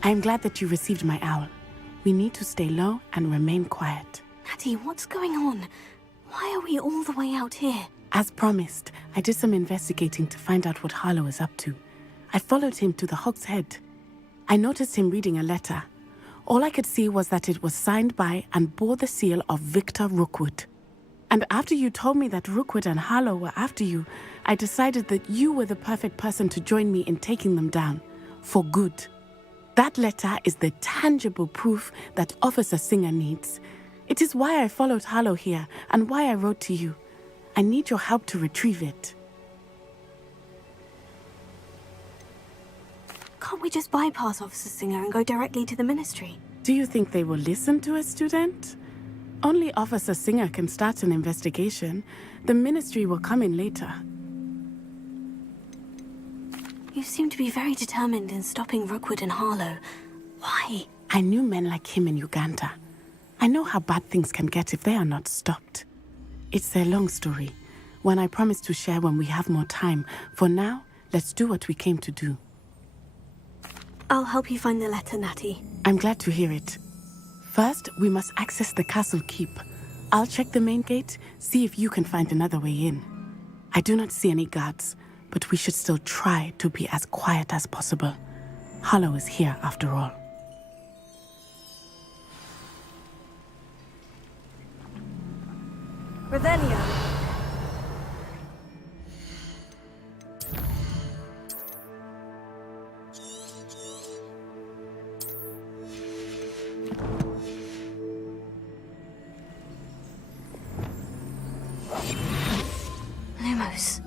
I'm glad that you received my owl. We need to stay low and remain quiet. Natty, what's going on? Why are we all the way out here? As promised, I did some investigating to find out what Harlow is up to. I followed him to the Hog's Head. I noticed him reading a letter. All I could see was that it was signed by and bore the seal of Victor Rookwood. And after you told me that Rookwood and Harlow were after you, I decided that you were the perfect person to join me in taking them down. For good. That letter is the tangible proof that Officer Singer needs. It is why I followed Harlow here and why I wrote to you. I need your help to retrieve it. Can't we just bypass Officer Singer and go directly to the Ministry? Do you think they will listen to a student? Only Officer Singer can start an investigation. The Ministry will come in later. You seem to be very determined in stopping Rookwood and Harlow. Why? I knew men like him in Uganda. I know how bad things can get if they are not stopped. It's a long story, one I promise to share when we have more time. For now, let's do what we came to do. I'll help you find the letter, Natty. I'm glad to hear it. First, we must access the castle keep. I'll check the main gate, see if you can find another way in. I do not see any guards, but we should still try to be as quiet as possible. Harlow is here after all. Revelio. Lumos.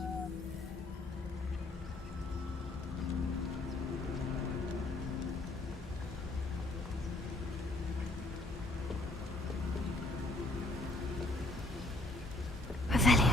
Revelio.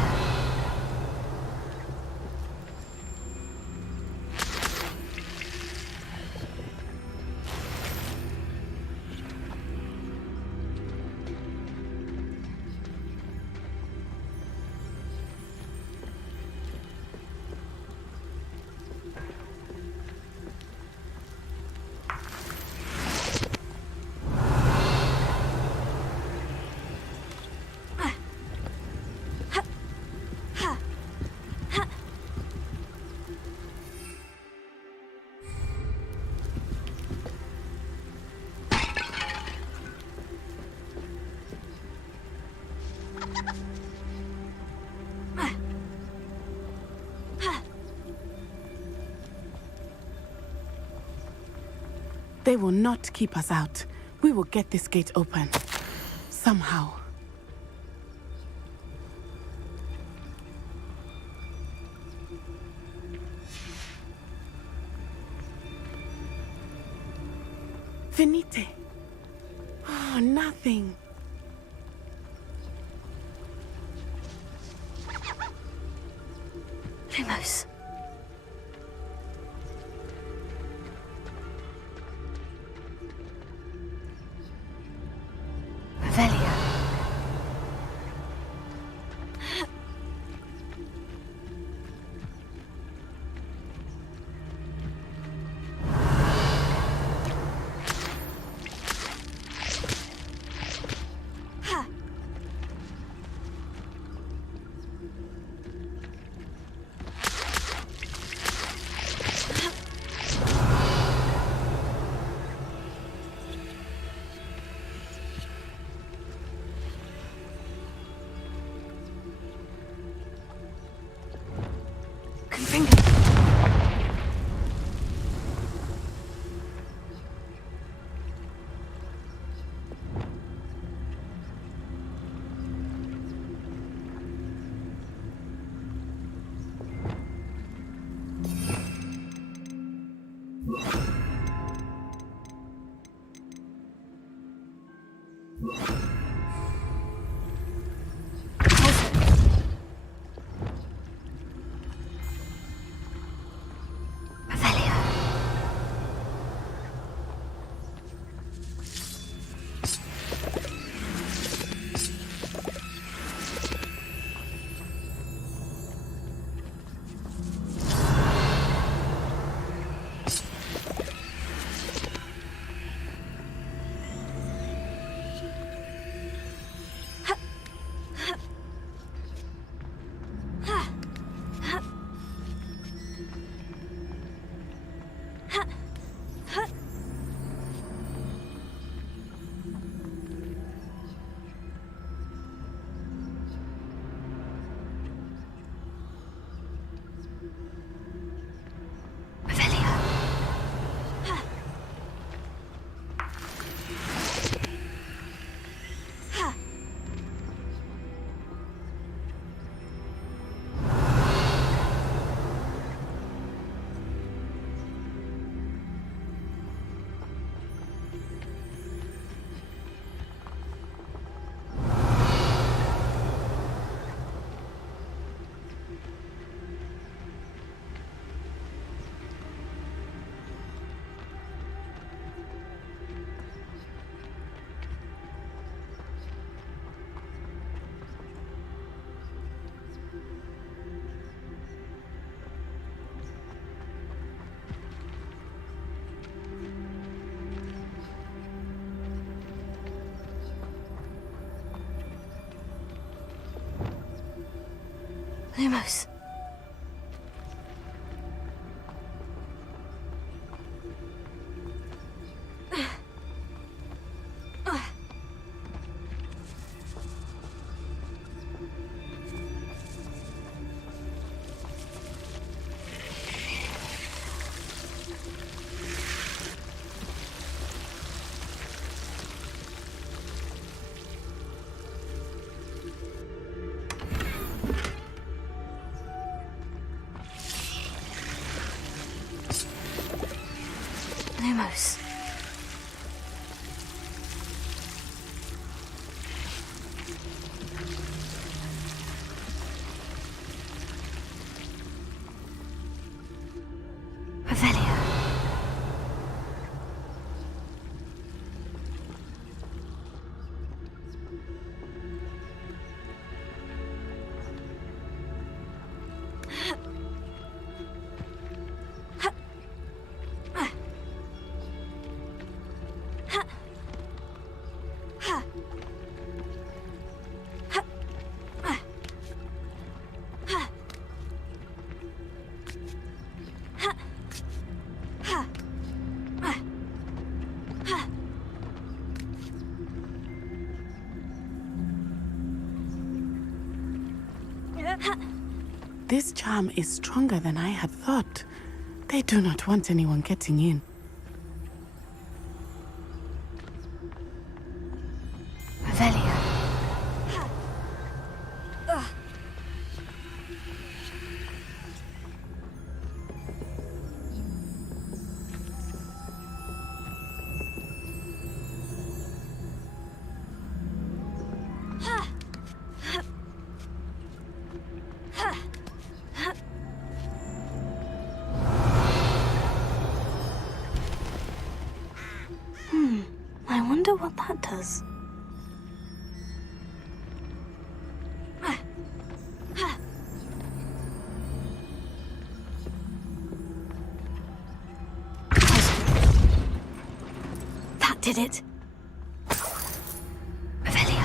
They will not keep us out. We will get this gate open. Somehow. Venite. Oh, nothing. Lumos. Revelio. Lumos. Lumos. Revelio. This charm is stronger than I had thought. They do not want anyone getting in. Revelio. I wonder what that does. That did it. Revelio.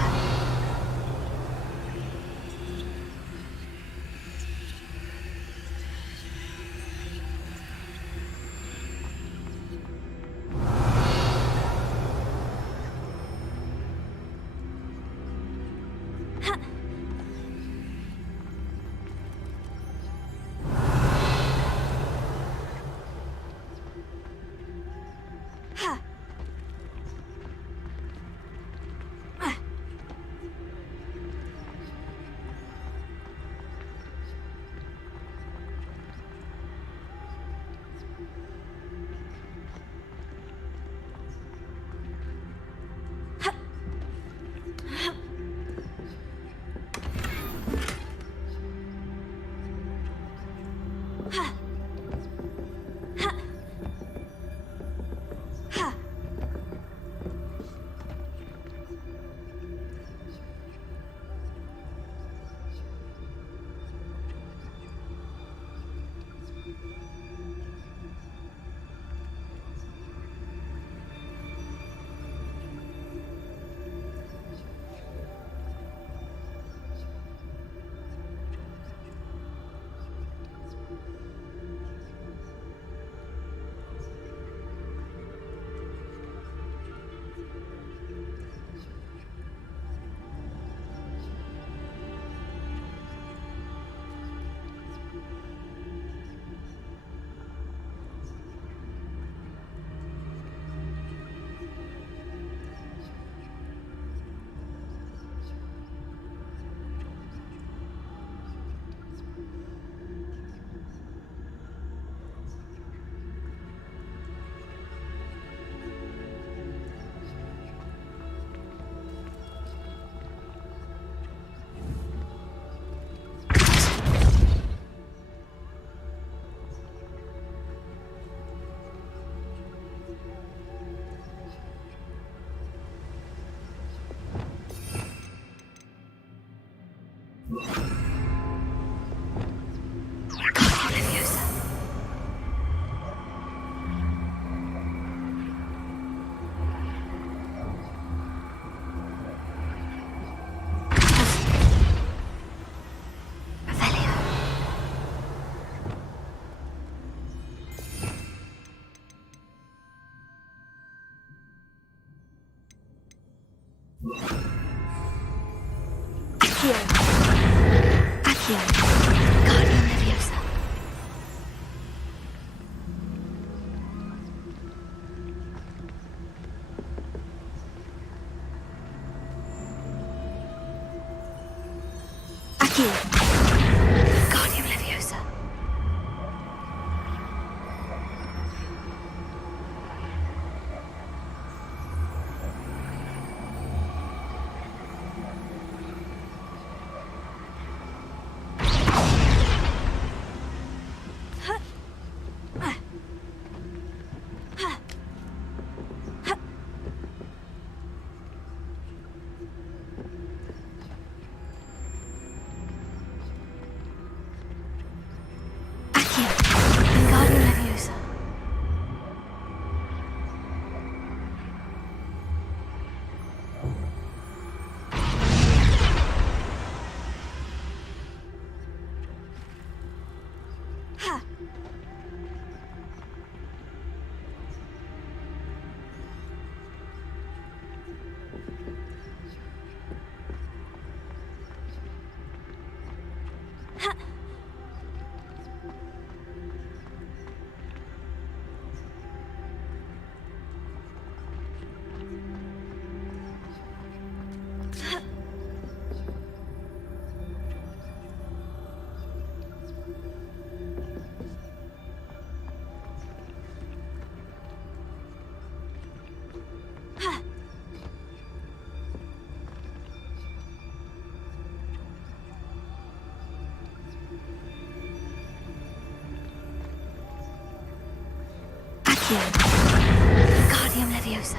Accio. Accio. Guardian Leviosa. Accio. Guardian Leviosa. Guardian Leviosa.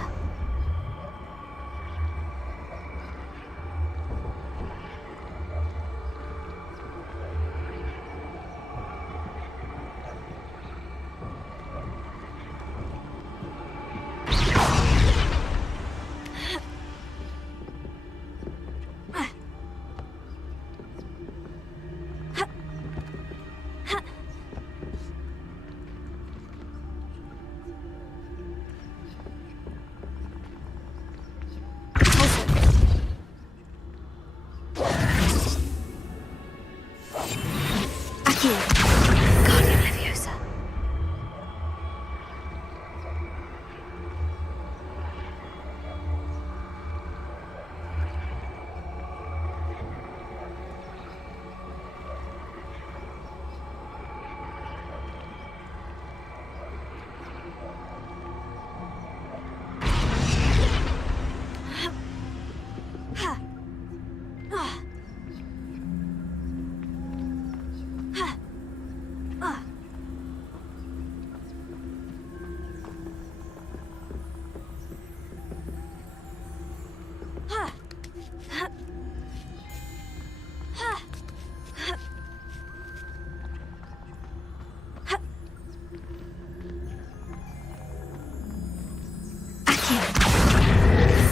Guardian Leviosa.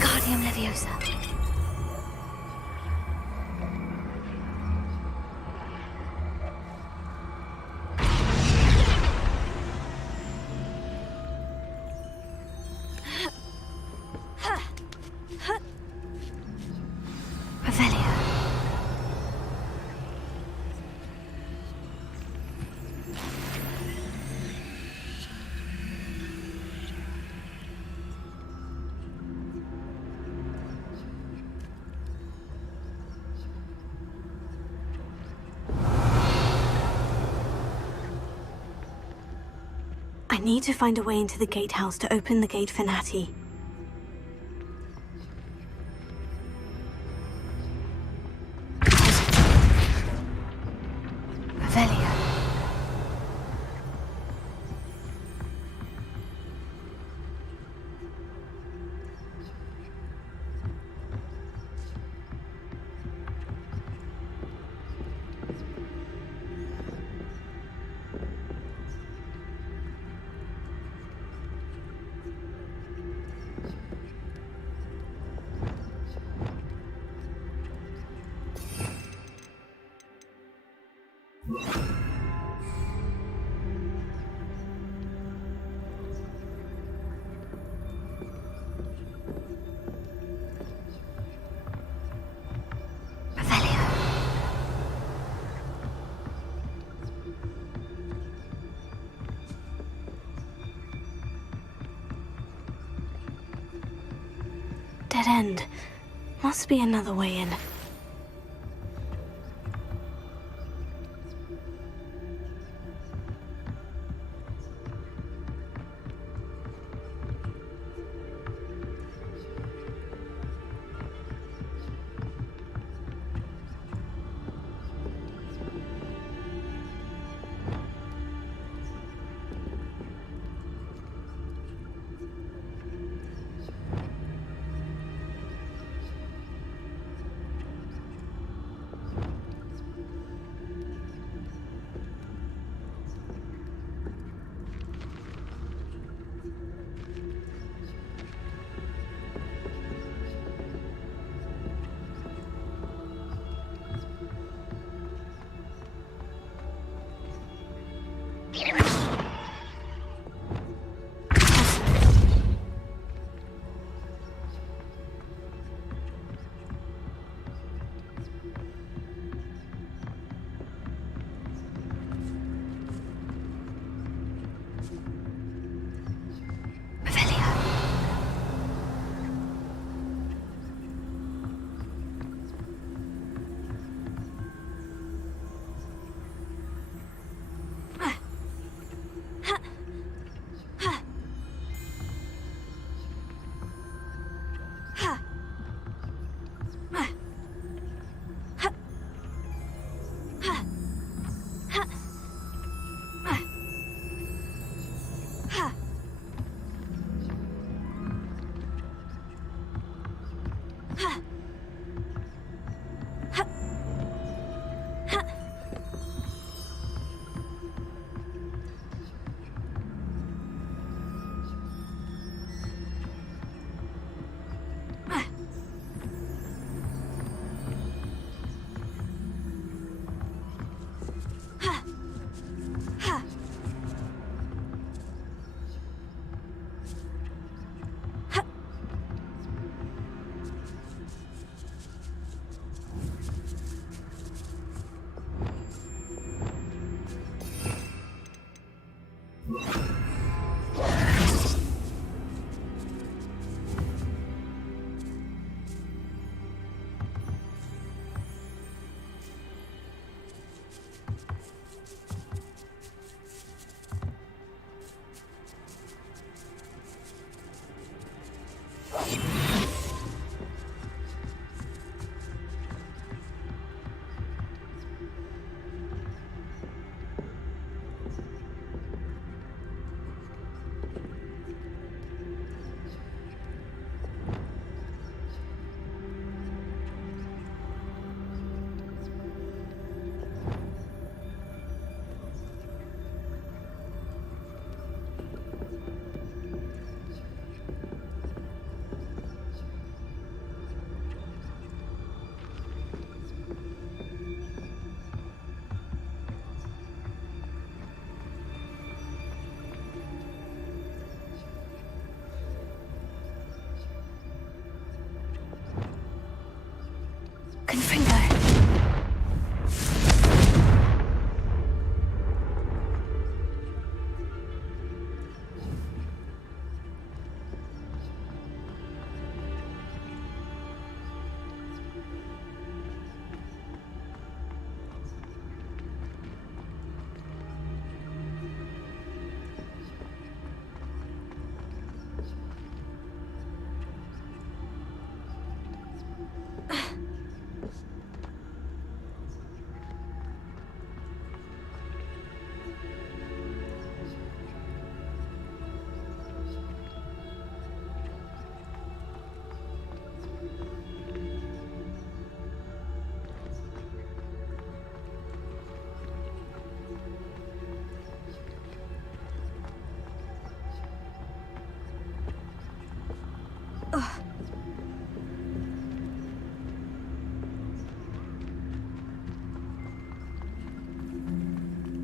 Guardian Leviosa. Revelio. I need to find a way into the gatehouse to open the gate for Natty. Revelio. Dead end. Must be another way in.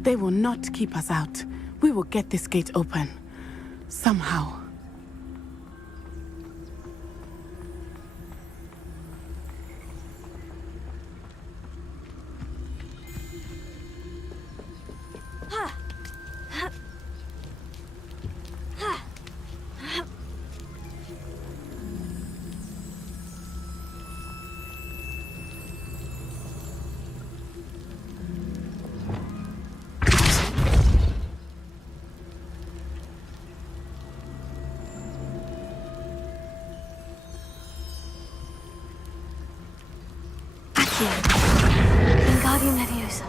They will not keep us out. We will get this gate open. Somehow. Accio. Wingardium Leviosa.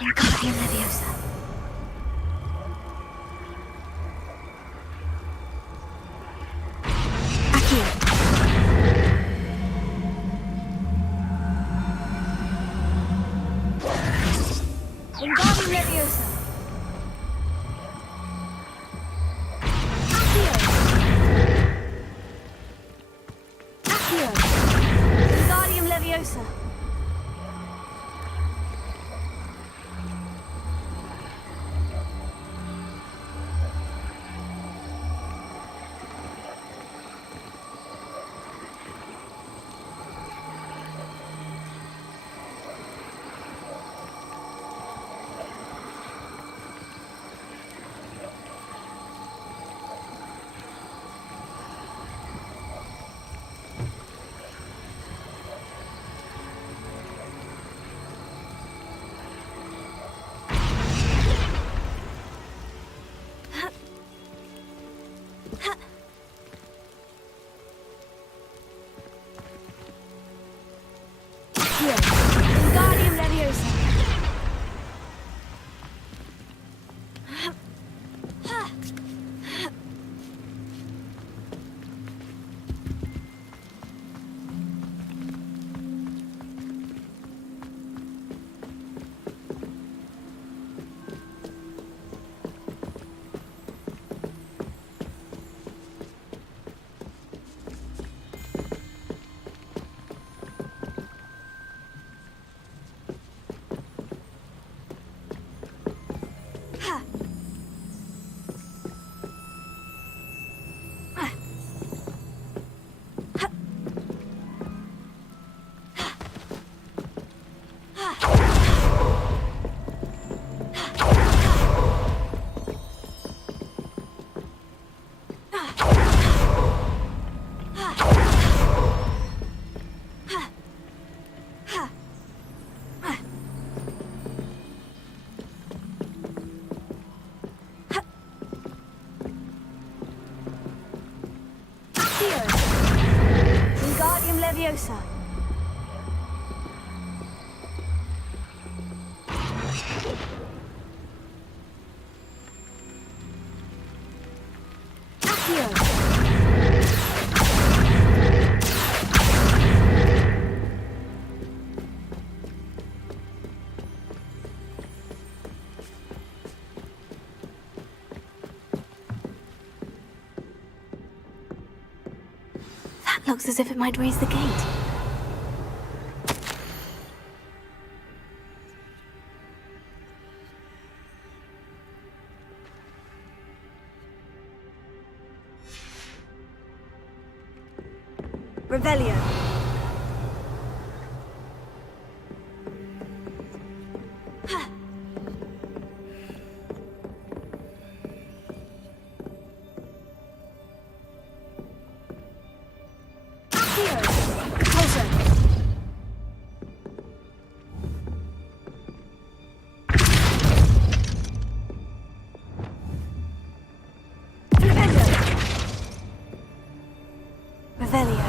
Wingardium Leviosa. Accio. Wingardium Leviosa. Accio. Accio. Wingardium Leviosa. Wingardium Leviosa. Wingardium Leviosa. Accio. That looks as if it might raise the gate. Revelio. Revelio.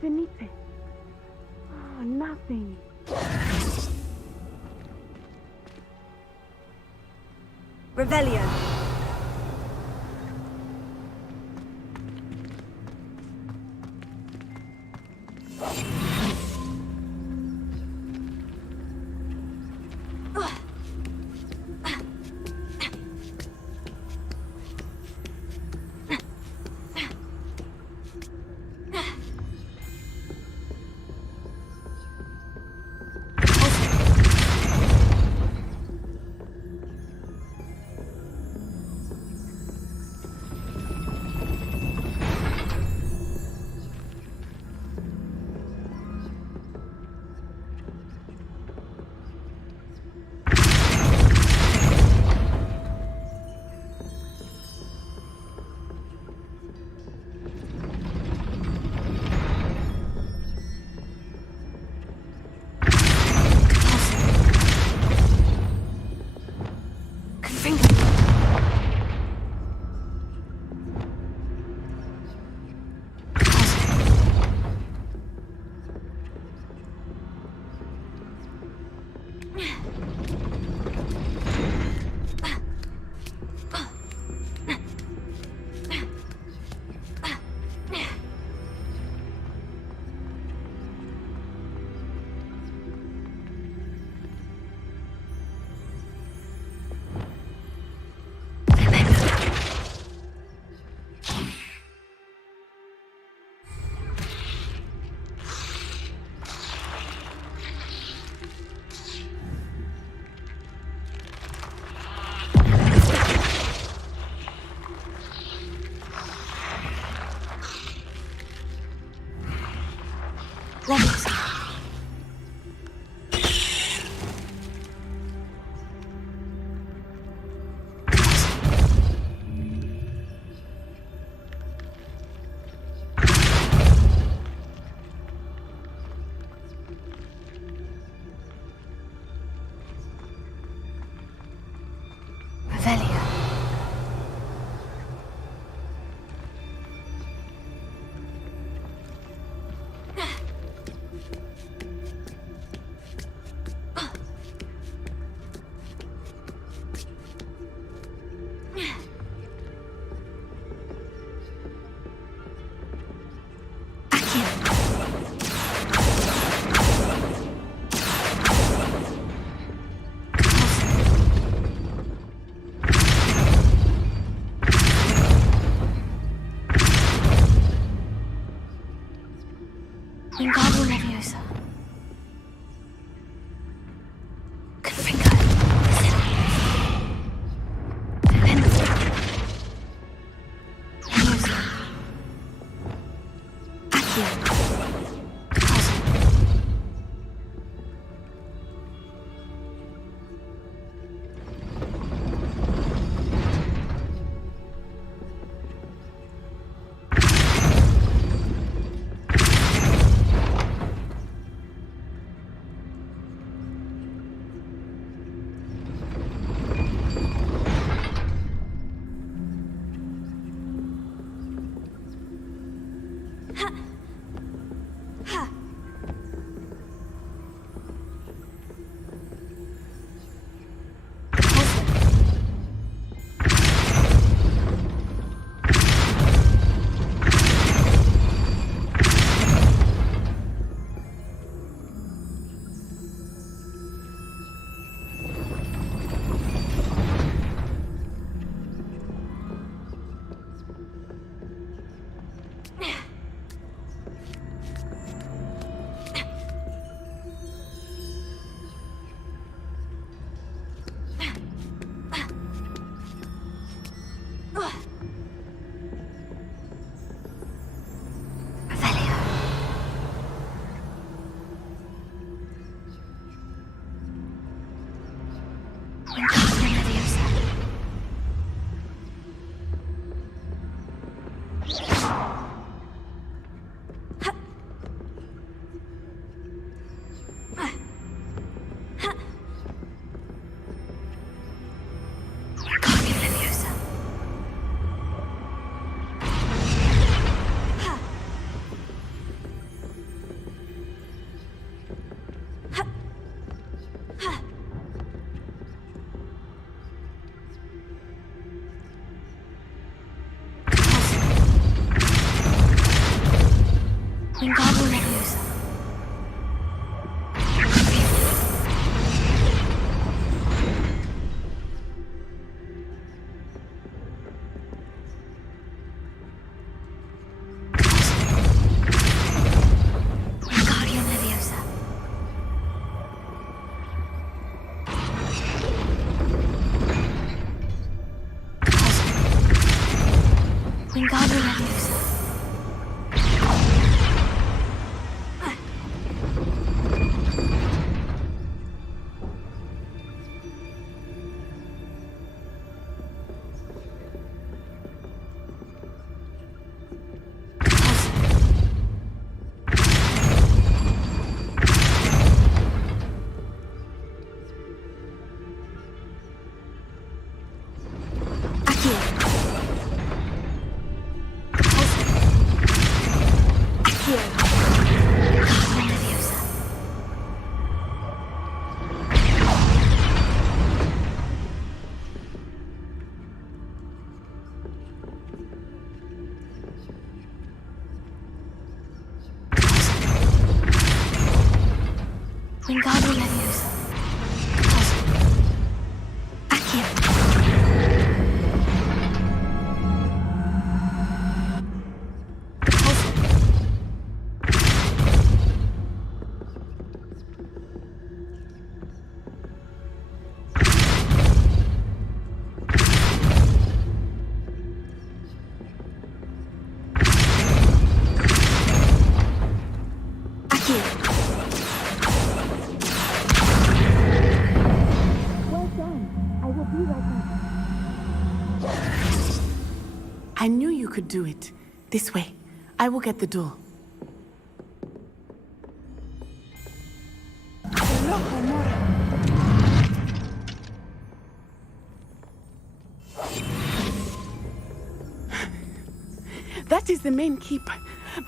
Felipe. Oh, nothing. Revelio. Leviosa. Revelio. Wingardium Leviosa. Confringo. Leviosa. Accio. Wingardium Leviosa. Wingardium Leviosa. Wingardium Leviosa. Wingardium Leviosa. Accio. I knew you could do it. This way. I will get the door. That is the main keep.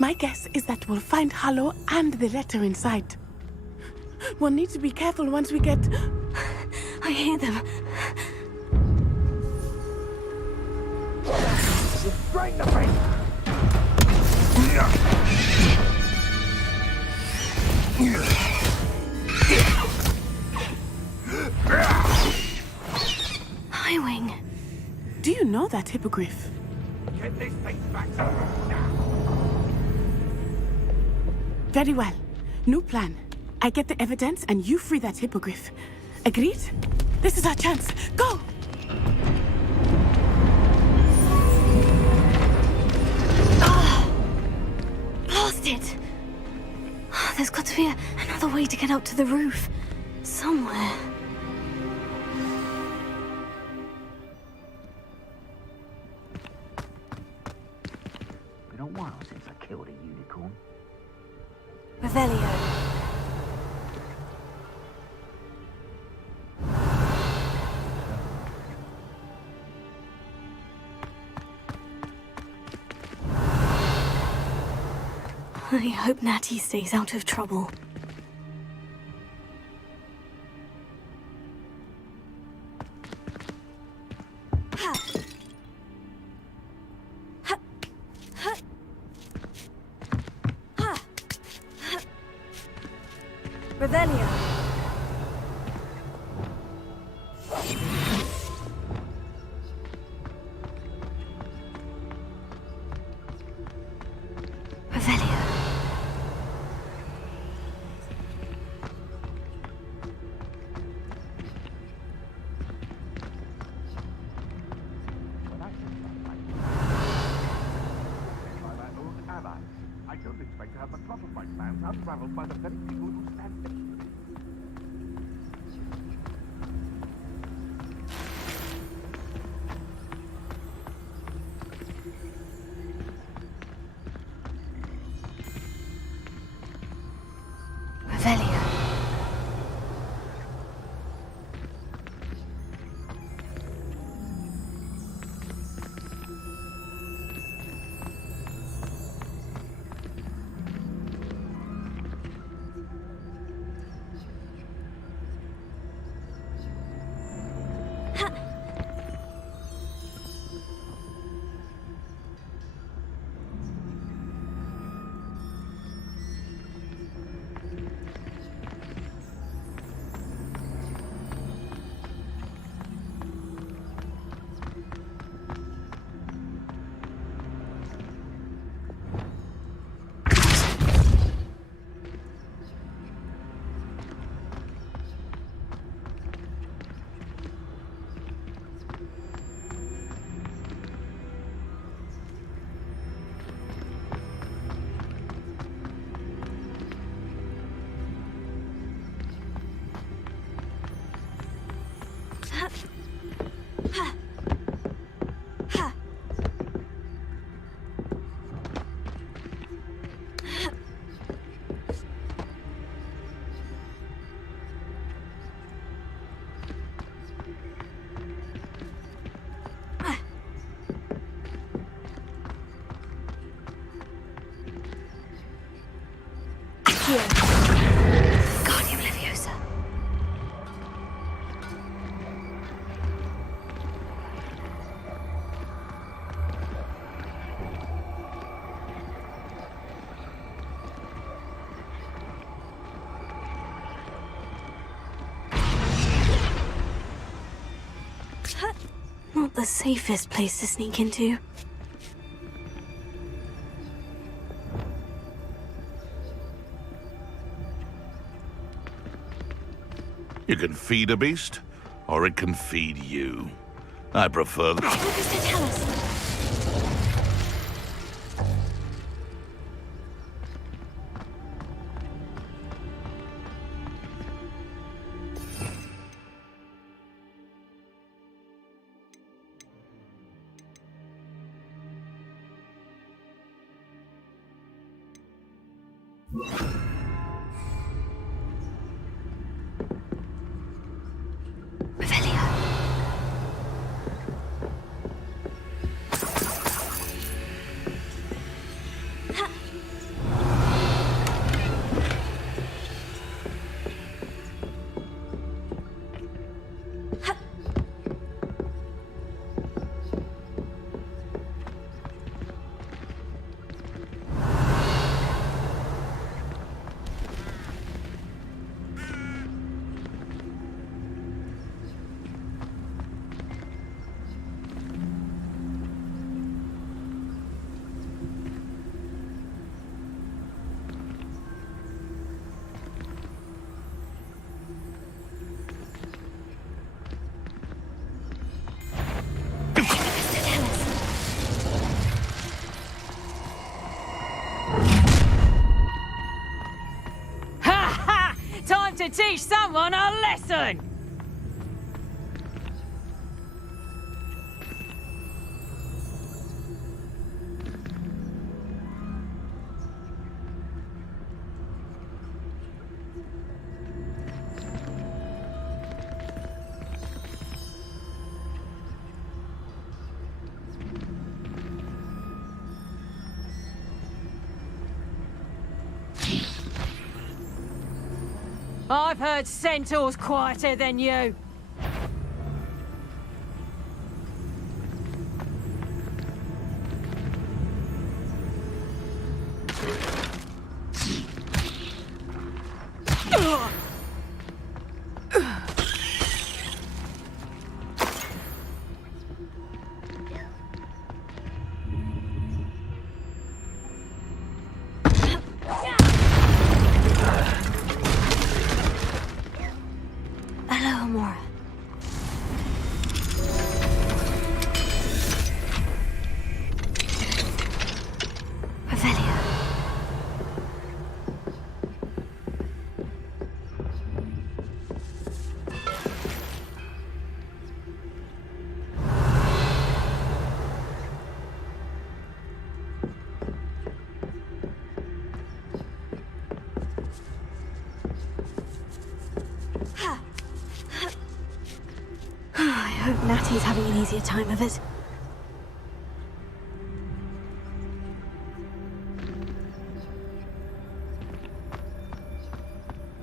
My guess is that we'll find Harlow and the letter inside. We'll need to be careful once we get... I hear them. Right in the face! Highwing. Do you know that hippogriff? Get this thing back. Very well. New plan. I get the evidence and you free that hippogriff. Agreed? This is our chance. Go! Lost it! There's got to be another way to get up to the roof. Somewhere. Been a while since I killed a unicorn. Revelio. I hope Natty stays out of trouble. Revelio. Revelio. I don't expect to have the plot of my plans unraveled by the very people who stand next to me. Revelio. Accio. Guardian Leviosa. Not the safest place to sneak into. You can feed a beast, or it can feed you. I prefer the... To teach someone a lesson! I've heard centaurs quieter than you. I hope Natty's having an easier time of it.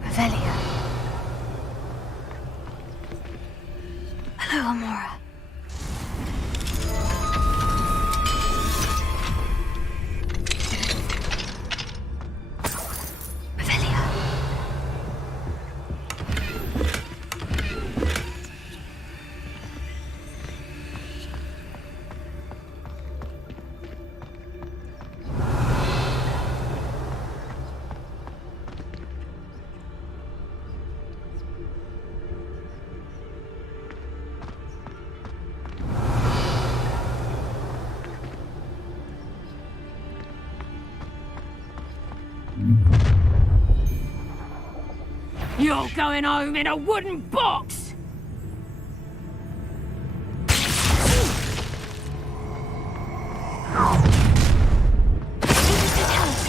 Revelia. Hello, Amora. You're going home in a wooden box!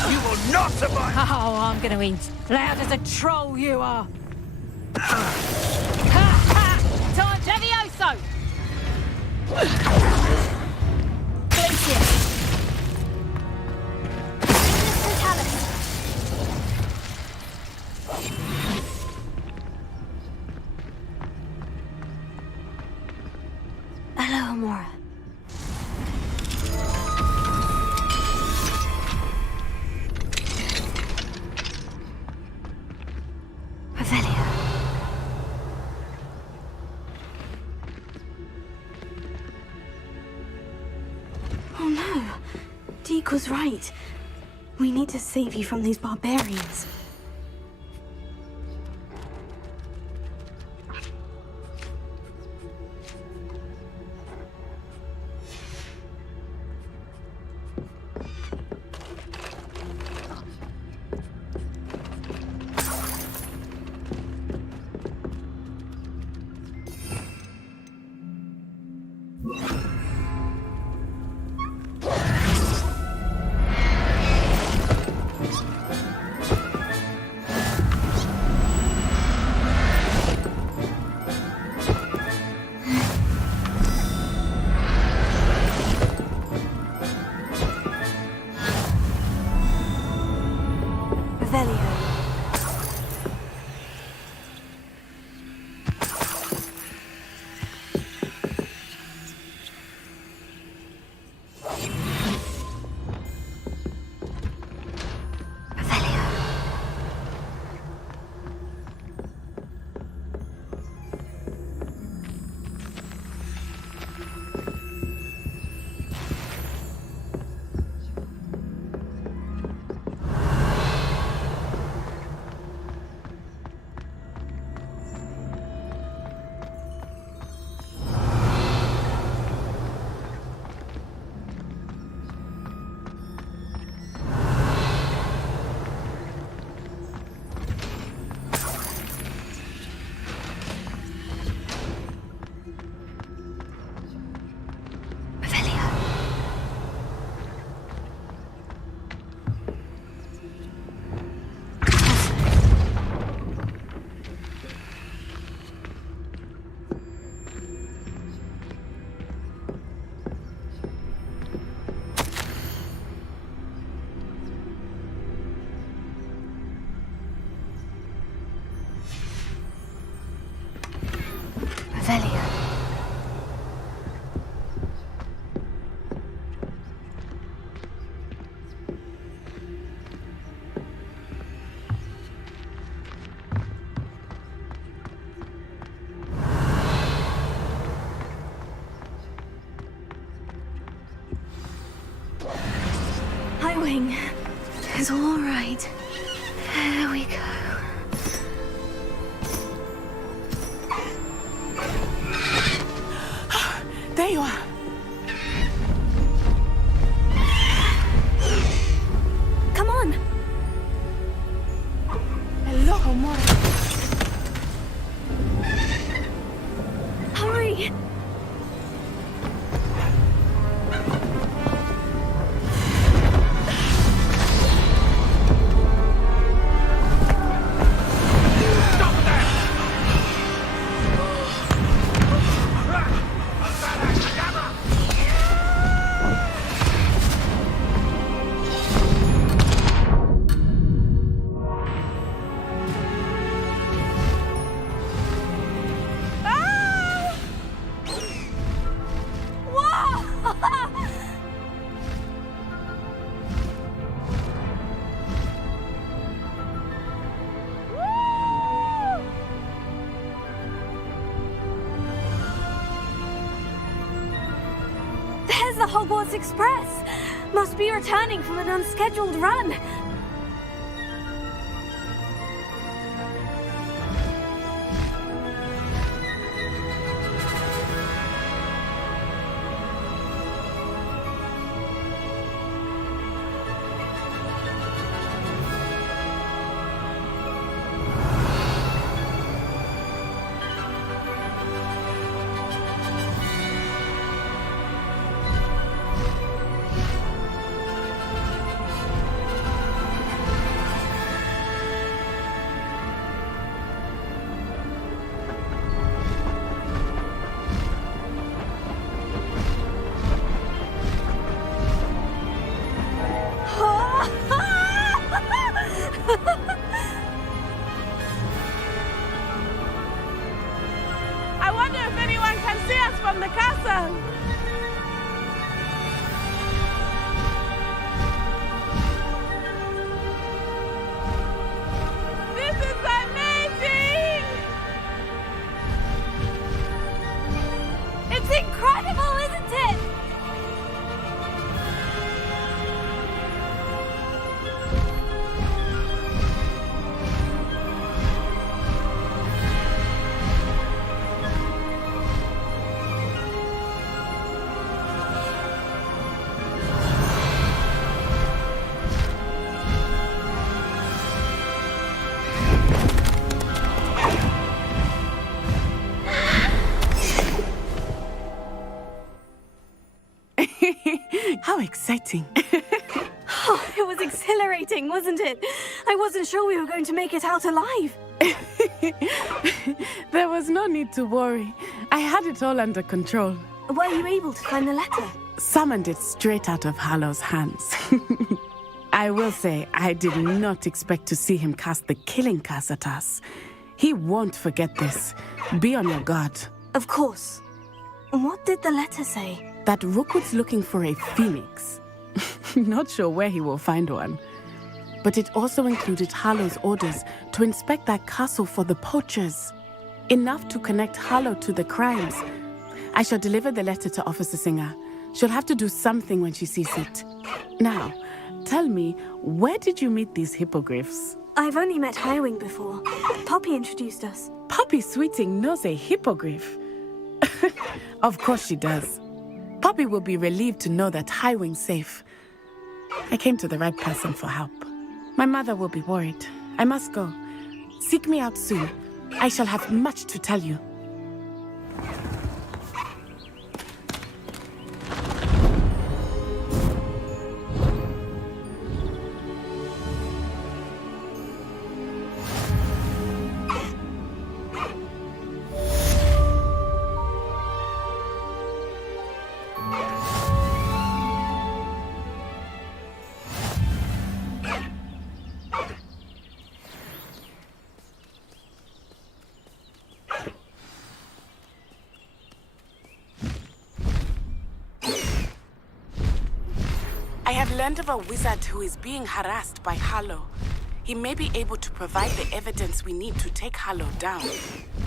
You will not survive! Oh, I'm gonna win. Loud as a troll you are! Ha ha! Time Levioso! No, Deke was right. We need to save you from these barbarians. Velia. Highwing. It's all right. There we go. There you are. Come on. Hello, Mora. Hurry. There's the Hogwarts Express! Must be returning from an unscheduled run. exciting. Oh, it was exhilarating, wasn't it? I wasn't sure we were going to make it out alive. There was no need to worry. I had it all under control. Were you able to find the letter? Summoned it straight out of Harlow's hands. I will say, I did not expect to see him cast the killing curse at us. He won't forget this. Be on your guard. Of course. What did the letter say? That Rookwood's looking for a phoenix. Not sure where he will find one. But it also included Harlow's orders to inspect that castle for the poachers. Enough to connect Harlow to the crimes. I shall deliver the letter to Officer Singer. She'll have to do something when she sees it. Now, tell me, where did you meet these hippogriffs? I've only met Highwing before. Poppy introduced us. Poppy Sweeting knows a hippogriff. Of course she does. Poppy will be relieved to know that Highwing's safe. I came to the right person for help. My mother will be worried. I must go. Seek me out soon. I shall have much to tell you. I have learned of a wizard who is being harassed by Harlow. He may be able to provide the evidence we need to take Harlow down.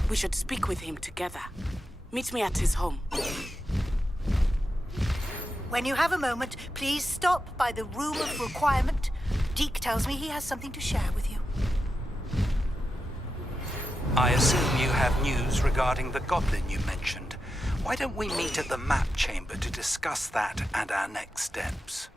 We should speak with him together. Meet me at his home. When you have a moment, please stop by the Room of Requirement. Deke tells me he has something to share with you. I assume you have news regarding the goblin you mentioned. Why don't we meet at the map chamber to discuss that and our next steps?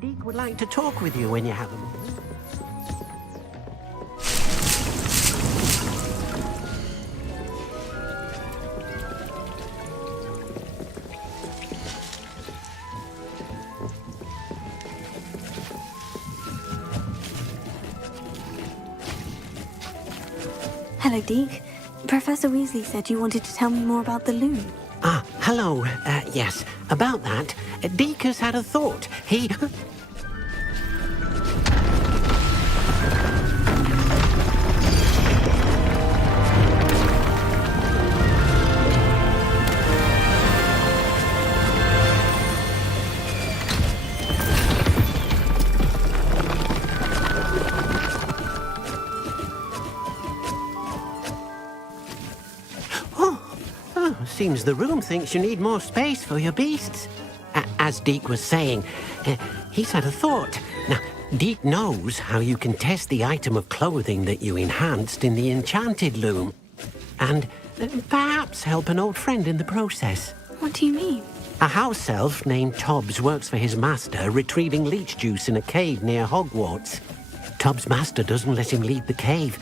Deke would like to talk with you when you have a moment. Hello, Deke. Professor Weasley said you wanted to tell me more about the loom. Ah, hello. Yes, about that. Deke has had a thought. He... Seems the room thinks you need more space for your beasts. As Deke was saying, he's had a thought. Now, Deke knows how you can test the item of clothing that you enhanced in the enchanted loom. And perhaps help an old friend in the process. What do you mean? A house elf named Tobbs works for his master, retrieving leech juice in a cave near Hogwarts. Tobbs' master doesn't let him leave the cave,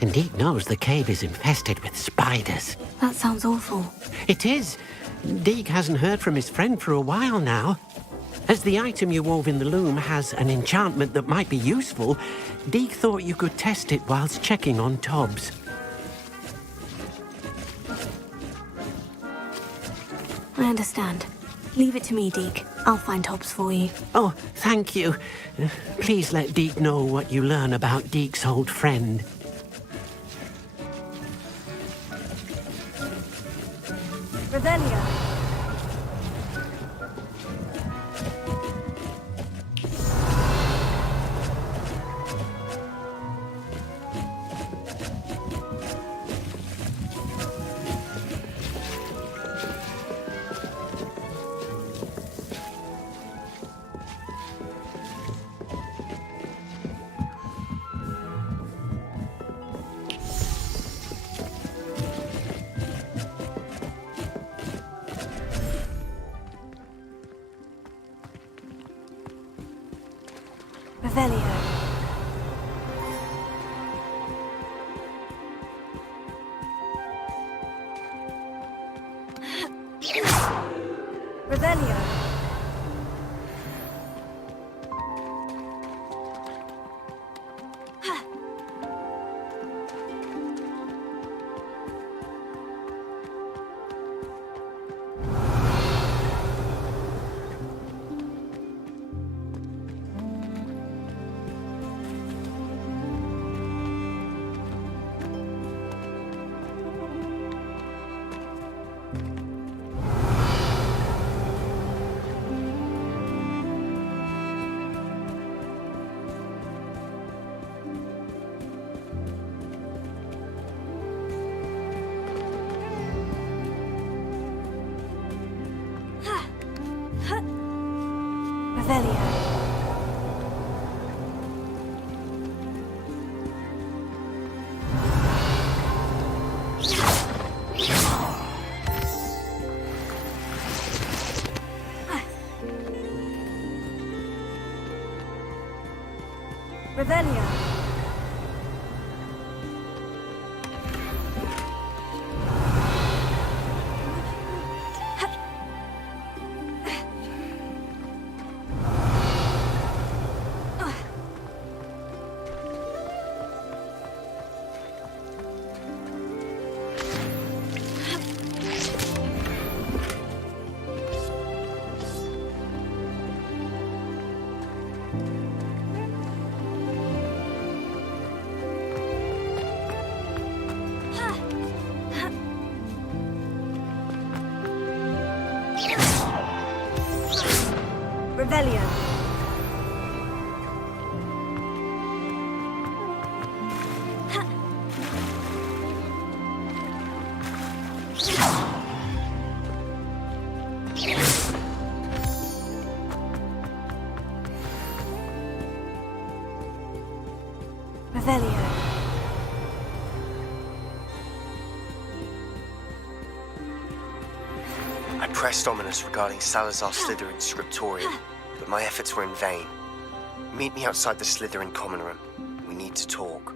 and Deke knows the cave is infested with spiders. That sounds awful. It is. Deke hasn't heard from his friend for a while now. As the item you wove in the loom has an enchantment that might be useful, Deke thought you could test it whilst checking on Tobbs. I understand. Leave it to me, Deke. I'll find Tobbs for you. Oh, thank you. Please let Deke know what you learn about Deke's old friend. Revelio. Revelio. Revelio. Revelio. Revelio. Revelio. Revelio. I pressed Ominous regarding Salazar Slytherin's scriptorium, but my efforts were in vain. Meet me outside the Slytherin common room. We need to talk.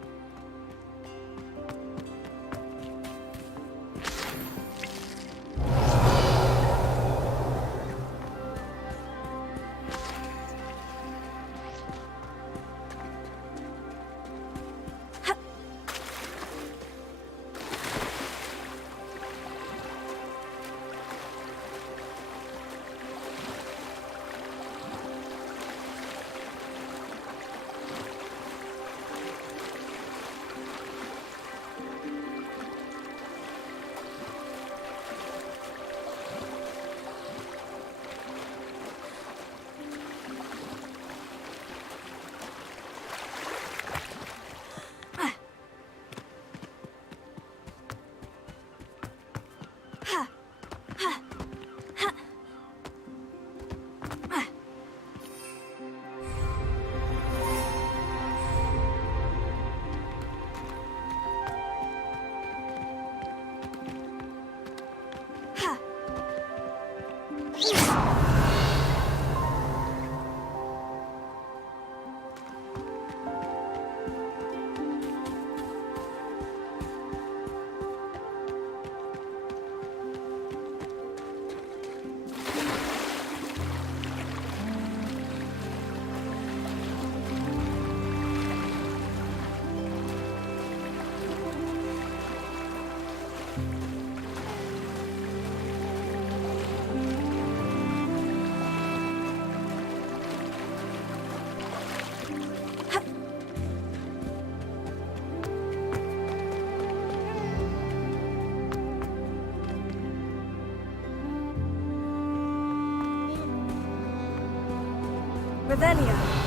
Revelio.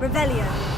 Revelio.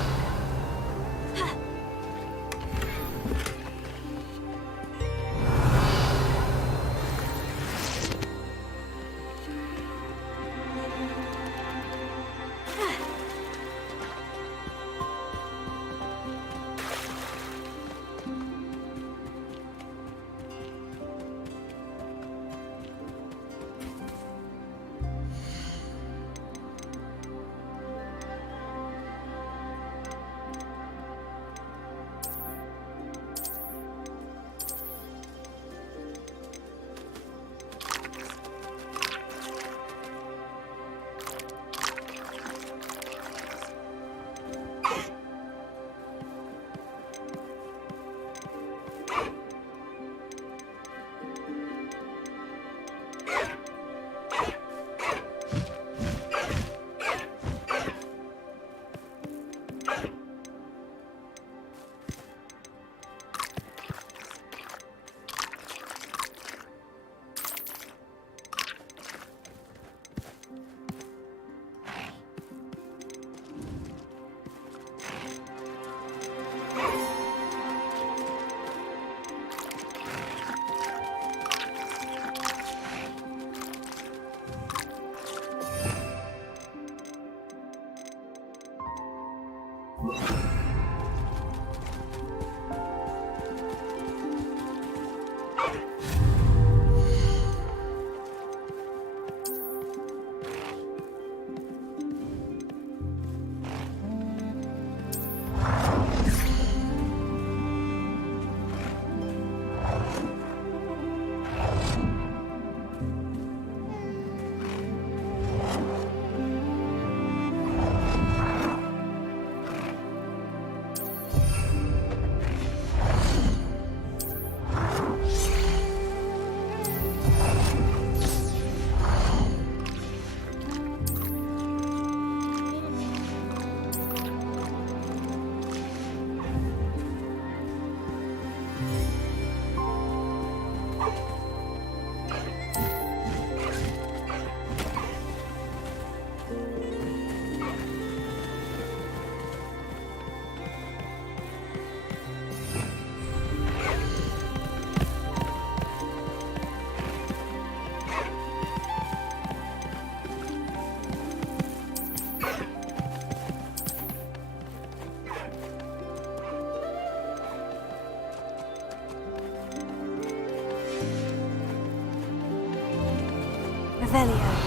Revelio.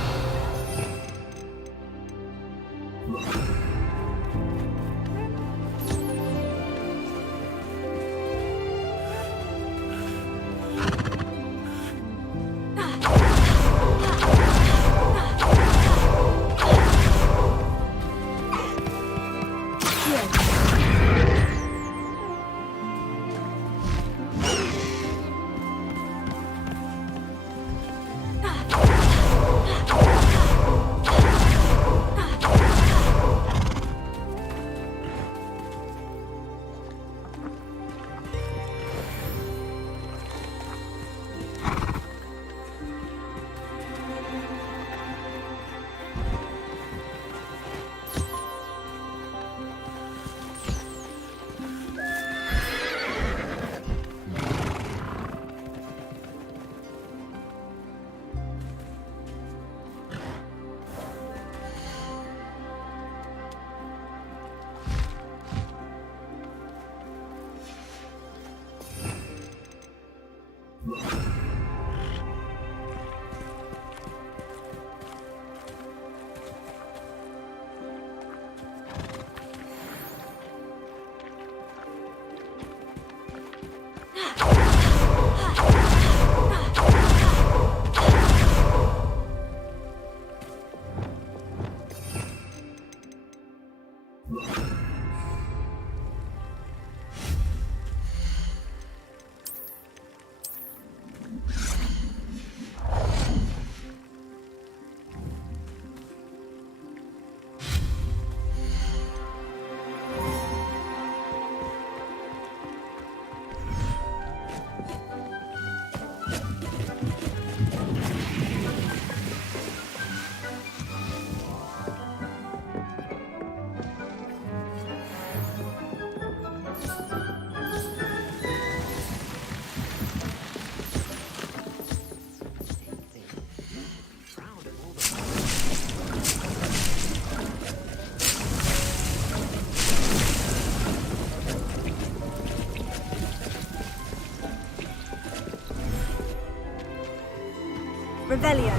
Revelio.